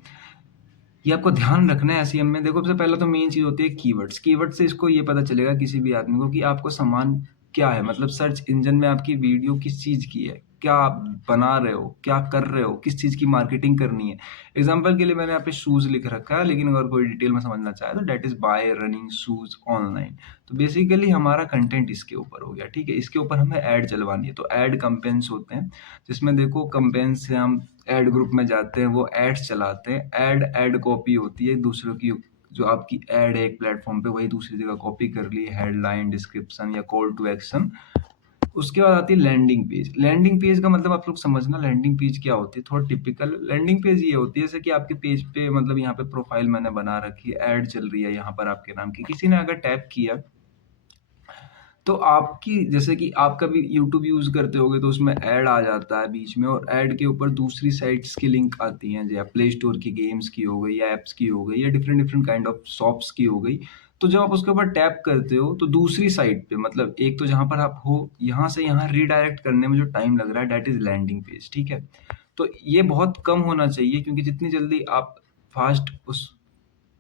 ये आपको ध्यान रखना है SEM में। देखो सबसे पहला तो मेन चीज़ होती है कीवर्ड्स। कीवर्ड से इसको ये पता चलेगा किसी भी आदमी को कि आपको सामान क्या है, मतलब सर्च इंजन में आपकी वीडियो किस चीज़ की है, क्या आप बना रहे हो, क्या कर रहे हो, किस चीज़ की मार्केटिंग करनी है। एग्जाम्पल के लिए मैंने यहाँ पे शूज़ लिख रखा है, लेकिन अगर कोई डिटेल में समझना चाहे तो that is by running shoes online. तो बेसिकली हमारा कंटेंट इसके ऊपर हो गया, ठीक है। इसके ऊपर हमें ऐड चलवानी है, तो ऐड कंपेन्स होते हैं, जिसमें देखो कंपेन्स से हम ऐड ग्रुप में जाते हैं, वो एड्स चलाते हैं। ऐड कॉपी होती है दूसरों की, जो आपकी ऐड है एक प्लेटफॉर्म पे, वही दूसरी जगह कॉपी कर ली, हेडलाइन, डिस्क्रिप्शन या कॉल टू एक्शन। उसके बाद आती है लैंडिंग पेज। लैंडिंग पेज का मतलब आप लोग समझना, लैंडिंग पेज क्या होती है, थोड़ा टिपिकल। लैंडिंग पेज ये होती है जैसे कि आपके पेज पे, मतलब यहाँ पे प्रोफाइल मैंने बना रखी है, ऐड चल रही है यहाँ पर आपके नाम की, किसी ने अगर टैप किया तो आपकी, जैसे कि आप कभी यूट्यूब यूज़ करते होगे तो उसमें ऐड आ जाता है बीच में, और ऐड के ऊपर दूसरी साइट्स की लिंक आती हैं, जैसे प्ले स्टोर की, गेम्स की हो गई या ऐप्स की हो गई, या different different kind of shops की हो गई। तो जब आप उसके ऊपर टैप करते हो तो दूसरी साइट पे, मतलब एक तो जहाँ पर आप हो, यहाँ से यहाँ रीडायरेक्ट करने में जो टाइम लग रहा है, डेट इज लैंडिंग पेज, ठीक है। तो ये बहुत कम होना चाहिए, क्योंकि जितनी जल्दी आप फास्ट उस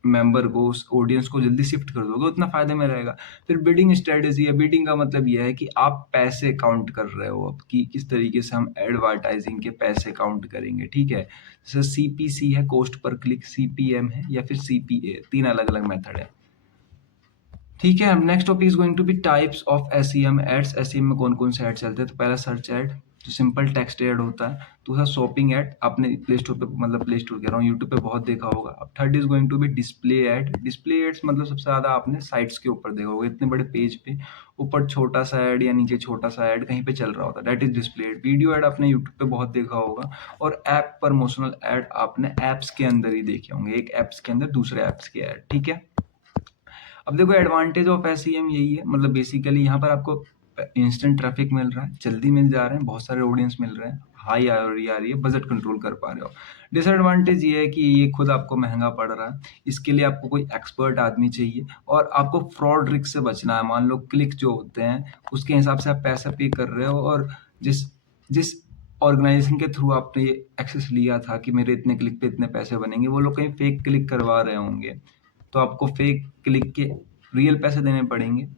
मेंबर को, उस ऑडियंस को जल्दी शिफ्ट कर दोगे, उतना फायदे में रहेगा। फिर बिडिंग स्ट्रेटेजी है। बिडिंग का मतलब ये है कि आप पैसे काउंट कर रहे हो अब, कि किस तरीके से हम एडवर्टाइजिंग के पैसे काउंट करेंगे, ठीक है। जैसे CPC है, कॉस्ट पर क्लिक, CPM है, या फिर CPA, 3 अलग अलग मेथड है, ठीक है। अब next topic is going to be types of SEM ads. SEM में कौन कौन से ऐड चलते हैं, तो पहला सर्च ऐड, जो सिंपल टेक्स्ट ऐड होता है। दूसरा शॉपिंग ऐड, आपने प्ले स्टोर पे, मतलब प्ले स्टोर कह रहा हूँ, यूट्यूब पे बहुत देखा होगा। अब third is going to be display ad. Display ads मतलब सबसे ज़्यादा आपने साइट्स के ऊपर देखा होगा, इतने बड़े पेज पे ऊपर छोटा सा ऐड या नीचे छोटा सा ऐड कहीं पे चल रहा होता है, that is display ad. Video add आपने यूट्यूब पे बहुत देखा होगा, और ऐप प्रमोशनल ऐड आपने ऐप्स के अंदर ही देखे होंगे, एक ऐप्स के अंदर दूसरे ऐप्स के ऐड, ठीक है। अब देखो एडवांटेज ऑफ SEM यही है, मतलब बेसिकली यहाँ पर आपको इंस्टेंट ट्रैफिक मिल रहा है, जल्दी मिल जा रहे हैं, बहुत सारे ऑडियंस मिल रहे हैं, हाई ROI आ रही है, बजट कंट्रोल कर पा रहे हो। डिसएडवांटेज ये है कि ये खुद आपको महंगा पड़ रहा है, इसके लिए आपको कोई एक्सपर्ट आदमी चाहिए, और आपको फ्रॉड रिस्क से बचना है। मान लो क्लिक जो होते हैं उसके हिसाब से आप पैसा पे कर रहे हो, और जिस जिस ऑर्गेनाइजेशन के थ्रू आपने ये एक्सेस लिया था कि मेरे इतने क्लिक पे इतने पैसे बनेंगे, वो लोग कहीं फेक क्लिक करवा रहे होंगे, तो आपको फेक क्लिक के रियल पैसे देने पड़ेंगे,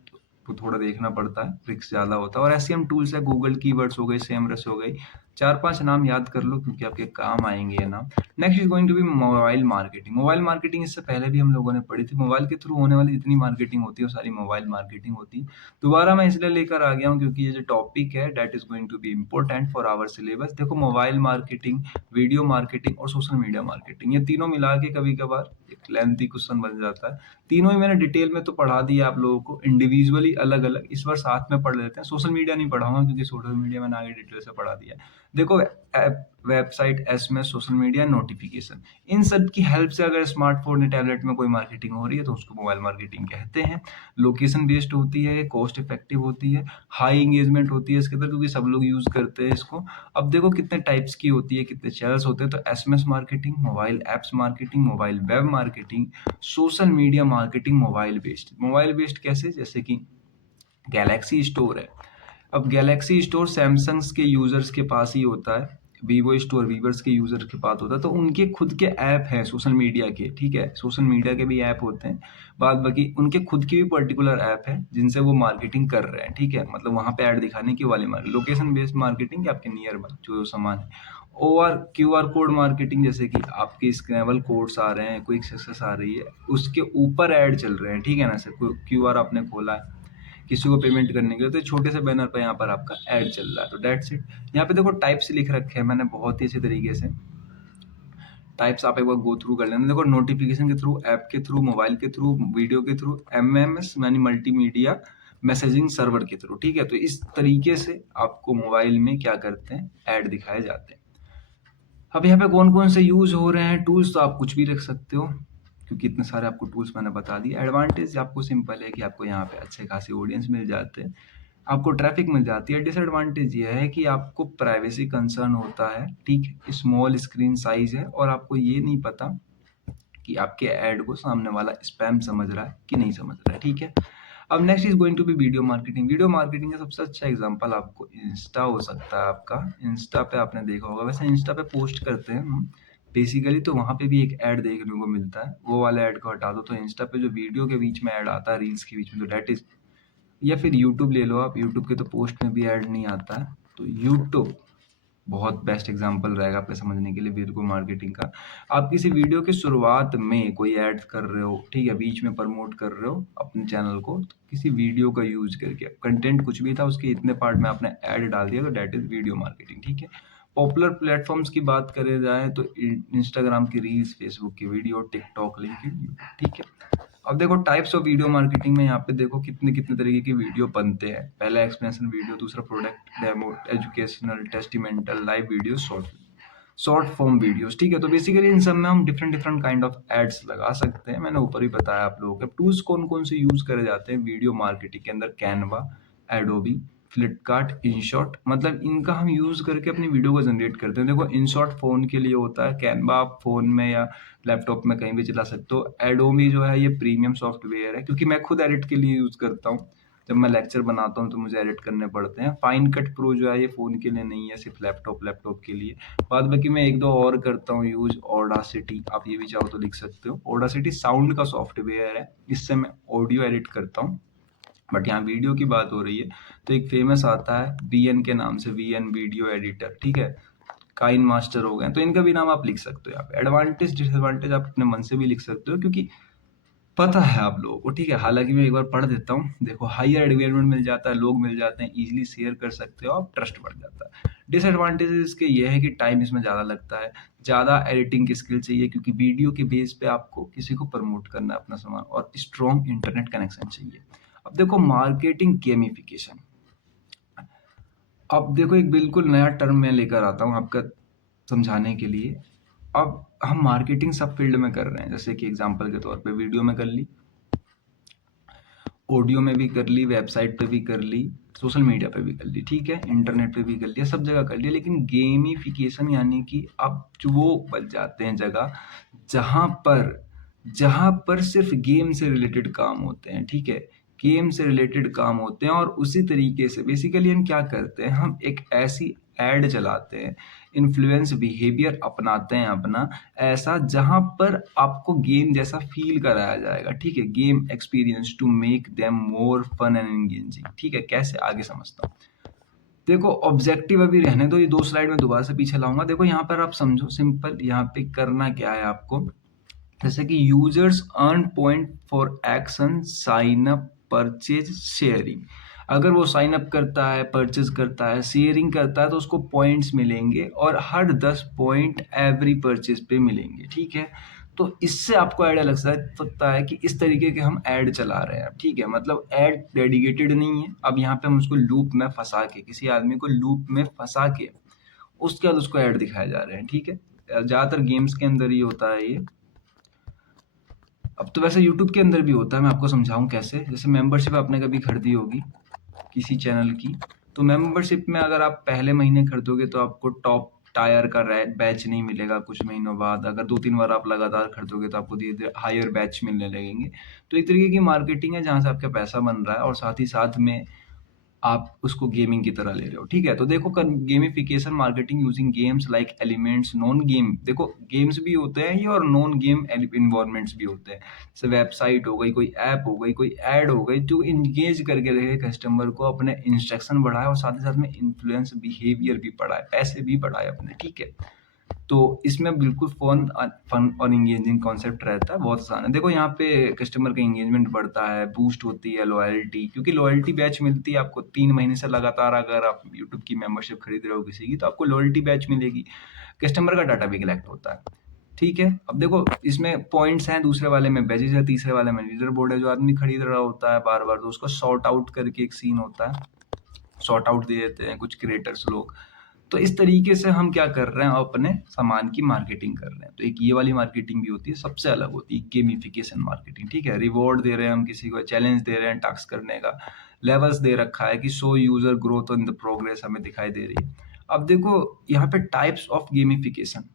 तो थोड़ा देखना पड़ता है, रिस्क ज़्यादा होता है। और SEM टूल्स है, गूगल कीवर्ड्स हो गए, सेमरस हो गई, 4-5 नाम याद कर लो क्योंकि आपके काम आएंगे ये नाम। Next is going to be mobile marketing. Mobile marketing इससे पहले भी हम लोगों ने पढ़ी थी, मोबाइल के थ्रू होने वाली जितनी मार्केटिंग होती है वो सारी मोबाइल मार्केटिंग होती है। दोबारा मैं इसलिए लेकर आ गया हूँ क्योंकि ये जो टॉपिक है that is going to be important for our syllabus. देखो मोबाइल मार्केटिंग, वीडियो मार्केटिंग और सोशल मीडिया मार्केटिंग, ये तीनों मिला के कभी कभार एक लेंथी क्वेश्चन बन जाता है। तीनों ही मैंने डिटेल में तो पढ़ा दिया आप लोगों को, इंडिविजुअली अलग अलग इस बार साथ में पढ़ लेते हैं। सोशल मीडिया नहीं पढ़ाऊंगा क्योंकि सोशल मीडिया मैंने आगे डिटेल से पढ़ा दिया। देखो website, SMS, social media, notification, इन सब की हेल्प से अगर स्मार्टफोन या टैबलेट में कोई मार्केटिंग हो रही है तो उसको मोबाइल मार्केटिंग कहते हैं। लोकेशन बेस्ड होती है, कॉस्ट इफेक्टिव होती है, हाई एंगेजमेंट होती है इसके अंदर क्योंकि सब लोग यूज करते हैं इसको। अब देखो कितने टाइप्स की होती है, कितने चैनल्स होते हैं, तो SMS marketing, mobile apps marketing, mobile web marketing, social media marketing, mobile based. Mobile based कैसे, जैसे कि गैलेक्सी स्टोर है। अब गैलेक्सी स्टोर सैमसंग के यूजर्स के पास ही होता है, वीवो स्टोर वीवर्स के यूज़र की बात होता है, तो उनके खुद के ऐप हैं सोशल मीडिया के, ठीक है? सोशल मीडिया के भी ऐप होते हैं, बाद बाकी उनके खुद की भी पर्टिकुलर ऐप है जिनसे वो मार्केटिंग कर रहे हैं, ठीक है? मतलब वहाँ पे ऐड दिखाने की वाली लोकेशन बेस्ड मार्केटिंग या आपके नियर बाय जो सामान है। क्यूआर कोड मार्केटिंग, जैसे कि आपके स्क्रैम्बल कोड्स आ रहे हैं, क्विक सक्सेस आ रही है, उसके ऊपर ऐड चल रहे हैं, ठीक है ना सर? क्यूआर आपने खोला है किसी को पेमेंट करने के लिए, तो छोटे से बैनर पे यहाँ पर आपका ऐड चल रहा है, तो दैट्स इट। यहाँ पे देखो टाइप्स लिख रखे हैं मैंने बहुत ही अच्छे तरीके से। टाइप्स आप एक बार गो थ्रू कर लेना। देखो नोटिफिकेशन के थ्रू, ऐप के थ्रू, मोबाइल के थ्रू, वीडियो के थ्रू, एमएमएस यानी मल्टीमीडिया मैसेजिंग सर्वर के थ्रू, ठीक है? तो इस तरीके से आपको मोबाइल में क्या करते हैं, ऐड दिखाए जाते हैं। अब यहाँ पे कौन कौन से यूज हो रहे हैं टूल्स, तो आप कुछ भी रख सकते हो क्योंकि इतने सारे आपको टूल्स मैंने बता दिए। एडवांटेज आपको सिंपल है कि आपको यहाँ पे अच्छे खासी ऑडियंस मिल जाते हैं, आपको ट्रैफिक मिल जाती है। डिसएडवांटेज ये है कि आपको प्राइवेसी कंसर्न होता है, ठीक है? स्मॉल स्क्रीन साइज है और आपको ये नहीं पता कि आपके ऐड को सामने वाला स्पैम समझ रहा है कि नहीं समझ रहा है, ठीक है? अब next is going to be video marketing. Video marketing का सबसे अच्छा एग्जांपल आपको इंस्टा हो सकता है। आपका इंस्टा पे आपने देखा होगा, वैसे इंस्टा पे पोस्ट करते हैं हम बेसिकली, तो वहाँ पे भी एक ऐड देखने को मिलता है, वो वाला ऐड को हटा दो तो इंस्टा पे जो वीडियो के बीच में ऐड आता है, रील्स के बीच में, तो डेट इज, या फिर यूट्यूब ले लो आप, यूट्यूब के तो पोस्ट में भी ऐड नहीं आता है, तो यूट्यूब बहुत बेस्ट एग्जांपल रहेगा आपके समझने के लिए वीडियो मार्केटिंग का। आप किसी वीडियो की शुरुआत में कोई ऐड कर रहे हो, ठीक है, बीच में प्रमोट कर रहे हो अपने चैनल को, तो किसी वीडियो का यूज करके कंटेंट कुछ भी था उसके इतने पार्ट में आपने ऐड डाल दिया, तो डेट इज वीडियो मार्केटिंग, ठीक है? पॉपुलर प्लेटफॉर्म्स की बात करें जाए तो इंस्टाग्राम की रील्स, फेसबुक की वीडियो, टिकटॉक, लिंक्डइन, ठीक है? अब देखो टाइप्स ऑफ वीडियो मार्केटिंग में यहाँ पे देखो कितने कितने तरीके की वीडियो बनते हैं। पहला एक्सप्लेनेशन वीडियो, दूसरा product demo, educational, testimonial, live video, short form videos, ठीक है? तो बेसिकली इन सब में हम different different kind of ads लगा सकते हैं। मैंने ऊपर ही बताया आप लोगों को टूल्स कौन कौन से यूज करे जाते हैं वीडियो मार्केटिंग के अंदर। कैनवा, एडोबी, फ्लिपकार्ट, इनशॉट, मतलब इनका हम यूज करके अपनी वीडियो को जनरेट करते हैं। देखो इनशॉट फोन के लिए होता है, कैनवा आप फोन में या लैपटॉप में कहीं भी चला सकते हो। एडोबी जो है ये प्रीमियम सॉफ्टवेयर है, क्योंकि मैं खुद एडिट के लिए यूज करता हूँ। जब मैं लेक्चर बनाता हूँ तो मुझे एडिट करने पड़ते हैं। फाइन कट प्रो जो है ये फ़ोन के लिए नहीं है, सिर्फ लैपटॉप के लिए। बाद बाकी मैं एक दो और करता हूँ यूज़, ऑडासिटी, आप ये भी चाहो तो लिख सकते हो। ऑडासिटी साउंड का सॉफ्टवेयर है, इससे मैं ऑडियो एडिट करता हूँ, बट यहाँ वीडियो की बात हो रही है तो एक फेमस आता है वीएन के नाम से, वीएन वीडियो एडिटर, ठीक है? काइन मास्टर हो गए, तो इनका भी नाम आप लिख सकते हो यहाँ पे। एडवांटेज डिसएडवांटेज आप अपने मन से भी लिख सकते हो, क्योंकि पता है आप लोगों को, ठीक है? हालांकि मैं एक बार पढ़ देता हूँ। देखो हायर एडवर्टाइजमेंट मिल जाता है, लोग मिल जाते हैं, इजीली शेयर कर सकते हो आप, ट्रस्ट बढ़ जाता है। डिसएडवांटेजेस इसके ये है कि टाइम इसमें ज़्यादा लगता है, ज़्यादा एडिटिंग की स्किल चाहिए, क्योंकि वीडियो के बेस पे आपको किसी को प्रमोट करना है अपना सामान, और स्ट्रॉन्ग इंटरनेट कनेक्शन चाहिए। अब देखो मार्केटिंग गेमिफिकेशन। अब देखो एक बिल्कुल नया टर्म मैं लेकर आता हूँ आपका समझाने के लिए। अब हम मार्केटिंग सब फील्ड में कर रहे हैं, जैसे कि एग्जांपल के तौर पे वीडियो में कर ली, ऑडियो में भी कर ली, वेबसाइट पे भी कर ली, सोशल मीडिया पे भी कर ली, ठीक है? इंटरनेट पे भी कर लिया, सब जगह कर लिया। लेकिन गेमिफिकेशन यानी कि अब जो वो बच जाते हैं जगह जहाँ पर सिर्फ गेम से रिलेटेड काम होते हैं, ठीक है? गेम से रिलेटेड काम होते हैं, और उसी तरीके से बेसिकली हम क्या करते हैं, हम एक ऐसी एड चलाते हैं, इन्फ्लुएंस बिहेवियर अपनाते हैं अपना ऐसा, जहाँ पर आपको गेम जैसा फील कराया जाएगा, ठीक है? Game experience to make them more fun and engaging, ठीक है? कैसे, आगे समझता हूँ। देखो ऑब्जेक्टिव अभी रहने दो, ये 2 स्लाइड में दोबारा से पीछे लाऊंगा। देखो यहाँ पर आप समझो सिंपल, यहाँ पे करना क्या है आपको, जैसे कि users earn point for action, sign up, purchase, sharing. अगर वो साइन अप करता है, परचेज करता है, शेयरिंग करता है, तो उसको पॉइंट्स मिलेंगे, और हर 10 पॉइंट एवरी परचेज पे मिलेंगे, ठीक है? तो इससे आपको आइडिया लग सकता है कि इस तरीके के हम ऐड चला रहे हैं, ठीक है? मतलब ऐड डेडिकेटेड नहीं है। अब यहाँ पे हम उसको लूप में फंसा के, किसी आदमी को लूप में फंसा के उसके बाद उसको ऐड दिखाए जा रहे हैं, ठीक है? ज़्यादातर गेम्स के अंदर ही होता है ये। अब तो वैसे यूट्यूब के अंदर भी होता है, मैं आपको समझाऊँ कैसे। जैसे मेंबरशिप आपने कभी खरीदी होगी किसी चैनल की, तो मेंबरशिप में अगर आप पहले महीने खरीदोगे तो आपको टॉप टायर का बैच नहीं मिलेगा। कुछ महीनों बाद अगर 2-3 बार आप लगातार खरीदोगे तो आपको धीरे-धीरे हायर बैच मिलने लगेंगे। तो एक तरीके की मार्केटिंग है जहाँ से आपका पैसा बन रहा है, और साथ ही साथ में आप उसको गेमिंग की तरह ले रहे हो, ठीक है? तो देखो gamification marketing using games like elements non game, देखो गेम्स भी होते हैं ये और नॉन गेम इन्वायरमेंट्स भी होते हैं। जैसे वेबसाइट हो गई, कोई ऐप हो गई, कोई ऐड हो गई, जो इंगेज करके रखे कस्टमर को, अपने इंस्ट्रक्शन बढ़ाए और साथ ही साथ में इन्फ्लुएंस बिहेवियर भी बढ़ाए, पैसे भी बढ़ाए अपने, ठीक है? तो इसमें बिल्कुल फन और एंगेजिंग कॉन्सेप्ट रहता है, बहुत आसान है। देखो यहाँ पे कस्टमर का एंगेजमेंट बढ़ता है, बूस्ट होती है लॉयल्टी, क्योंकि लॉयल्टी बैच मिलती है आपको 3 महीने से लगातार। अगर आप यूट्यूब की मेंबरशिप खरीद रहे हो किसी की, तो आपको लॉयल्टी बैच मिलेगी, कस्टमर का डाटा भी कलेक्ट होता है, ठीक है? अब देखो इसमें पॉइंट्स हैं, दूसरे वाले में बैजेस है, तीसरे वाले में लीडर बोर्ड है। जो आदमी खरीद रहा होता है बार बार, तो उसको सॉर्ट आउट करके एक सीन होता है, सॉर्ट आउट दे देते हैं कुछ क्रिएटर्स लोग। तो इस तरीके से हम क्या कर रहे हैं, अपने सामान की मार्केटिंग कर रहे हैं। तो एक ये वाली मार्केटिंग भी होती है, सबसे अलग होती है गेमिफिकेशन मार्केटिंग, ठीक है? रिवॉर्ड दे रहे हैं हम किसी को, चैलेंज दे रहे हैं टास्क करने का, लेवल्स दे रखा है कि show user growth in the progress हमें दिखाई दे रही है। अब देखो यहाँ पे टाइप्स ऑफ गेमिफिकेशन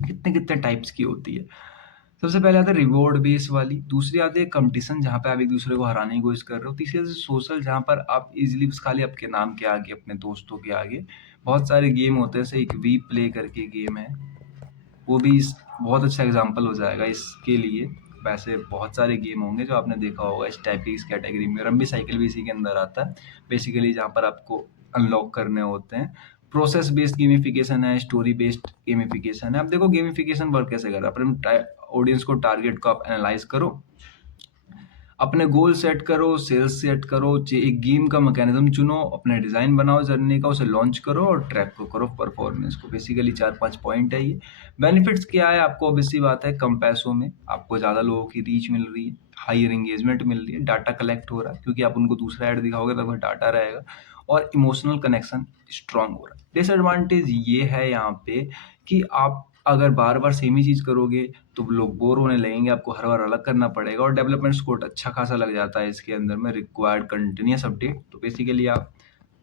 कितने कितने टाइप्स की होती है। सबसे पहले आता है रिवॉर्ड बेस वाली, दूसरी आती है कंपटीशन जहाँ पे आप एक दूसरे को हराने की कोशिश कर रहे हो, तीसरी आती है सोशल जहाँ पर आप इजीली बस खाली आपके नाम के आगे, अपने दोस्तों के आगे बहुत सारे गेम होते हैं। जैसे एक वी प्ले करके गेम है, वो भी बहुत अच्छा एग्जाम्पल हो जाएगा इसके लिए। वैसे बहुत सारे गेम होंगे जो आपने देखा होगा इस टाइप की, इस कैटेगरी में। रम्बी साइकिल भी इसी के अंदर आता है बेसिकली, जहाँ पर आपको अनलॉक करने होते हैं। प्रोसेस बेस्ड गेमिफिकेशन है, स्टोरी बेस्ड गेमिफिकेशन है। अब देखो गेमिफिकेशन वर्क कैसे कर रहा है, अपने ऑडियंस को, टारगेट को आप एनालाइज करो, अपने गोल सेट करो, सेल्स सेट करो, एक गेम का मैकेनिज्म चुनो, अपने डिज़ाइन बनाओ जर्नी का, उसे लॉन्च करो और ट्रैक को करो परफॉर्मेंस को। बेसिकली 4-5 पॉइंट है ये। बेनिफिट्स क्या है आपको, ऑब्वियसली बात है, कम पैसों में आपको ज़्यादा लोगों की रीच मिल रही है, हायर एंगेजमेंट मिल रही है, डाटा कलेक्ट हो रहा है क्योंकि आप उनको दूसरा ऐड दिखाओगे तो वह डाटा रहेगा, और इमोशनल कनेक्शन स्ट्रांग हो रहा है। डिसएडवांटेज ये है यहाँ पे कि आप अगर बार बार सेम ही चीज़ करोगे तो लोग बोर होने लगेंगे, आपको हर बार अलग करना पड़ेगा, और डेवलपमेंट कोड अच्छा खासा लग जाता है इसके अंदर में, रिक्वायर्ड कंटिन्यूस अपडेट। तो बेसिकली आप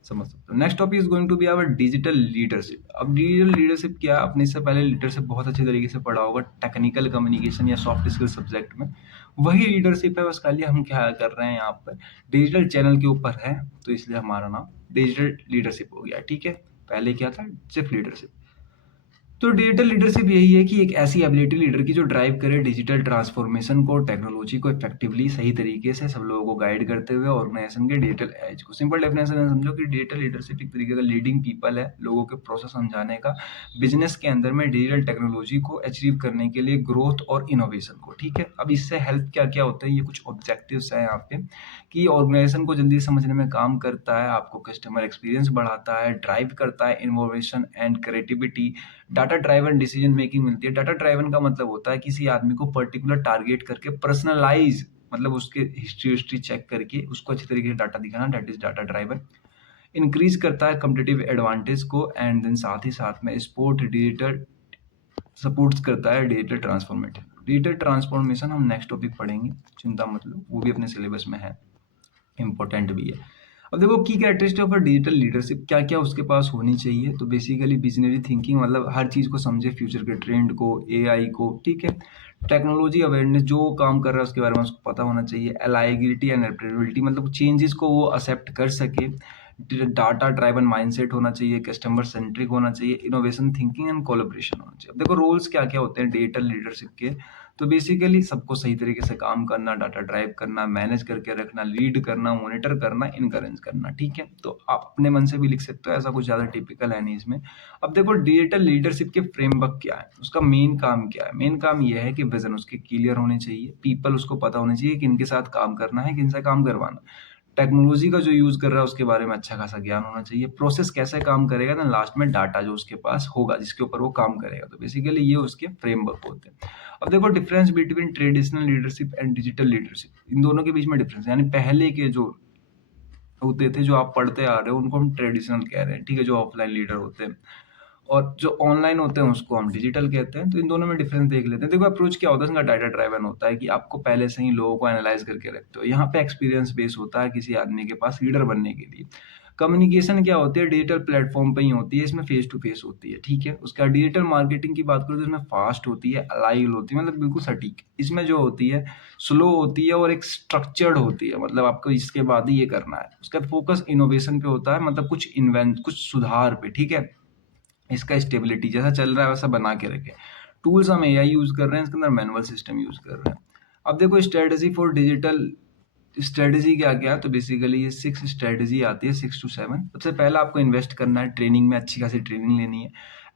समझ सकते हो। Next topic is going to be our digital leadership. अब डिजिटल लीडरशिप क्या है, आपने इससे पहले लीडरशिप बहुत अच्छे तरीके से पढ़ा होगा टेक्निकल कम्युनिकेशन या सॉफ्ट स्किल सब्जेक्ट में, वही लीडरशिप है, बस खाली हम क्या कर रहे हैं यहाँ पर डिजिटल चैनल के ऊपर है, तो इसलिए हमारा नाम डिजिटल लीडरशिप हो गया, ठीक है? पहले क्या था, सिर्फ लीडरशिप। तो डिजिटल लीडरशिप यही है कि एक ऐसी एबिलिटी लीडर की जो ड्राइव करे डिजिटल ट्रांसफॉर्मेशन को, टेक्नोलॉजी को इफेक्टिवली सही तरीके से सब लोगों को गाइड करते हुए ऑर्गेनाइजेशन के डिजिटल एज को। सिंपल डेफिनेशन है, समझो कि डिजिटल लीडरशिप एक तरीके का लीडिंग पीपल है, लोगों के प्रोसेस समझाने का बिजनेस के अंदर में डिजिटल टेक्नोलॉजी को अचीव करने के लिए, ग्रोथ और इनोवेशन को, ठीक है? अब इससे हेल्प क्या क्या होता है, ये कुछ ऑब्जेक्टिव्स हैं यहाँ पे, कि ऑर्गेनाइजेशन को जल्दी समझने में काम करता है, आपको कस्टमर एक्सपीरियंस बढ़ाता है, ड्राइव करता है innovation and creativity, data driven decision making मिलती है। डाटा ड्राइवन का मतलब होता है किसी आदमी को पर्टिकुलर टारगेट करके पर्सनलाइज, मतलब उसके हिस्ट्री चेक करके उसको अच्छी तरीके से डाटा दिखाना, that is data driven. Increase करता है कम्पिटिटिव एडवांटेज को, एंड देन साथ ही साथ में स्पोर्ट डिजिटल सपोर्ट्स करता है डिजिटल ट्रांसफॉर्मेशन। डिजिटल ट्रांसफॉर्मेशन हम नेक्स्ट टॉपिक पढ़ेंगे, चिंता मत लो, वो भी अपने सिलेबस में है, इम्पोर्टेंट भी है। अब देखो की characteristic of a digital leadership, क्या क्या उसके पास होनी चाहिए। तो बेसिकली विजनरी थिंकिंग, मतलब हर चीज़ को समझे, फ्यूचर के ट्रेंड को, एआई को, ठीक है? टेक्नोलॉजी अवेयरनेस, जो काम कर रहा है उसके बारे में उसको पता होना चाहिए। अलाइबिलिटी एंड एडेप्टेबिलिटी, मतलब चेंजेस को वो एक्सेप्ट कर सके। डाटा ड्राइवन माइंडसेट होना चाहिए, कस्टमर सेंट्रिक होना चाहिए, इनोवेशन थिंकिंग एंड कोलैबोरेशन होना चाहिए। अब देखो रोल्स क्या क्या होते हैं डिजिटल लीडरशिप के। तो बेसिकली सबको सही तरीके से काम करना, डाटा ड्राइव करना, मैनेज करके रखना, लीड करना, मॉनिटर करना, इनकरेज करना, ठीक है? तो आप अपने मन से भी लिख सकते हो, ऐसा कुछ ज़्यादा टिपिकल है नहीं इसमें। अब देखो डिजिटल लीडरशिप के फ्रेमवर्क क्या है, उसका मेन काम क्या है। मेन काम यह है कि विजन उसके क्लियर होने चाहिए, पीपल उसको पता होने चाहिए कि इनके साथ काम करना है, किनसे काम करवाना, टेक्नोलॉजी का जो यूज़ कर रहा है उसके बारे में अच्छा खासा ज्ञान होना चाहिए, प्रोसेस कैसे काम करेगा, ना लास्ट में डाटा जो उसके पास होगा जिसके ऊपर वो काम करेगा। तो बेसिकली ये उसके फ्रेमवर्क होते हैं। अब देखो difference between traditional leadership and digital leadership, इन दोनों के बीच में डिफरेंस, यानी पहले के जो होते थे, जो आप पढ़ते आ रहे हो, उनको हम ट्रेडिशनल कह रहे हैं, ठीक है? जो ऑफलाइन लीडर होते हैं, और जो ऑनलाइन होते हैं उसको हम डिजिटल कहते हैं। तो इन दोनों में डिफरेंस देख लेते हैं। देखो अप्रोच क्या होता है इसका, डाटा ड्राइवन होता है कि आपको पहले से ही लोगों को एनालाइज करके रखते हो। यहाँ पे एक्सपीरियंस बेस होता है किसी आदमी के पास लीडर बनने के लिए। कम्युनिकेशन क्या होती है, डिजिटल प्लेटफॉर्म पे ही होती है, इसमें फेस टू फेस होती है, ठीक है। उसका डिजिटल मार्केटिंग की बात करूँ तो इसमें फास्ट होती है, अलाइल होती है, मतलब बिल्कुल सटीक। इसमें जो होती है स्लो होती है और एक स्ट्रक्चर्ड होती है, मतलब आपको इसके बाद ही ये करना है। उसका फोकस इनोवेशन पे होता है, मतलब कुछ सुधार पे, ठीक है। इसका स्टेबिलिटी जैसा चल रहा है वैसा बना के रखे। टूल्स हम एआई यूज कर रहे हैं, इसके अंदर मैनुअल सिस्टम यूज कर रहे हैं। अब देखो स्ट्रेटेजी फॉर डिजिटल स्ट्रेटेजी क्या क्या है, तो बेसिकली ये 6 स्ट्रेटेजी आती है, 6 to 7। सबसे पहला आपको इन्वेस्ट करना है, ट्रेनिंग में अच्छी खासी ट्रेनिंग लेनी है।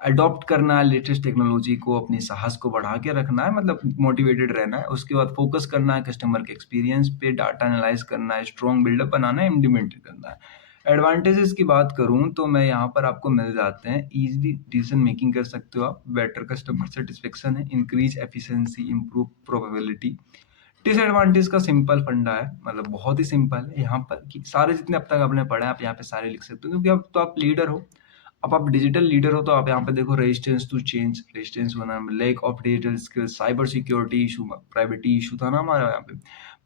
अडॉप्ट करना है लेटेस्ट टेक्नोलॉजी को, अपनी साहस को बढ़ा के रखना है, मतलब मोटिवेटेड रहना है। उसके बाद फोकस करना है कस्टमर के एक्सपीरियंस पे, डाटा एनालाइज करना है, स्ट्रॉन्ग बिल्डअप बनाना है, इम्प्लीमेंट करना है। एडवांटेजेस की बात करूं तो मैं यहाँ पर आपको मिल जाते हैं, इजीली डिसीजन मेकिंग कर सकते हो आप, बेटर कस्टमर सेटिस्फेक्शन है, increase efficiency, improve probability. Disadvantage का सिंपल फंडा है, मतलब बहुत ही सिंपल है यहाँ पर कि सारे जितने अब तक आपने पढ़े आप यहाँ पे सारे लिख सकते हो, क्योंकि अब तो आप लीडर हो। अब आप डिजिटल लीडर हो तो आप यहाँ पे देखो, रेजिस्टेंस टू चेंज, रेजिस्टेंस होना, lack of digital skills, cyber security issue, privacy issue था ना हमारा यहाँ पे,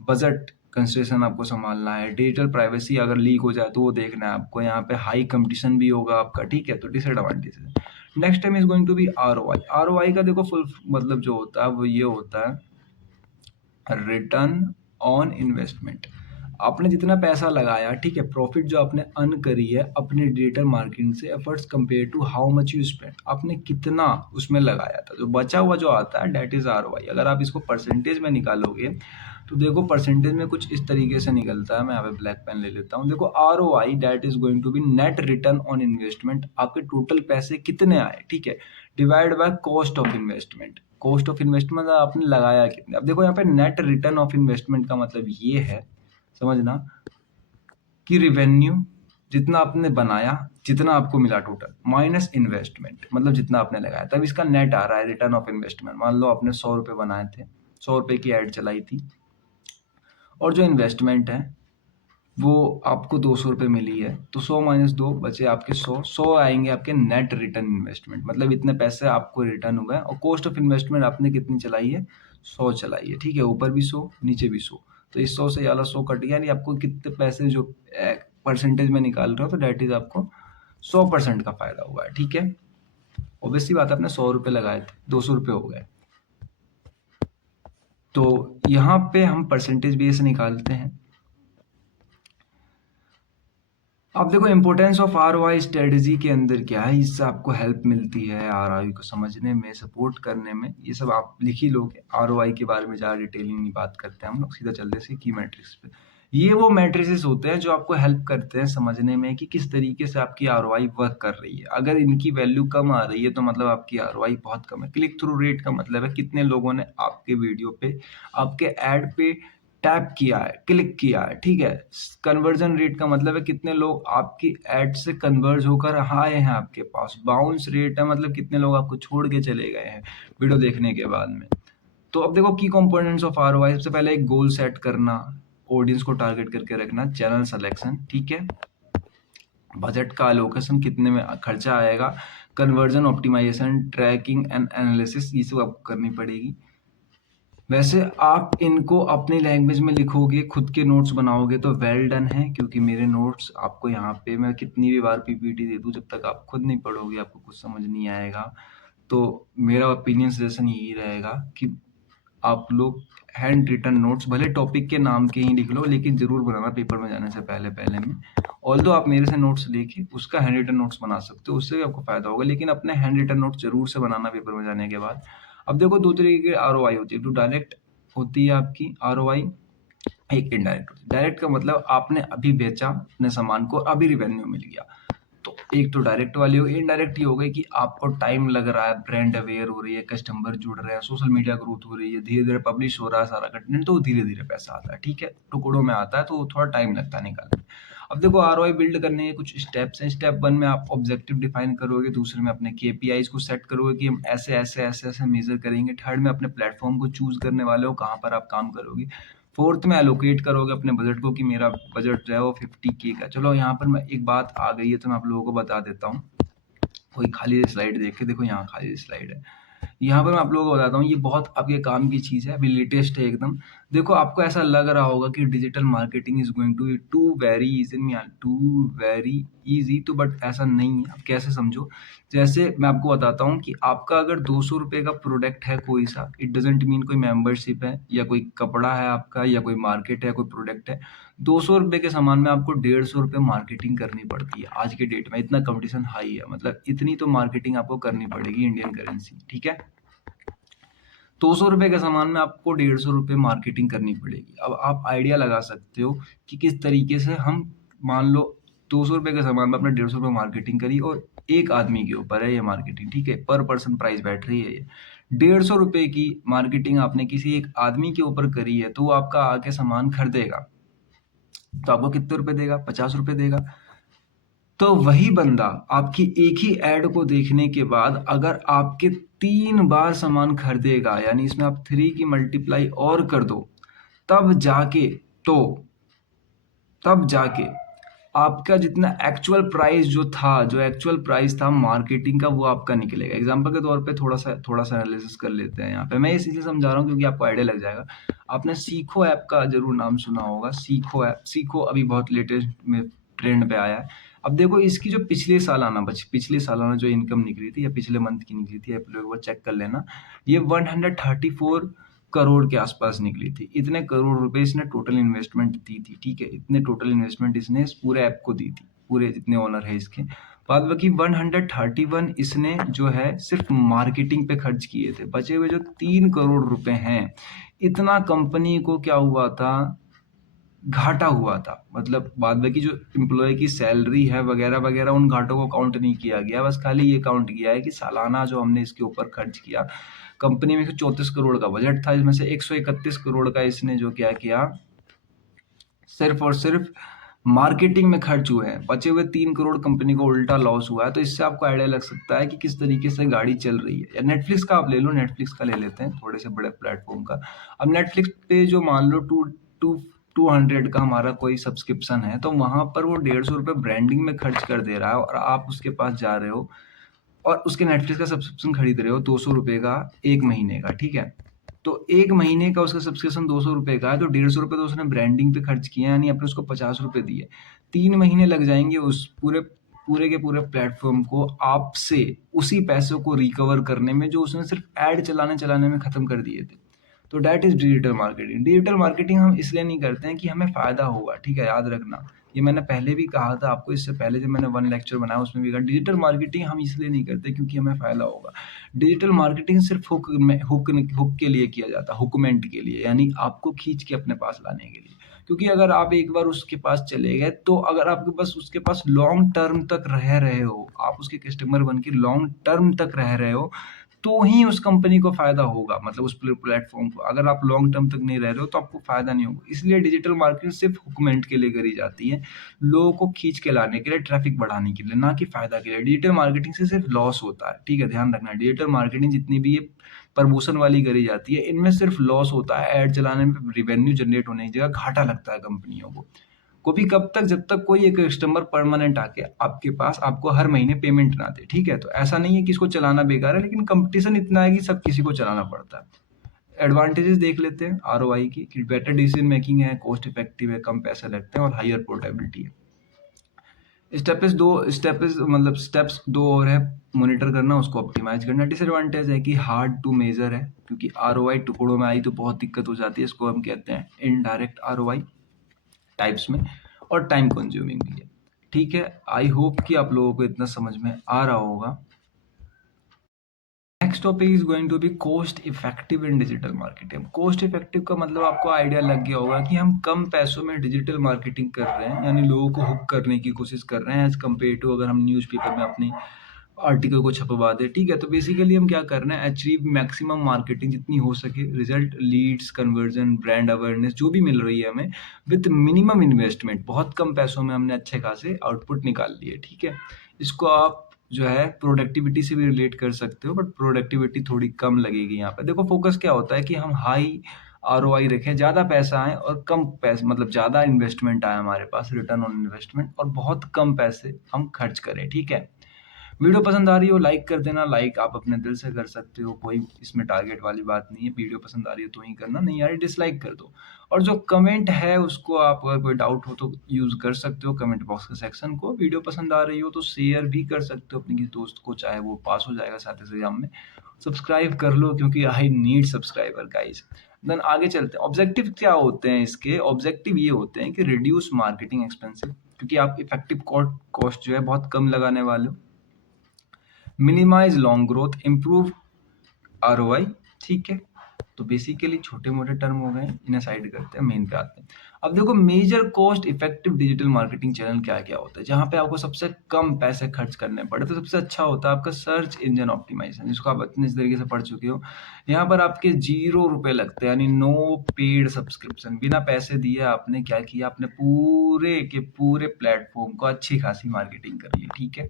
बजट कंस्ट्रेशन आपको संभालना है, डिजिटल प्राइवेसी अगर लीक हो जाए तो वो देखना है आपको, यहाँ पे हाई कंपटीशन भी होगा आपका, ठीक है। तो डिसएडवांटेज है। Next time is going to be ROI. ROI का देखो फुल मतलब जो होता है वो ये होता है, रिटर्न ऑन इन्वेस्टमेंट। आपने जितना पैसा लगाया, ठीक है, प्रॉफिट जो आपने अर्न करी है अपने डिजिटल मार्केटिंग से, efforts compare to how much you spend, आपने कितना उसमें लगाया था, जो बचा हुआ जो आता है डेट इज आरओआई। अगर आप इसको परसेंटेज में निकालोगे तो देखो परसेंटेज में कुछ इस तरीके से निकलता है, मैं यहाँ पे ब्लैक पेन ले लेता हूँ। देखो ROI that is going to be net return on investment, आपके टोटल पैसे कितने आए, ठीक है, divide by cost of investment. Cost of investment आपने लगाया कितने। अब देखो यहाँ पे नेट रिटर्न ऑफ इन्वेस्टमेंट का मतलब ये है, समझना, कि रिवेन्यू जितना आपने बनाया, जितना आपको मिला टोटल, माइनस इन्वेस्टमेंट, मतलब जितना आपने लगाया, तब इसका नेट आ रहा है रिटर्न ऑफ इन्वेस्टमेंट। मान लो आपने 100 रुपये बनाए थे, 100 रुपये की एड चलाई थी, और जो इन्वेस्टमेंट है वो आपको 200 रुपये मिली है, तो 100 - 2 बचे आपके 100 आएंगे आपके नेट रिटर्न इन्वेस्टमेंट, मतलब इतने पैसे आपको रिटर्न हो गए। और कॉस्ट ऑफ इन्वेस्टमेंट आपने कितनी चलाई है, 100 चलाई है, ठीक है, ऊपर भी 100 नीचे भी 100, तो इस 100 से ज़्यादा 100 कट गया, यानी आपको कितने पैसे जो परसेंटेज में निकाल रहे हो, तो डेट इज आपको 100% का फायदा हुआ है, ठीक है। ऑब्वियसली बात है, आपने 100 रुपये लगाए थे, 200 रुपये हो गए, तो यहाँ पे हम परसेंटेज बेस निकालते हैं। अब देखो इम्पोर्टेंस ऑफ आरओआई स्ट्रेटजी के अंदर क्या है, इससे आपको हेल्प मिलती है आरओआई को समझने में, सपोर्ट करने में, ये सब आप लिख ही लोगे। आरओआई के बारे में ज़्यादा डिटेलिंग नहीं बात करते हैं हम लोग, सीधा चलते हैं की मैट्रिक्स पे। ये वो मैट्रिसेस होते हैं जो आपको हेल्प करते हैं समझने में कि किस तरीके से आपकी आरओआई वर्क कर रही है। अगर इनकी वैल्यू कम आ रही है तो मतलब आपकी आरओआई बहुत कम है। क्लिक थ्रू रेट का मतलब है कितने लोगों ने आपके वीडियो पे, आपके एड पे टैप किया है, क्लिक किया है, ठीक है। कन्वर्जन रेट का मतलब है कितने लोग आपकी एड से कन्वर्ज होकर आए हैं आपके पास। बाउंस रेट है मतलब कितने लोग आपको छोड़ के चले गए हैं वीडियो देखने के बाद में। तो अब देखो की कंपोनेंट्स ऑफ आरओआई, सबसे पहले एक गोल सेट करना, ऑडियंस को टारगेट करके रखना, चैनल सिलेक्शन, ठीक है, बजट का अलोकेशन कितने में खर्चा आएगा, conversion optimization, tracking and analysis, ये सब आपको करनी पड़ेगी। वैसे आप इनको अपनी लैंग्वेज में लिखोगे, खुद के नोट्स बनाओगे तो वेल डन है, क्योंकि मेरे नोट्स आपको यहाँ पे मैं कितनी भी बार पीपीटी दे दूँ, जब तक आप खुद नहीं पढ़ोगे आपको कुछ समझ नहीं आएगा। तो मेरा ओपिनियन सजेशन यही रहेगा कि आप लोग हैंड रिटन नोट्स भले टॉपिक के नाम के ही लिख लो, लेकिन जरूर बनाना पेपर में जाने से पहले पहले में। ऑल्दो आप मेरे से नोट्स लेके उसका हैंड रिटन नोट्स बना सकते हो, उससे भी आपको फायदा होगा, लेकिन अपने हैंड रिटन नोट्स जरूर से बनाना पेपर में जाने के बाद। अब देखो दो तरीके की आरओआई होती है, जो डायरेक्ट होती है आपकी आरओआई, एक इनडायरेक्ट होती है। डायरेक्ट का मतलब आपने अभी बेचा अपने सामान को, अभी रिवेन्यू मिल गया, तो एक तो डायरेक्ट वाली हो। इनडायरेक्ट ये हो गई कि आपको टाइम लग रहा है, ब्रांड अवेयर हो रही है, कस्टमर जुड़ रहे हैं, सोशल मीडिया ग्रोथ हो रही है, धीरे धीरे पब्लिश हो रहा है सारा कंटेंट, तो धीरे धीरे पैसा आता है, ठीक है, टुकड़ों में आता है, तो थोड़ा टाइम लगता है निकालने में। अब देखो आरओआई बिल्ड करने के कुछ स्टेप्स हैं। स्टेप 1 में आप ऑब्जेक्टिव डिफाइन करोगे, दूसरे में अपने केपीआईज को सेट करोगे कि हम ऐसे ऐसे ऐसे ऐसे मेजर करेंगे, थर्ड में अपने प्लेटफॉर्म को चूज करने वाले हो कहाँ पर आप काम करोगे, फोर्थ में एलोकेट करोगे अपने बजट को कि मेरा बजट जो है वो 50K का। चलो यहाँ पर मैं एक बात आ गई है तो मैं आप लोगों को बता देता हूँ, कोई खाली स्लाइड देख के, देखो यहाँ खाली स्लाइड है, यहाँ पर मैं आप लोगों को बताता हूँ, ये बहुत आपके काम की चीज़ है, अभी लेटेस्ट है एकदम। देखो आपको ऐसा लग रहा होगा कि digital marketing is going to be too very easy, तो बट ऐसा नहीं है। आप कैसे समझो? जैसे मैं आपको बताता हूँ कि आपका अगर ₹200 का प्रोडक्ट है कोई सा, इट डज़न्ट मीन कोई मेंबरशिप है या कोई कपड़ा है आपका या कोई मार्केट है, कोई प्रोडक्ट है। ₹200 के सामान में आपको ₹150 मार्केटिंग करनी पड़ती है आज के डेट में, इतना कॉम्पिटिशन हाई है। मतलब इतनी तो मार्केटिंग आपको करनी पड़ेगी इंडियन करेंसी, ठीक है? ₹200 के सामान में आपको ₹150 मार्केटिंग करनी पड़ेगी। अब आप आइडिया लगा सकते हो कि किस तरीके से हम, मान लो ₹200 के सामान में आपने ₹150 मार्केटिंग करी और एक आदमी के ऊपर है ये मार्केटिंग, ठीक है? पर पर्सन प्राइस बैठ रही है ये। ₹150 की मार्केटिंग आपने किसी एक आदमी के ऊपर करी है, तो वो आपका आके सामान खरीदेगा। तो आपको कितने रुपए देगा? ₹50 देगा। तो वही बंदा आपकी एक ही ऐड को देखने के बाद अगर आपके 3 बार सामान खरीदेगा, यानी इसमें आप 3 की मल्टीप्लाई और कर दो, तब जाके तो तब जाके आपका जितना जो एक्चुअल प्राइस था मार्केटिंग का, वो आपका निकलेगा। एग्जांपल के तौर पे थोड़ा सा एनालिसिस कर लेते हैं यहाँ पे। मैं इसीलिए समझा रहा हूँ क्योंकि आपको आइडिया लग जाएगा। आपने सीखो ऐप का जरूर नाम सुना होगा। सीखो ऐप, सीखो अभी बहुत लेटेस्ट में ट्रेंड पे आया है। अब देखो इसकी जो पिछले सालाना जो इनकम निकली थी या पिछले मंथ की निकली थी, आप लोग वो चेक कर लेना। ये 134 करोड़ के आसपास निकली थी। इतने करोड़ रुपए इसने टोटल इन्वेस्टमेंट दी थी, ठीक है? इतने टोटल इन्वेस्टमेंट इसने इस पूरे ऐप को दी थी, पूरे जितने ओनर है इसके। बाद बाकी 131 इसने जो है सिर्फ मार्केटिंग पे खर्च किए थे। बचे हुए जो 3 करोड़ रुपए हैं, इतना कंपनी को क्या हुआ था, घाटा हुआ था। मतलब बाद बाकी जो एम्प्लॉय की सैलरी है वगैरह वगैरह, उन घाटों को काउंट नहीं किया गया। बस खाली ये काउंट किया है कि सालाना जो हमने इसके ऊपर खर्च किया। कंपनी में 134 करोड़ का बजट था, इसमें से 131 करोड़ का इसने जो क्या किया, सिर्फ और सिर्फ मार्केटिंग में खर्च हुए हैं। बचे हुए 3 करोड़ कंपनी को उल्टा लॉस हुआ है। तो इससे आपको आइडिया लग सकता है कि किस तरीके से गाड़ी चल रही है। या नेटफ्लिक्स का आप ले लो, नेटफ्लिक्स का ले लेते हैं, थोड़े से बड़े प्लेटफॉर्म का। अब नेटफ्लिक्स पे जो मान लो टू टू 200 का हमारा कोई सब्सक्रिप्शन है, तो वहां पर वो ₹150 ब्रांडिंग में खर्च कर दे रहा है और आप उसके पास जा रहे हो और उसके नेटफ्लिक्स का सब्सक्रिप्शन खरीद रहे हो ₹200 का, 1 महीने का, ठीक है? तो 1 महीने का उसका सब्सक्रिप्शन ₹200 का है, तो ₹150 तो उसने ब्रांडिंग पे खर्च किए हैं, यानी आपने उसको ₹50 दिए। 3 महीने लग जाएंगे उस पूरे पूरे के पूरे प्लेटफॉर्म को आपसे उसी पैसों को रिकवर करने में, जो उसने सिर्फ ऐड चलाने चलाने में खत्म कर दिए थे। तो that is digital marketing. Digital marketing हम इसलिए नहीं करते हैं कि हमें फायदा होगा, ठीक है? याद रखना, ये मैंने पहले भी कहा था आपको, इससे पहले जब मैंने 1 लेक्चर बनाया उसमें भी कहा, डिजिटल मार्केटिंग हम इसलिए नहीं करते क्योंकि हमें फायदा होगा। डिजिटल मार्केटिंग सिर्फ हुक के लिए किया जाता है, हुकमेंट के लिए, यानी आपको खींच के अपने पास लाने के लिए। क्योंकि अगर आप एक बार उसके पास चले गए, तो अगर आपके पास उसके पास लॉन्ग टर्म तक रह रहे हो, आप उसके कस्टमर बन के लॉन्ग टर्म तक रह रहे हो, तो ही उस कंपनी को फायदा होगा। मतलब उस प्लेटफॉर्म को अगर आप लॉन्ग टर्म तक नहीं रह रहे हो, तो आपको फायदा नहीं होगा। इसलिए डिजिटल मार्केटिंग सिर्फ हुकमेंट के लिए करी जाती है, लोगों को खींच के लाने के लिए, ट्रैफिक बढ़ाने के लिए, ना कि फायदा के लिए। डिजिटल मार्केटिंग से सिर्फ लॉस होता है, ठीक है? ध्यान रखना, डिजिटल मार्केटिंग जितनी भी ये प्रमोशन वाली करी जाती है, इनमें सिर्फ लॉस होता है। ऐड चलाने में रिवेन्यू जनरेट होने की जगह घाटा लगता है कंपनियों को भी। कब तक? जब तक कोई एक कस्टमर परमानेंट आके आपके पास आपको हर महीने पेमेंट ना दे, ठीक है? तो ऐसा नहीं है कि इसको चलाना बेकार है, लेकिन कंपटीशन इतना है कि सब किसी को चलाना पड़ता है। एडवांटेजेस देख लेते हैं आरओआई की, कि बेटर डिसीजन मेकिंग है, कॉस्ट इफेक्टिव है, कम पैसे लगते हैं और हायर पोर्टेबिलिटी है। स्टेप्स दो और है, मॉनिटर करना, उसको ऑप्टिमाइज करना। डिसएडवांटेज है कि हार्ड टू मेजर है, क्योंकि आरओआई टुकड़ों में आई तो बहुत दिक्कत हो जाती है। इसको हम कहते हैं इनडायरेक्ट आरओआई टाइप्स में, और टाइम कंज्यूमिंग भी है, ठीक है? आई होप कि आप लोगों को इतना समझ में आ रहा होगा। Next topic is going to be cost effective in digital marketing. Cost effective का मतलब आपको आइडिया लग गया होगा कि हम कम पैसों में डिजिटल मार्केटिंग कर रहे हैं, यानी लोगों को हुक करने की कोशिश कर रहे हैं, एज कम्पेयर टू अगर हम न्यूज़पेपर में अपनी आर्टिकल को छपवा दे, ठीक है? तो बेसिकली हम क्या कर रहे हैं, अचीव मैक्सिमम मार्केटिंग जितनी हो सके, result, leads, conversion, brand awareness जो भी मिल रही है हमें, विद मिनिमम इन्वेस्टमेंट। बहुत कम पैसों में हमने अच्छे खासे आउटपुट निकाल लिए, ठीक है? इसको आप जो है प्रोडक्टिविटी से भी रिलेट कर सकते हो, बट प्रोडक्टिविटी थोड़ी कम लगेगी यहाँ पे। देखो फोकस क्या होता है कि हम हाई आरओआई रखें, ज़्यादा पैसा आए और कम पैसे, मतलब ज़्यादा इन्वेस्टमेंट आए हमारे पास, रिटर्न ऑन इन्वेस्टमेंट, और बहुत कम पैसे हम खर्च करें, ठीक है? वीडियो पसंद आ रही हो लाइक कर देना, लाइक आप अपने दिल से कर सकते हो, कोई इसमें टारगेट वाली बात नहीं है, वीडियो पसंद आ रही है तो ही करना, नहीं आ रही डिसलाइक कर दो। और जो कमेंट है उसको आप अगर कोई डाउट हो तो यूज़ कर सकते हो कमेंट बॉक्स के सेक्शन को। वीडियो पसंद आ रही हो तो शेयर भी कर सकते हो अपने किसी दोस्त को, चाहे वो पास हो जाएगा साथ इस एग्जाम में। सब्सक्राइब कर लो क्योंकि I need subscriber guys. Then आगे चलते हैं, ऑब्जेक्टिव क्या होते हैं इसके? ऑब्जेक्टिव ये होते हैं कि रिड्यूस मार्केटिंग एक्सपेंसिव, क्योंकि आप इफेक्टिव कॉस्ट जो है बहुत कम लगाने वाले हो। Minimize long growth, improve ROI, ठीक है। तो बेसिकली छोटे मोटे टर्म हो गए, इन्हें साइड करते हैं, मेन पे आते हैं। अब देखो major cost effective digital marketing channel क्या क्या होता है, जहां पे आपको सबसे कम पैसे खर्च करने पड़े, तो सबसे अच्छा होता है आपका सर्च इंजन ऑप्टिमाइजेशन, जिसको आप इतने तरीके से पढ़ चुके हो। यहाँ पर आपके 0 रुपए लगते हैं, यानी नो पेड सब्सक्रिप्शन, बिना पैसे दिए आपने क्या किया, आपने पूरे के पूरे प्लेटफॉर्म को अच्छी खासी मार्केटिंग कर ली, ठीक है।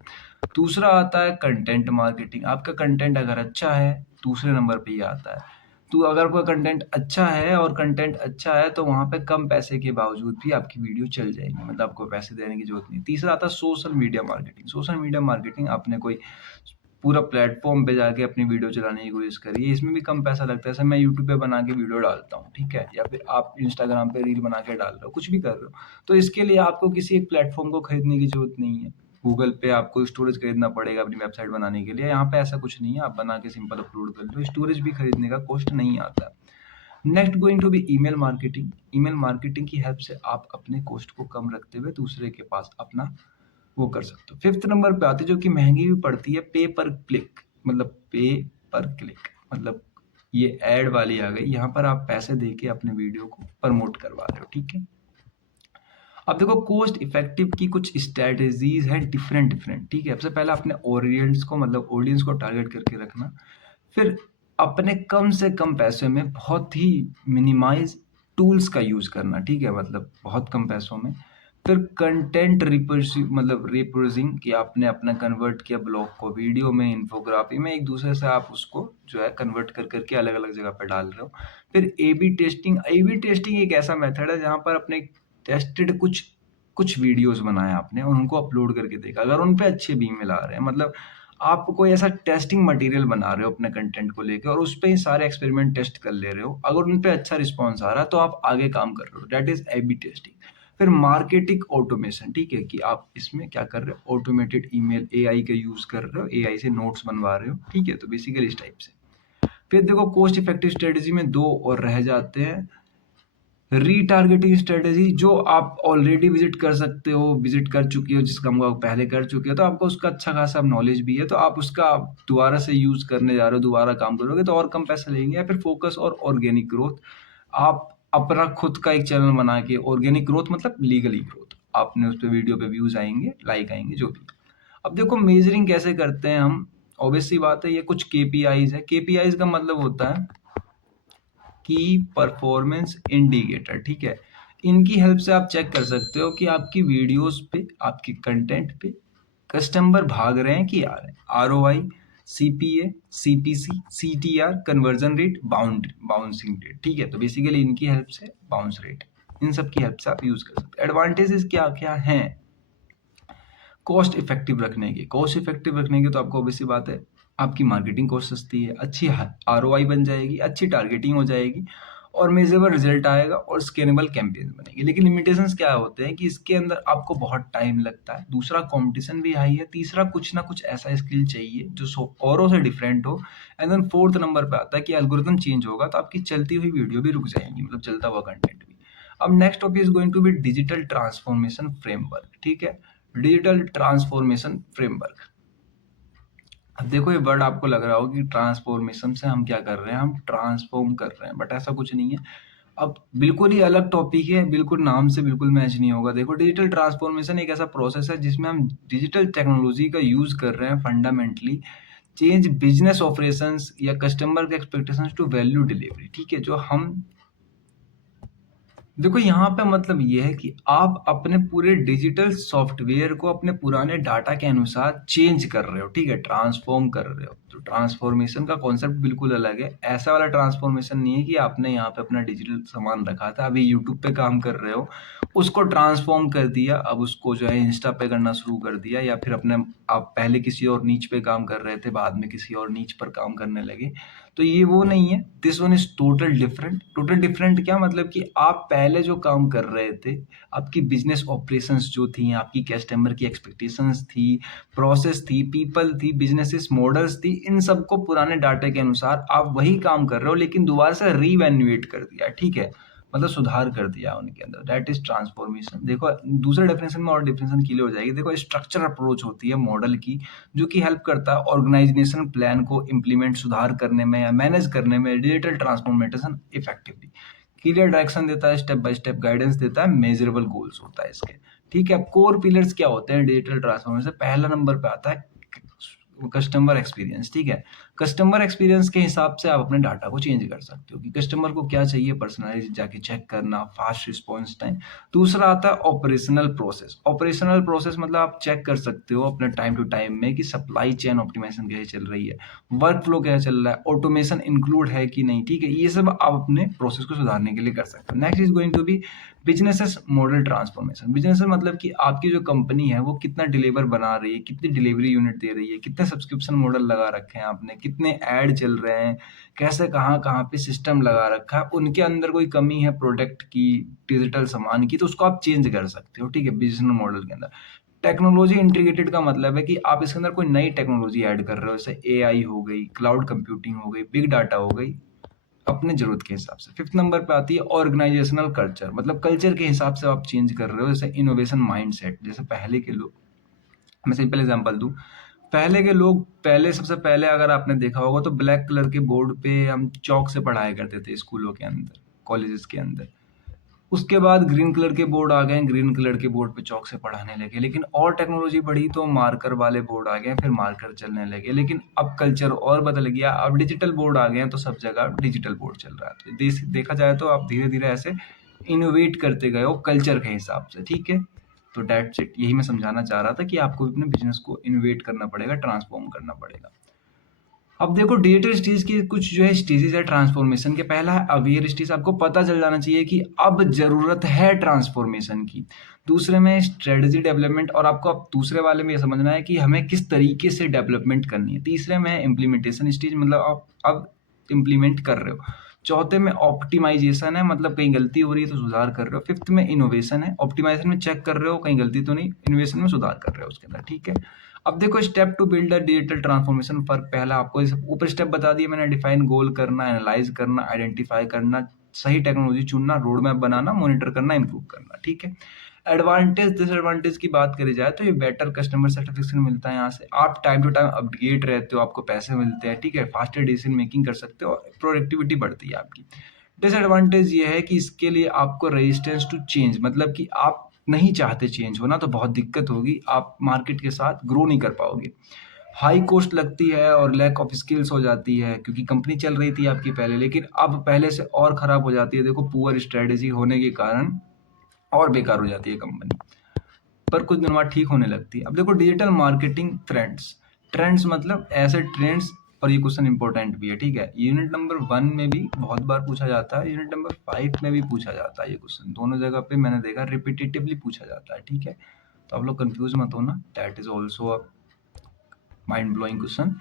दूसरा आता है कंटेंट मार्केटिंग, आपका कंटेंट अगर अच्छा है, दूसरे नंबर पे ये आता है। तो अगर कोई कंटेंट अच्छा है और कंटेंट अच्छा है तो वहाँ पे कम पैसे के बावजूद भी आपकी वीडियो चल जाएगी, मतलब आपको पैसे देने की जरूरत नहीं। तीसरा आता है social media marketing. Social media marketing, आपने कोई पूरा प्लेटफॉर्म पे जाके अपनी वीडियो चलाने की कोशिश करी है, इसमें भी कम पैसा लगता है। जैसे मैं यूट्यूब पे बना के वीडियो डालता हूँ, ठीक है, या फिर आप इंस्टाग्राम पे रील बना के डाल रहे हो, कुछ भी कर रहे हो, तो इसके लिए आपको किसी एक प्लेटफॉर्म को खरीदने की जरूरत नहीं है। गूगल पे आपको स्टोरेज खरीदना पड़ेगा अपनी वेबसाइट बनाने के लिए, यहाँ पे ऐसा कुछ नहीं है, आप बना के सिंपल अपलोड कर लो, स्टोरेज भी खरीदने का कॉस्ट नहीं आता है। Next going to be email marketing. Email marketing की हेल्प से आप अपने कॉस्ट को कम रखते हुए दूसरे के पास अपना वो कर सकते हो। फिफ्थ नंबर पे आती है जो कि महंगी भी पड़ती है, पे पर क्लिक, मतलब पे पर क्लिक, मतलब ये एड वाली आ गई, यहाँ पर आप पैसे दे के अपने वीडियो को प्रमोट करवा रहे हो, ठीक है। अब देखो कॉस्ट इफेक्टिव की कुछ स्ट्रेटेजीज हैं डिफरेंट डिफरेंट, ठीक है। सबसे पहले अपने ऑडियंस को, मतलब ऑडियंस को टारगेट करके रखना। फिर अपने कम से कम पैसे में बहुत ही मिनिमाइज टूल्स का यूज करना, ठीक है, मतलब बहुत कम पैसों में। फिर कंटेंट मतलब रिप्रोड्यूसिंग, कि आपने अपना कन्वर्ट किया ब्लॉग को वीडियो में, इन्फोग्राफी में, एक दूसरे से आप उसको जो है कन्वर्ट कर करके अलग अलग जगह पर डाल रहे हो। फिर A B testing. A B testing एक ऐसा मेथड है जहाँ पर अपने टेस्टेड कुछ कुछ वीडियोस बनाए आपने और उनको अपलोड करके देखा, अगर उन पे अच्छे बीम मिला रहे हैं, मतलब आप कोई ऐसा टेस्टिंग मटेरियल बना रहे हो अपने कंटेंट को लेकर और उस पे ही सारे एक्सपेरिमेंट टेस्ट कर ले रहे हो, अगर उन पे अच्छा रिस्पॉन्स आ रहा है तो आप आगे काम कर रहे हो, that is A B testing. फिर मार्केटिंग ऑटोमेशन, ठीक है, कि आप इसमें क्या कर रहे हो, ऑटोमेटेड ईमेल, एआई का यूज कर रहे हो, एआई से नोट्स बनवा रहे हो, ठीक है, तो बेसिकली इस टाइप से। फिर देखो कॉस्ट इफेक्टिव स्ट्रेटेजी में दो और रह जाते हैं। रीटारगेटिंग स्ट्रेटेजी, जो आप ऑलरेडी विजिट कर सकते हो, विजिट कर चुकी हो, जिस काम को आप पहले कर चुके हो, तो आपको उसका अच्छा खासा नॉलेज भी है, तो आप उसका दोबारा से यूज करने जा रहे हो, दोबारा काम करोगे तो और कम पैसे लेंगे। या फिर फोकस और ऑर्गेनिक ग्रोथ, आप अपना खुद का एक चैनल बना के, ऑर्गेनिक ग्रोथ मतलब लीगली ग्रोथ, आपने उस पर वीडियो पे व्यूज आएंगे, लाइक आएंगे, जो भी। अब देखो मेजरिंग कैसे करते हैं हम, ऑब्वियसली बात है, ये कुछ केपीआईज है। केपीआईज का मतलब होता है की परफॉर्मेंस इंडिकेटर, ठीक है। इनकी हेल्प से आप चेक कर सकते हो कि आपकी वीडियोस पे, आपके कंटेंट पे कस्टमर भाग रहे हैं कि आ रहे हैं। ROI, CPA, CPC, CTR, conversion rate, bouncing rate, ठीक है, तो बेसिकली इनकी हेल्प से बाउंस रेट, इन सब की हेल्प से आप यूज कर सकते हैं। एडवांटेजेस क्या क्या हैं कॉस्ट इफेक्टिव रखने की? कॉस्ट इफेक्टिव रखने की तो आपको ऑब्वियसली बात है, आपकी मार्केटिंग कॉस्ट सस्ती है, अच्छी आरओआई बन जाएगी, अच्छी टारगेटिंग हो जाएगी और मेजरेबल रिजल्ट आएगा और स्केलेबल कैंपेन बनेगी। लेकिन लिमिटेशंस क्या होते हैं कि इसके अंदर आपको बहुत टाइम लगता है, दूसरा कंपटीशन भी हाई है, तीसरा कुछ ना कुछ ऐसा स्किल चाहिए जो औरों से डिफरेंट हो, एंड देन फोर्थ नंबर पे आता है कि एल्गोरिथम चेंज होगा तो आपकी चलती हुई वीडियो भी रुक जाएगी, मतलब चलता हुआ कंटेंट भी। अब next topic is going to be digital transformation framework, ठीक है, डिजिटल ट्रांसफॉर्मेशन फ्रेमवर्क। अब देखो ये वर्ड आपको लग रहा होगा कि ट्रांसफॉर्मेशन से हम क्या कर रहे हैं, हम ट्रांसफॉर्म कर रहे हैं, बट ऐसा कुछ नहीं है। अब बिल्कुल ही अलग टॉपिक है, बिल्कुल नाम से बिल्कुल मैच नहीं होगा। देखो डिजिटल ट्रांसफॉर्मेशन एक ऐसा प्रोसेस है जिसमें हम डिजिटल टेक्नोलॉजी का यूज कर रहे हैं फंडामेंटली चेंज बिजनेस ऑपरेशंस या कस्टमर के एक्सपेक्टेशंस टू वैल्यू डिलीवरी, ठीक है, जो हम, देखो यहाँ पे मतलब ये है कि आप अपने पूरे डिजिटल सॉफ्टवेयर को अपने पुराने डाटा के अनुसार चेंज कर रहे हो, ठीक है, ट्रांसफॉर्म कर रहे हो। तो ट्रांसफॉर्मेशन का कॉन्सेप्ट बिल्कुल अलग है। ऐसा वाला ट्रांसफॉर्मेशन नहीं है कि आपने यहाँ पे अपना डिजिटल सामान रखा था, अभी यूट्यूब पे काम कर रहे हो, उसको ट्रांसफॉर्म कर दिया, अब उसको जो है इंस्टा पे करना शुरू कर दिया, या फिर अपने आप पहले किसी और नीच पे काम कर रहे थे, बाद में किसी और नीच पर काम करने लगे। तो ये वो नहीं है, this one is total different. Total different क्या मतलब कि आप पहले जो काम कर रहे थे, आपकी बिजनेस ऑपरेशंस जो थी, आपकी कस्टमर की एक्सपेक्टेशंस थी, प्रोसेस थी, पीपल थी, बिजनेसेस मॉडल्स थी, इन सबको पुराने डाटा के अनुसार आप वही काम कर रहे हो, लेकिन दोबारा से रीवैल्यूएट कर दिया, ठीक है, मतलब सुधार कर दिया उनके अंदर। That is transformation. देखो दूसरे डेफिनेशन में और डेफिनेशन क्लियर हो जाएगी। देखो स्ट्रक्चर अप्रोच होती है मॉडल की, जो कि हेल्प करता है ऑर्गेनाइजेशन प्लान को इम्प्लीमेंट, सुधार करने में या मैनेज करने में digital transformation effectively. Clear direction देता है, स्टेप बाय स्टेप गाइडेंस देता है, मेजरेबल गोल्स होता है इसके, ठीक है। अब कोर पिलर्स क्या होते हैं डिजिटल ट्रांसफॉर्मेशन? पहला नंबर पे आता है कस्टमर एक्सपीरियंस, ठीक है। कस्टमर एक्सपीरियंस के हिसाब से आप अपने डाटा को चेंज कर सकते हो कि कस्टमर को क्या चाहिए, पर्सनलाइज जाके चेक करना, फास्ट रिस्पॉन्स टाइम। दूसरा आता है ऑपरेशनल प्रोसेस। ऑपरेशनल प्रोसेस मतलब आप चेक कर सकते हो अपने टाइम टू टाइम में कि सप्लाई चेन ऑप्टिमाइजेशन कैसे चल रही है, वर्क फ्लो कैसे चल रहा है, ऑटोमेशन इंक्लूड है कि नहीं, ठीक है। ये सब आप अपने प्रोसेस को सुधारने के लिए कर सकते हो। Next is going to be businesses model transformation. Business मतलब कि आपकी जो कंपनी है वो कितना डिलीवर बना रही है, कितनी डिलीवरी यूनिट दे रही है, कितने सब्सक्रिप्शन मॉडल लगा रखे हैं आपने, कितने ऐड चल रहे हैं, कैसे कहाँ कहाँ पे सिस्टम लगा रखा है, उनके अंदर कोई कमी है प्रोडक्ट की, डिजिटल सामान की, तो उसको आप चेंज कर सकते हो, ठीक है, बिजनेस मॉडल के अंदर। टेक्नोलॉजी इंटीग्रेटेड का मतलब है कि आप इसके अंदर कोई नई टेक्नोलॉजी ऐड कर रहे हो, जैसे एआई हो गई, क्लाउड कंप्यूटिंग हो गई, बिग डाटा हो गई, अपने जरूरत के हिसाब से। फिफ्थ नंबर पे आती है ऑर्गेनाइजेशनल कल्चर, मतलब कल्चर के हिसाब से आप चेंज कर रहे हो, जैसे इनोवेशन माइंडसेट। जैसे पहले के लोग, मैं सिंपल एग्जांपल दूं, पहले के लोग, पहले सबसे पहले अगर आपने देखा होगा तो ब्लैक कलर के बोर्ड पे हम चौक से पढ़ाया करते थे स्कूलों के अंदर, कॉलेजेस के अंदर। उसके बाद ग्रीन कलर के बोर्ड आ गए, ग्रीन कलर के बोर्ड पे चौक से पढ़ाने लगे, लेकिन और टेक्नोलॉजी बढ़ी तो मार्कर वाले बोर्ड आ गए, फिर मार्कर चलने लगे, लेकिन अब कल्चर और बदल गया, अब डिजिटल बोर्ड आ गए हैं, तो सब जगह अब डिजिटल बोर्ड चल रहा है। तो देखा जाए तो आप धीरे धीरे ऐसे इनोवेट करते गए हो कल्चर के हिसाब से, ठीक है। तो डेट्स इट, यही मैं समझाना चाह रहा था कि आपको भी अपने बिजनेस को इनोवेट करना पड़ेगा, ट्रांसफॉर्म करना पड़ेगा। अब देखो डिजिटल स्टेज की कुछ जो है स्टेजेस है ट्रांसफॉर्मेशन के। पहला है अवेयर स्टेज, आपको पता चल जाना चाहिए कि अब जरूरत है ट्रांसफॉर्मेशन की। दूसरे में स्ट्रेटजी डेवलपमेंट, और आपको अब दूसरे वाले में ये समझना है कि हमें किस तरीके से डेवलपमेंट करनी है। तीसरे में इम्प्लीमेंटेशन स्टेज, मतलब आप अब इम्प्लीमेंट कर रहे हो। चौथे में ऑप्टिमाइजेशन है, मतलब कहीं गलती हो रही है तो सुधार कर रहे हो। फिफ्थ में इनोवेशन है, ऑप्टिमाइजेशन में चेक कर रहे हो कहीं गलती तो नहीं, इनोवेशन में सुधार कर रहे हो उसके अंदर, ठीक है। अब देखो step to build a digital transformation, फर्क पहला आपको इस ऊपर स्टेप बता दिए मैंने, डिफाइन गोल करना, एनालाइज करना, आइडेंटिफाई करना, सही टेक्नोलॉजी चुनना, रोड मैप बनाना, मॉनिटर करना, इंप्रूव करना, ठीक है। एडवांटेज डिसएडवांटेज की बात करी जाए तो ये बेटर कस्टमर सेटिस्फेक्शन मिलता है यहाँ से, आप टाइम टू टाइम अपडेट रहते हो, आपको पैसे मिलते हैं, ठीक है, फास्टर डिसीजन मेकिंग कर सकते हो, प्रोडक्टिविटी बढ़ती है आपकी। डिसएडवांटेज ये है कि इसके लिए आपको रेजिस्टेंस टू चेंज, मतलब कि आप नहीं चाहते चेंज होना तो बहुत दिक्कत होगी, आप मार्केट के साथ ग्रो नहीं कर पाओगे। हाई कॉस्ट लगती है और लैक ऑफ स्किल्स हो जाती है, क्योंकि कंपनी चल रही थी आपकी पहले, लेकिन अब पहले से और खराब हो जाती है, देखो पुअर स्ट्रेटेजी होने के कारण और बेकार हो जाती है कंपनी, पर कुछ दिन बाद ठीक होने लगती है। अब देखो डिजिटल मार्केटिंग ट्रेंड्स। ट्रेंड्स मतलब ऐसे ट्रेंड्स, और ये क्वेश्चन इंपॉर्टेंट भी है, ठीक है, यूनिट नंबर 1 में भी बहुत बार पूछा जाता है, यूनिट नंबर 5 में भी पूछा जाता है, ये क्वेश्चन दोनों जगह पे मैंने देखा रिपीटेटिवली पूछा जाता है, ठीक है। तो आप लोग कंफ्यूज मत होना, that is also a mind blowing question.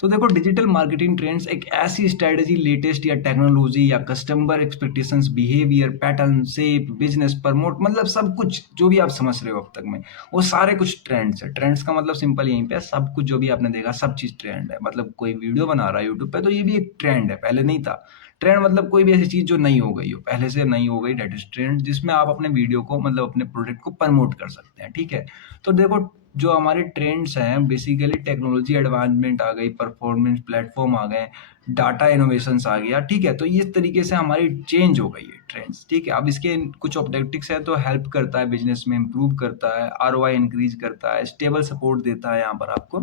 तो देखो डिजिटल मार्केटिंग ट्रेंड्स एक ऐसी स्ट्रेटेजी, लेटेस्ट या टेक्नोलॉजी या customer expectations, behaviour pattern, shape, business promote, मतलब सब कुछ जो भी आप समझ रहे हो अब तक में, वो सारे कुछ ट्रेंड्स है। ट्रेंड्स का मतलब सिंपल यहीं पे है, सब कुछ जो भी आपने देखा सब चीज ट्रेंड है। मतलब कोई वीडियो बना रहा है यूट्यूब पे तो ये भी एक ट्रेंड है, पहले नहीं था। ट्रेंड मतलब कोई भी ऐसी चीज जो नहीं हो गई हो, पहले से नहीं हो गई, डेट इज ट्रेंड, जिसमें आप अपने वीडियो को, मतलब अपने प्रोडक्ट को प्रमोट कर सकते हैं, ठीक है। तो देखो जो हमारे ट्रेंड्स हैं बेसिकली टेक्नोलॉजी एडवांसमेंट आ गई, परफॉर्मेंस प्लेटफॉर्म आ गए, डाटा इनोवेशंस आ गया, ठीक है। तो इस तरीके से हमारी चेंज हो गई है ट्रेंड्स, ठीक है। अब इसके कुछ ऑब्जेक्टिव्स है, तो हेल्प करता है बिजनेस में, इंप्रूव करता है, आरओआई इंक्रीज करता है, स्टेबल सपोर्ट देता है, यहाँ पर आपको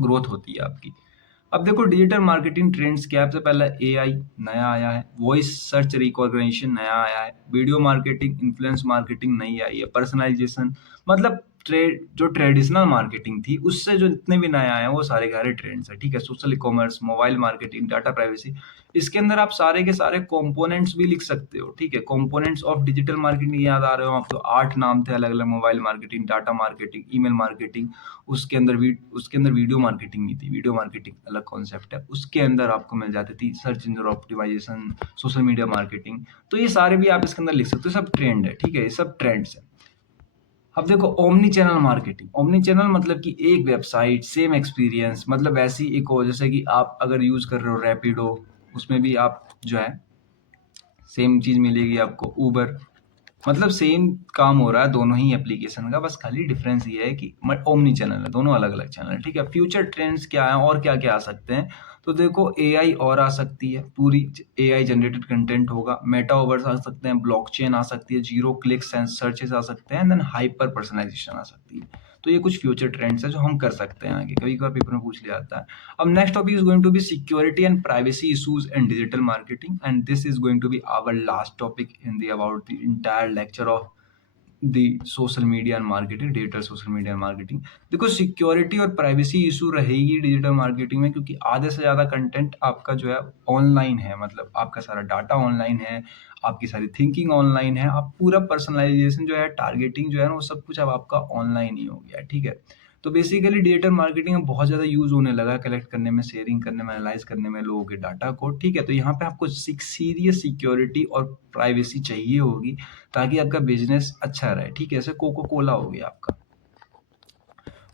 ग्रोथ होती है आपकी। अब देखो डिजिटल मार्केटिंग ट्रेंड्स क्या है, सबसे पहला एआई नया आया है, वॉइस सर्च रिकॉग्निशन नया आया है, वीडियो मार्केटिंग, इन्फ्लुएंस मार्केटिंग नई आई है, पर्सनलाइजेशन, मतलब जो ट्रेडिशनल मार्केटिंग थी उससे जो जितने भी नए आए हैं वो सारे के सारे ट्रेंड्स है, ठीक है। Social e commerce, mobile marketing, data privacy, इसके अंदर आप सारे के सारे कंपोनेंट्स भी लिख सकते हो, ठीक है। कंपोनेंट्स ऑफ डिजिटल मार्केटिंग याद आ रहे हो आप तो 8 नाम थे अलग अलग, mobile marketing, data marketing, email marketing, उसके अंदर वीडियो मार्केटिंग नहीं थी, वीडियो मार्केटिंग अलग कॉन्सेप्ट है। उसके अंदर आपको मिल जाती थी search engine optimisation, social media marketing. तो ये सारे भी आप इसके अंदर लिख सकते हो, सब ट्रेंड है, ठीक है, ये सब ट्रेंड्स है। अब देखो omni channel marketing, omni channel मतलब कि एक वेबसाइट सेम एक्सपीरियंस, मतलब ऐसी एक हो जैसे कि आप अगर यूज कर रहे हो रैपिडो, उसमें भी आप जो है सेम चीज मिलेगी आपको, उबर, मतलब सेम काम हो रहा है दोनों ही एप्लीकेशन का, बस खाली डिफरेंस ये है कि ओमनी चैनल है, दोनों अलग अलग चैनल है, ठीक है। फ्यूचर ट्रेंड्स क्या है और क्या क्या आ सकते हैं, तो देखो एआई और आ सकती है, पूरी एआई जनरेटेड कंटेंट होगा, मेटावर्स आ सकते हैं, ब्लॉकचेन आ सकती है, जीरो क्लिक सर्चेस आ सकते हैं, देन हाइपर पर्सनलाइजेशन आ सकती है। तो ये कुछ फ्यूचर ट्रेंड्स है जो हम कर सकते हैं आगे, कभी कभार पेपर में पूछ लिया जाता है। अब next topic is going to be security and privacy issues in digital marketing, and this is going to be our last topic in the about the entire lecture of the social media and marketing, digital social media and marketing. देखो security और privacy issue रहेगी digital marketing में, क्योंकि आधे से ज़्यादा content आपका जो है ऑनलाइन है, मतलब आपका सारा डाटा ऑनलाइन है, आपकी सारी थिंकिंग ऑनलाइन है, आप पूरा पर्सनलाइजेशन जो है, टारगेटिंग जो है ना, वो सब कुछ अब आपका ऑनलाइन ही हो गया है, ठीक है। तो बेसिकली डिजिटल मार्केटिंग में बहुत ज़्यादा यूज़ होने लगा, कलेक्ट करने में, शेयरिंग करने में, एनालाइज करने में लोगों के डाटा को, ठीक है। तो यहाँ पे आपको सीरियस सिक्योरिटी और प्राइवेसी चाहिए होगी ताकि आपका बिजनेस अच्छा रहे, ठीक है। जैसे कोको कोला हो गया आपका,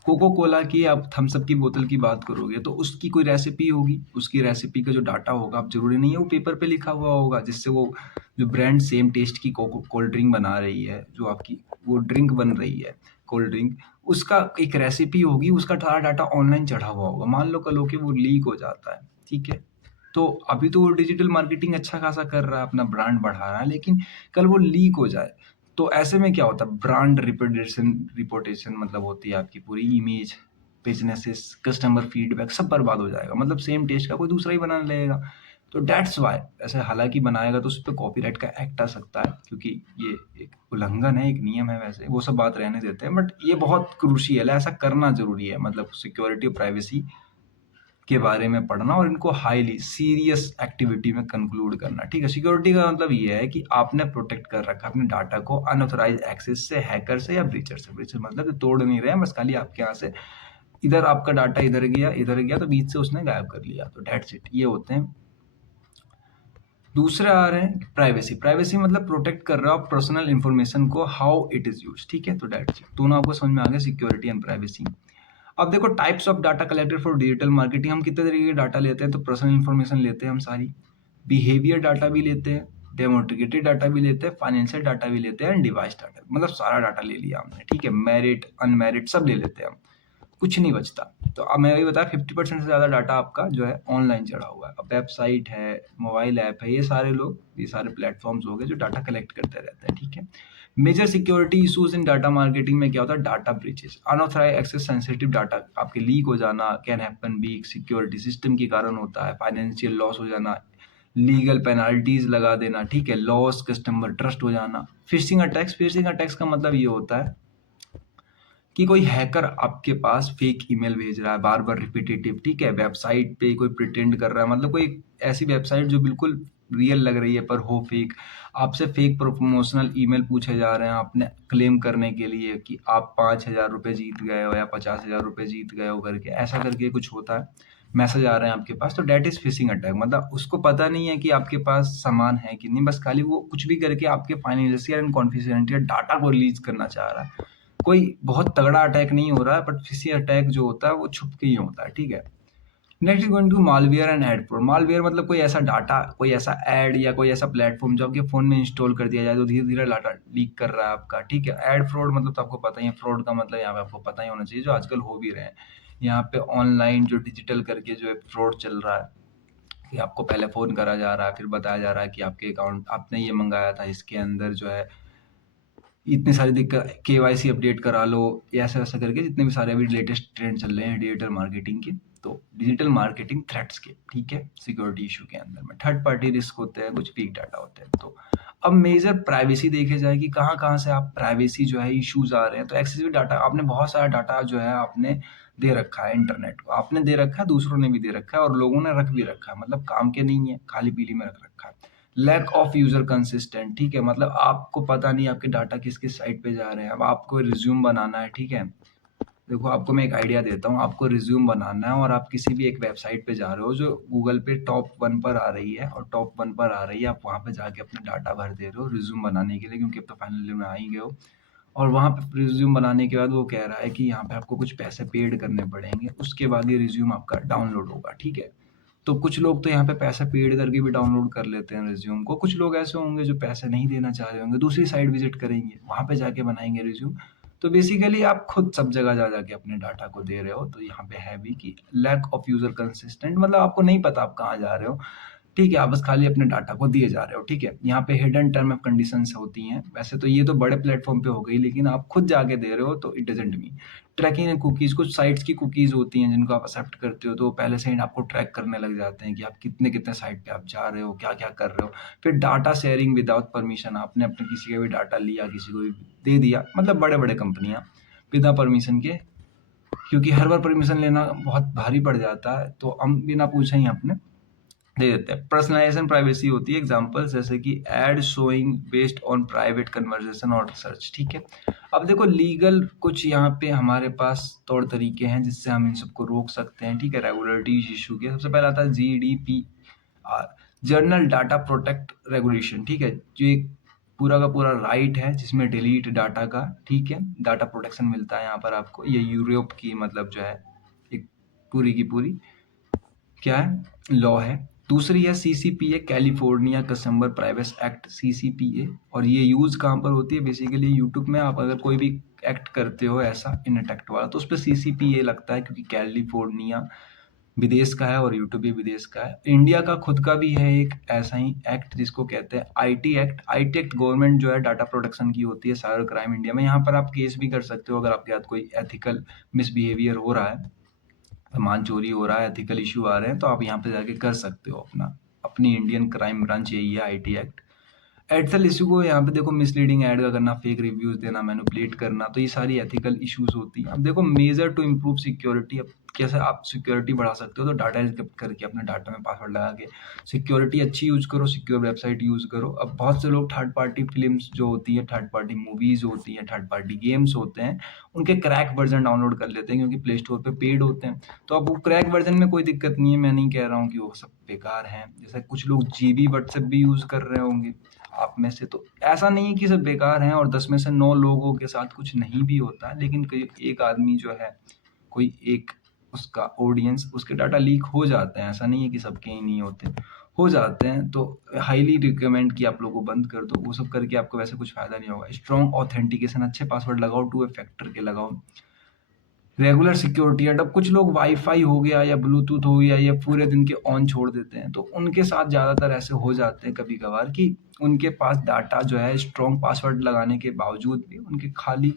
कोको कोला की आप थम्स अप की बोतल की बात करोगे तो उसकी कोई रेसिपी होगी, उसकी रेसिपी का जो डाटा होगा, आप जरूरी नहीं है वो पेपर पे लिखा हुआ होगा, जिससे वो जो ब्रांड सेम टेस्ट की कोको कोल्ड ड्रिंक बना रही है, जो आपकी वो ड्रिंक बन रही है कोल्ड ड्रिंक, उसका एक रेसिपी होगी, उसका सारा डाटा ऑनलाइन चढ़ा हुआ होगा। मान लो कल होके वो लीक हो जाता है, ठीक है, तो अभी तो वो डिजिटल मार्केटिंग अच्छा खासा कर रहा है, अपना ब्रांड बढ़ा रहा है, लेकिन कल वो लीक हो जाए तो ऐसे में क्या होता है, ब्रांड रिपुटेशन रिपुटेशन मतलब होती है आपकी पूरी इमेज, बिजनेसेस, कस्टमर फीडबैक, सब बर्बाद हो जाएगा, मतलब सेम टेस्ट का कोई दूसरा ही बनाने लगेगा। तो डेट्स वाई ऐसे, हालांकि बनाएगा तो उस पर कॉपीराइट का एक्ट आ सकता है, क्योंकि ये एक उल्लंघन है, एक नियम है, वैसे वो सब बात रहने देते हैं, बट ये बहुत क्रूशियल है, ऐसा करना जरूरी है, मतलब सिक्योरिटी और प्राइवेसी के बारे में पढ़ना और इनको हाईली सीरियस एक्टिविटी में कंक्लूड करना, ठीक है। सिक्योरिटी का मतलब ये है कि आपने प्रोटेक्ट कर रखा अपने डाटा को अनऑथराइज एक्सेस से, हैकर से या ब्रीचर से। ब्रीचर मतलब कि तोड़ नहीं रहे हैं, बस खाली आपके यहाँ से इधर आपका डाटा इधर गया तो बीच से उसने गायब कर लिया, तो डेट्स इट, ये होते हैं। दूसरे आ रहे हैं प्राइवेसी, प्राइवेसी मतलब प्रोटेक्ट कर रहे हो आप पर्सनल इंफॉर्मेशन को, हाउ इट इज यूज, ठीक है। तो डेट्स इट, दोनों आपको समझ में आ गया, सिक्योरिटी एंड प्राइवेसी। अब देखो types of data collected for digital marketing, हम कितने तरीके के डाटा लेते हैं, तो पर्सनल इन्फॉर्मेशन लेते हैं हम सारी, बिहेवियर डाटा भी लेते हैं, डेमोक्रेटिक डाटा भी लेते हैं, फाइनेंशियल डाटा भी लेते हैं, डिवाइस डाटा, मतलब सारा डाटा ले लिया हमने, ठीक है। मेरिट अनमेरिट सब ले लेते हैं हम, कुछ नहीं बचता। तो अब मैं वही बताया 50% से ज़्यादा डाटा आपका जो है ऑनलाइन चढ़ा हुआ है। अब वेबसाइट है, मोबाइल ऐप है, ये सारे लोग, ये सारे प्लेटफॉर्म्स हो गए जो डाटा कलेक्ट करते रहते हैं, ठीक है। Major security issues in data marketing में क्या होता है, data breaches, unauthorised access, sensitive data आपके लीक हो जाना, can happen weak security system के कारण होता है, फाइनेंशियल लॉस हो जाना, लीगल पेनाल्टीज लगा देना, ठीक है, लॉस कस्टमर ट्रस्ट हो जाना। फिशिंग अटैक्स, फिशिंग अटैक्स का मतलब ये होता है कि कोई हैकर आपके पास फेक ईमेल भेज रहा है बार बार रिपीटेटिव, ठीक है, वेबसाइट पे कोई प्रिटेंड कर रहा है, मतलब कोई ऐसी वेबसाइट जो बिल्कुल रियल लग रही है पर हो फेक, आपसे फेक प्रमोशनल ईमेल पूछे जा रहे हैं आपने क्लेम करने के लिए कि आप 5,000 रुपये जीत गए हो या 50,000 रुपये जीत गए हो करके, ऐसा करके कुछ होता है, मैसेज आ रहे हैं आपके पास, तो डेट इज फिशिंग अटैक। मतलब उसको पता नहीं है कि आपके पास सामान है कि नहीं, बस खाली वो कुछ भी करके आपके फाइनेंशियल एंड कॉन्फिडेंशियल डाटा को रिलीज करना चाह रहा है। कोई बहुत तगड़ा अटैक नहीं हो रहा है, बट फिशिंग अटैक जो होता है वो छुप के ही होता है, ठीक है। Next is going to malware and ad fraud. Malware मतलब कोई ऐसा डाटा, कोई ऐसा एड या कोई ऐसा प्लेटफॉर्म जो आपके फोन में इंस्टॉल कर दिया जाए तो धीरे धीरे डाटा लीक कर रहा है आपका, ठीक है। एड फ्रॉड मतलब तो आपको पता ही है, फ्रॉड का मतलब यहाँ पे आपको पता ही होना चाहिए, जो आजकल हो भी रहे हैं। यहाँ पे ऑनलाइन जो डिजिटल करके जो फ्रॉड चल रहा है, कि आपको पहले फोन करा जा रहा है, फिर बताया जा रहा है कि आपके अकाउंट आपने ये मंगाया था, इसके अंदर जो है इतनी सारी दिक्कत, केवाईसी अपडेट करा लो, ऐसा ऐसा करके जितने भी सारे अभी लेटेस्ट ट्रेंड चल रहे हैं डिजिटल मार्केटिंग के, तो डिजिटल मार्केटिंग थ्रेट्स के, ठीक है, सिक्योरिटी इशू के अंदर में थर्ड पार्टी रिस्क होते हैं, कुछ वीक डाटा होते हैं। तो अब मेजर प्राइवेसी देखे जाए कि कहाँ-कहाँ से आप प्राइवेसी जो है इश्यूज़ आ रहे हैं। तो एक्सेसिव डाटा आपने बहुत सारा डाटा जो है आपने दे रखा है इंटरनेट को। आपने दे रखा है, दूसरों ने भी दे रखा है और लोगों ने रख भी रखा है। मतलब काम के नहीं है, खाली-पीली में रख रखा है। लैक ऑफ यूज़र कंसिस्टेंट, ठीक है? मतलब आपको पता नहीं आपके डाटा किस-किस साइट पे जा रहे हैं। अब आपको रिज़्यूम बनाना है, ठीक है? देखो आपको मैं एक आइडिया देता हूँ, आपको रिज्यूम बनाना है और आप किसी भी एक वेबसाइट पे जा रहे हो जो गूगल पे टॉप 1 पर आ रही है और टॉप 1 पर आ रही है, आप वहाँ पे जाके अपना डाटा भर दे रहे हो रिज्यूम बनाने के लिए, क्योंकि अब तो फाइनल ईयर में आ ही गए हो। और वहाँ पे रिज्यूम बनाने के बाद वो कह रहा है कि यहाँ पे आपको कुछ पैसे पेड करने पड़ेंगे, उसके बाद ये रिज्यूम आपका डाउनलोड होगा, ठीक है? तो कुछ लोग तो यहाँ पे पैसा पेड करके भी डाउनलोड कर लेते हैं रिज्यूम को। कुछ लोग ऐसे होंगे जो पैसे नहीं देना चाह रहे होंगे, दूसरी साइट विजिट करेंगे, वहाँ पे जाके बनाएंगे रिज्यूम। तो बेसिकली आप खुद सब जगह जा जाके अपने डाटा को दे रहे हो। तो यहाँ पे है भी कि लैक ऑफ यूजर कंसिस्टेंट, मतलब आपको नहीं पता आप कहाँ जा रहे हो, ठीक है? आप बस खाली अपने डाटा को दिए जा रहे हो, ठीक है? यहाँ पे हिडन टर्म ऑफ कंडीशंस होती हैं। वैसे तो ये तो बड़े प्लेटफॉर्म पे हो गई, लेकिन आप खुद जाके दे रहे हो तो it doesn't mean tracking and cookies. कुछ साइट्स की कुकीज़ होती हैं जिनको आप एक्सेप्ट करते हो, तो पहले से ही आपको ट्रैक करने लग जाते हैं कि आप कितने-कितने साइट पे आप जा रहे हो, क्या-क्या कर रहे हो। फिर डाटा शेयरिंग विदाउट परमिशन, आपने अपने किसी का भी डाटा लिया, किसी को भी दे दिया, मतलब बड़े-बड़े कंपनियाँ बिना परमिशन के, क्योंकि हर बार परमिशन लेना बहुत भारी पड़ जाता है, तो हम बिना पूछे ही अपने दे देते हैं। पर्सनलाइजेशन प्राइवेसी होती है, एग्जांपल्स जैसे कि ad showing based on private conversation और सर्च, ठीक है? अब देखो लीगल कुछ यहाँ पे हमारे पास तौर तरीके हैं जिससे हम इन सबको रोक सकते हैं, ठीक है? रेगुलेटरीज इशू के सबसे पहला आता है GDPR, journal data protect regulation, ठीक है? जो एक पूरा का पूरा राइट है जिसमें डिलीट डाटा का, ठीक है? डाटा प्रोटेक्शन मिलता है यहाँ पर आपको। ये यूरोप की मतलब जो है एक पूरी की पूरी क्या है, लॉ है। दूसरी है CCPA, California consumer privacy act, CCPA. और ये यूज कहाँ पर होती है? बेसिकली यूट्यूब में आप अगर कोई भी एक्ट करते हो ऐसा इनटेक्ट वाला, तो उस पर सीसीपीए लगता है, क्योंकि कैलिफोर्निया विदेश का है और यूट्यूब भी विदेश का है। इंडिया का खुद का भी है एक ऐसा ही एक्ट जिसको कहते हैं IT act. IT act government जो है डाटा प्रोटेक्शन की होती है, साइबर क्राइम इंडिया में। यहाँ पर आप केस भी कर सकते हो अगर आपके साथ कोई एथिकल मिसबिहेवियर हो रहा है, सामान चोरी हो रहा है, एथिकल इशू आ रहे हैं, तो आप यहाँ पे जाके कर सकते हो अपना। अपनी इंडियन क्राइम ब्रांच यही है, आईटी एक्ट। एथिकल इशू को यहाँ पे देखो, मिसलीडिंग ऐड का करना, फेक रिव्यूज देना, मैनिपुलेट करना, तो ये सारी एथिकल इश्यूज होती हैं। अब देखो मेजर टू इम्प्रूव सिक्योरिटी, अब कैसे आप सिक्योरिटी बढ़ा सकते हो? तो डाटा एन्क्रिप्ट करके अपने डाटा में पासवर्ड लगा के सिक्योरिटी अच्छी यूज करो, सिक्योर वेबसाइट यूज करो। अब बहुत से लोग थर्ड पार्टी फिल्म्स जो होती है, थर्ड पार्टी मूवीज होती हैं, थर्ड पार्टी गेम्स होते हैं, उनके क्रैक वर्जन डाउनलोड कर लेते हैं क्योंकि प्ले स्टोर पे पेड होते हैं। तो अब वो क्रैक वर्जन में कोई दिक्कत नहीं है, मैं नहीं कह रहा हूँ कि वो सब बेकार हैं। जैसे कुछ लोग जीबी व्हाट्सएप भी यूज कर रहे होंगे आप में से, तो ऐसा नहीं है कि सब बेकार हैं और 10 में से 9 लोगों के साथ कुछ नहीं भी होता है, लेकिन कोई एक आदमी जो है, कोई एक उसका ऑडियंस, उसके डाटा लीक हो जाते हैं। ऐसा नहीं है कि सबके ही नहीं होते, हो जाते हैं। तो हाईली रिकमेंड कि आप लोगों को बंद कर दो। वो सब करके आपको वैसे कुछ फायदा नहीं होगा। स्ट्रॉन्ग ऑथेंटिकेशन, अच्छे पासवर्ड लगाओ, 2 फैक्टर के लगाओ। रेगुलर सिक्योरिटी है। अब कुछ लोग वाईफाई हो गया या ब्लूटूथ हो गया, या पूरे दिन के ऑन छोड़ देते हैं, तो उनके साथ ज़्यादातर ऐसे हो जाते हैं कभी कभार कि उनके पास डाटा जो है स्ट्रॉन्ग पासवर्ड लगाने के बावजूद भी उनके खाली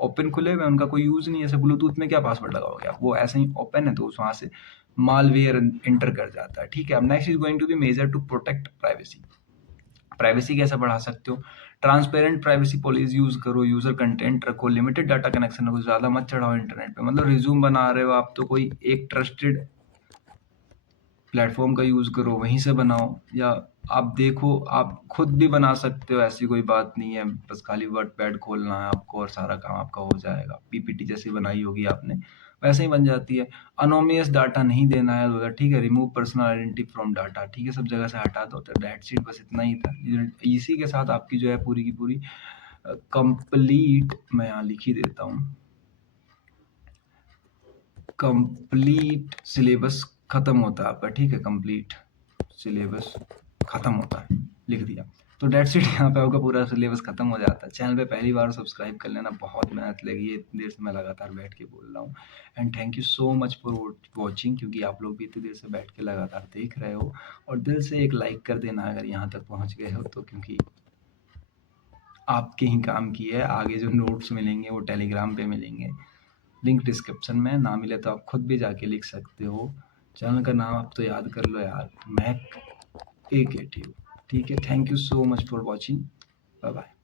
ओपन खुले हुए हैं, उनका कोई यूज़ नहीं है। जैसे ब्लूटूथ में क्या पासवर्ड लगाओगे आप? वो ऐसे ही ओपन है, तो वहाँ से मालवेयर एंटर कर जाता है, ठीक है? अब next is going to be major to protect privacy. Privacy कैसे बढ़ा सकते हो? ट्रांसपेरेंट प्राइवेसी पॉलिसी यूज करो, यूजर कंटेंट रखो, लिमिटेड डाटा कनेक्शन रखो, ज्यादा मत चढ़ाओ इंटरनेट पे। मतलब रिज्यूम बना रहे हो आप, तो कोई एक ट्रस्टेड प्लेटफॉर्म का यूज करो, वहीं से बनाओ। या आप देखो, आप खुद भी बना सकते हो, ऐसी कोई बात नहीं है। बस खाली वर्ड पैड खोलना है आपको और सारा काम आपका हो जाएगा। पीपीटी जैसी बनाई होगी आपने, वैसे ही बन जाती है। अनोनिमस डाटा नहीं देना है उधर, ठीक है? Remove personal identity from data, ठीक है? सब जगह से हटा दो। तो दैट्स इट, बस इतना ही था। इसी के साथ आपकी जो है पूरी की पूरी कंप्लीट, मैं यहाँ लिख ही देता हूँ, कंप्लीट सिलेबस खत्म होता है आपका, ठीक है? कंप्लीट सिलेबस खत्म होता है, लिख दिया। तो डेट्स इट, यहाँ पे आपका पूरा सिलेबस खत्म हो जाता है। चैनल पे पहली बार सब्सक्राइब कर लेना, बहुत मेहनत लगी है, इतनी देर से मैं लगातार बैठ के बोल रहा हूँ। And thank you so much for watching, क्योंकि आप लोग भी इतनी देर से बैठ के लगातार देख रहे हो। और दिल से एक लाइक कर देना अगर यहाँ तक पहुँच गए हो तो, क्योंकि आपके ही काम की है। आगे जो नोट्स मिलेंगे वो टेलीग्राम पे मिलेंगे, लिंक डिस्क्रिप्शन में। ना मिले तो आप खुद भी जाके लिख सकते हो। चैनल का नाम आप तो याद कर लो यार, मैक ए के टी। ठीक है, thank you so much for watching, bye bye.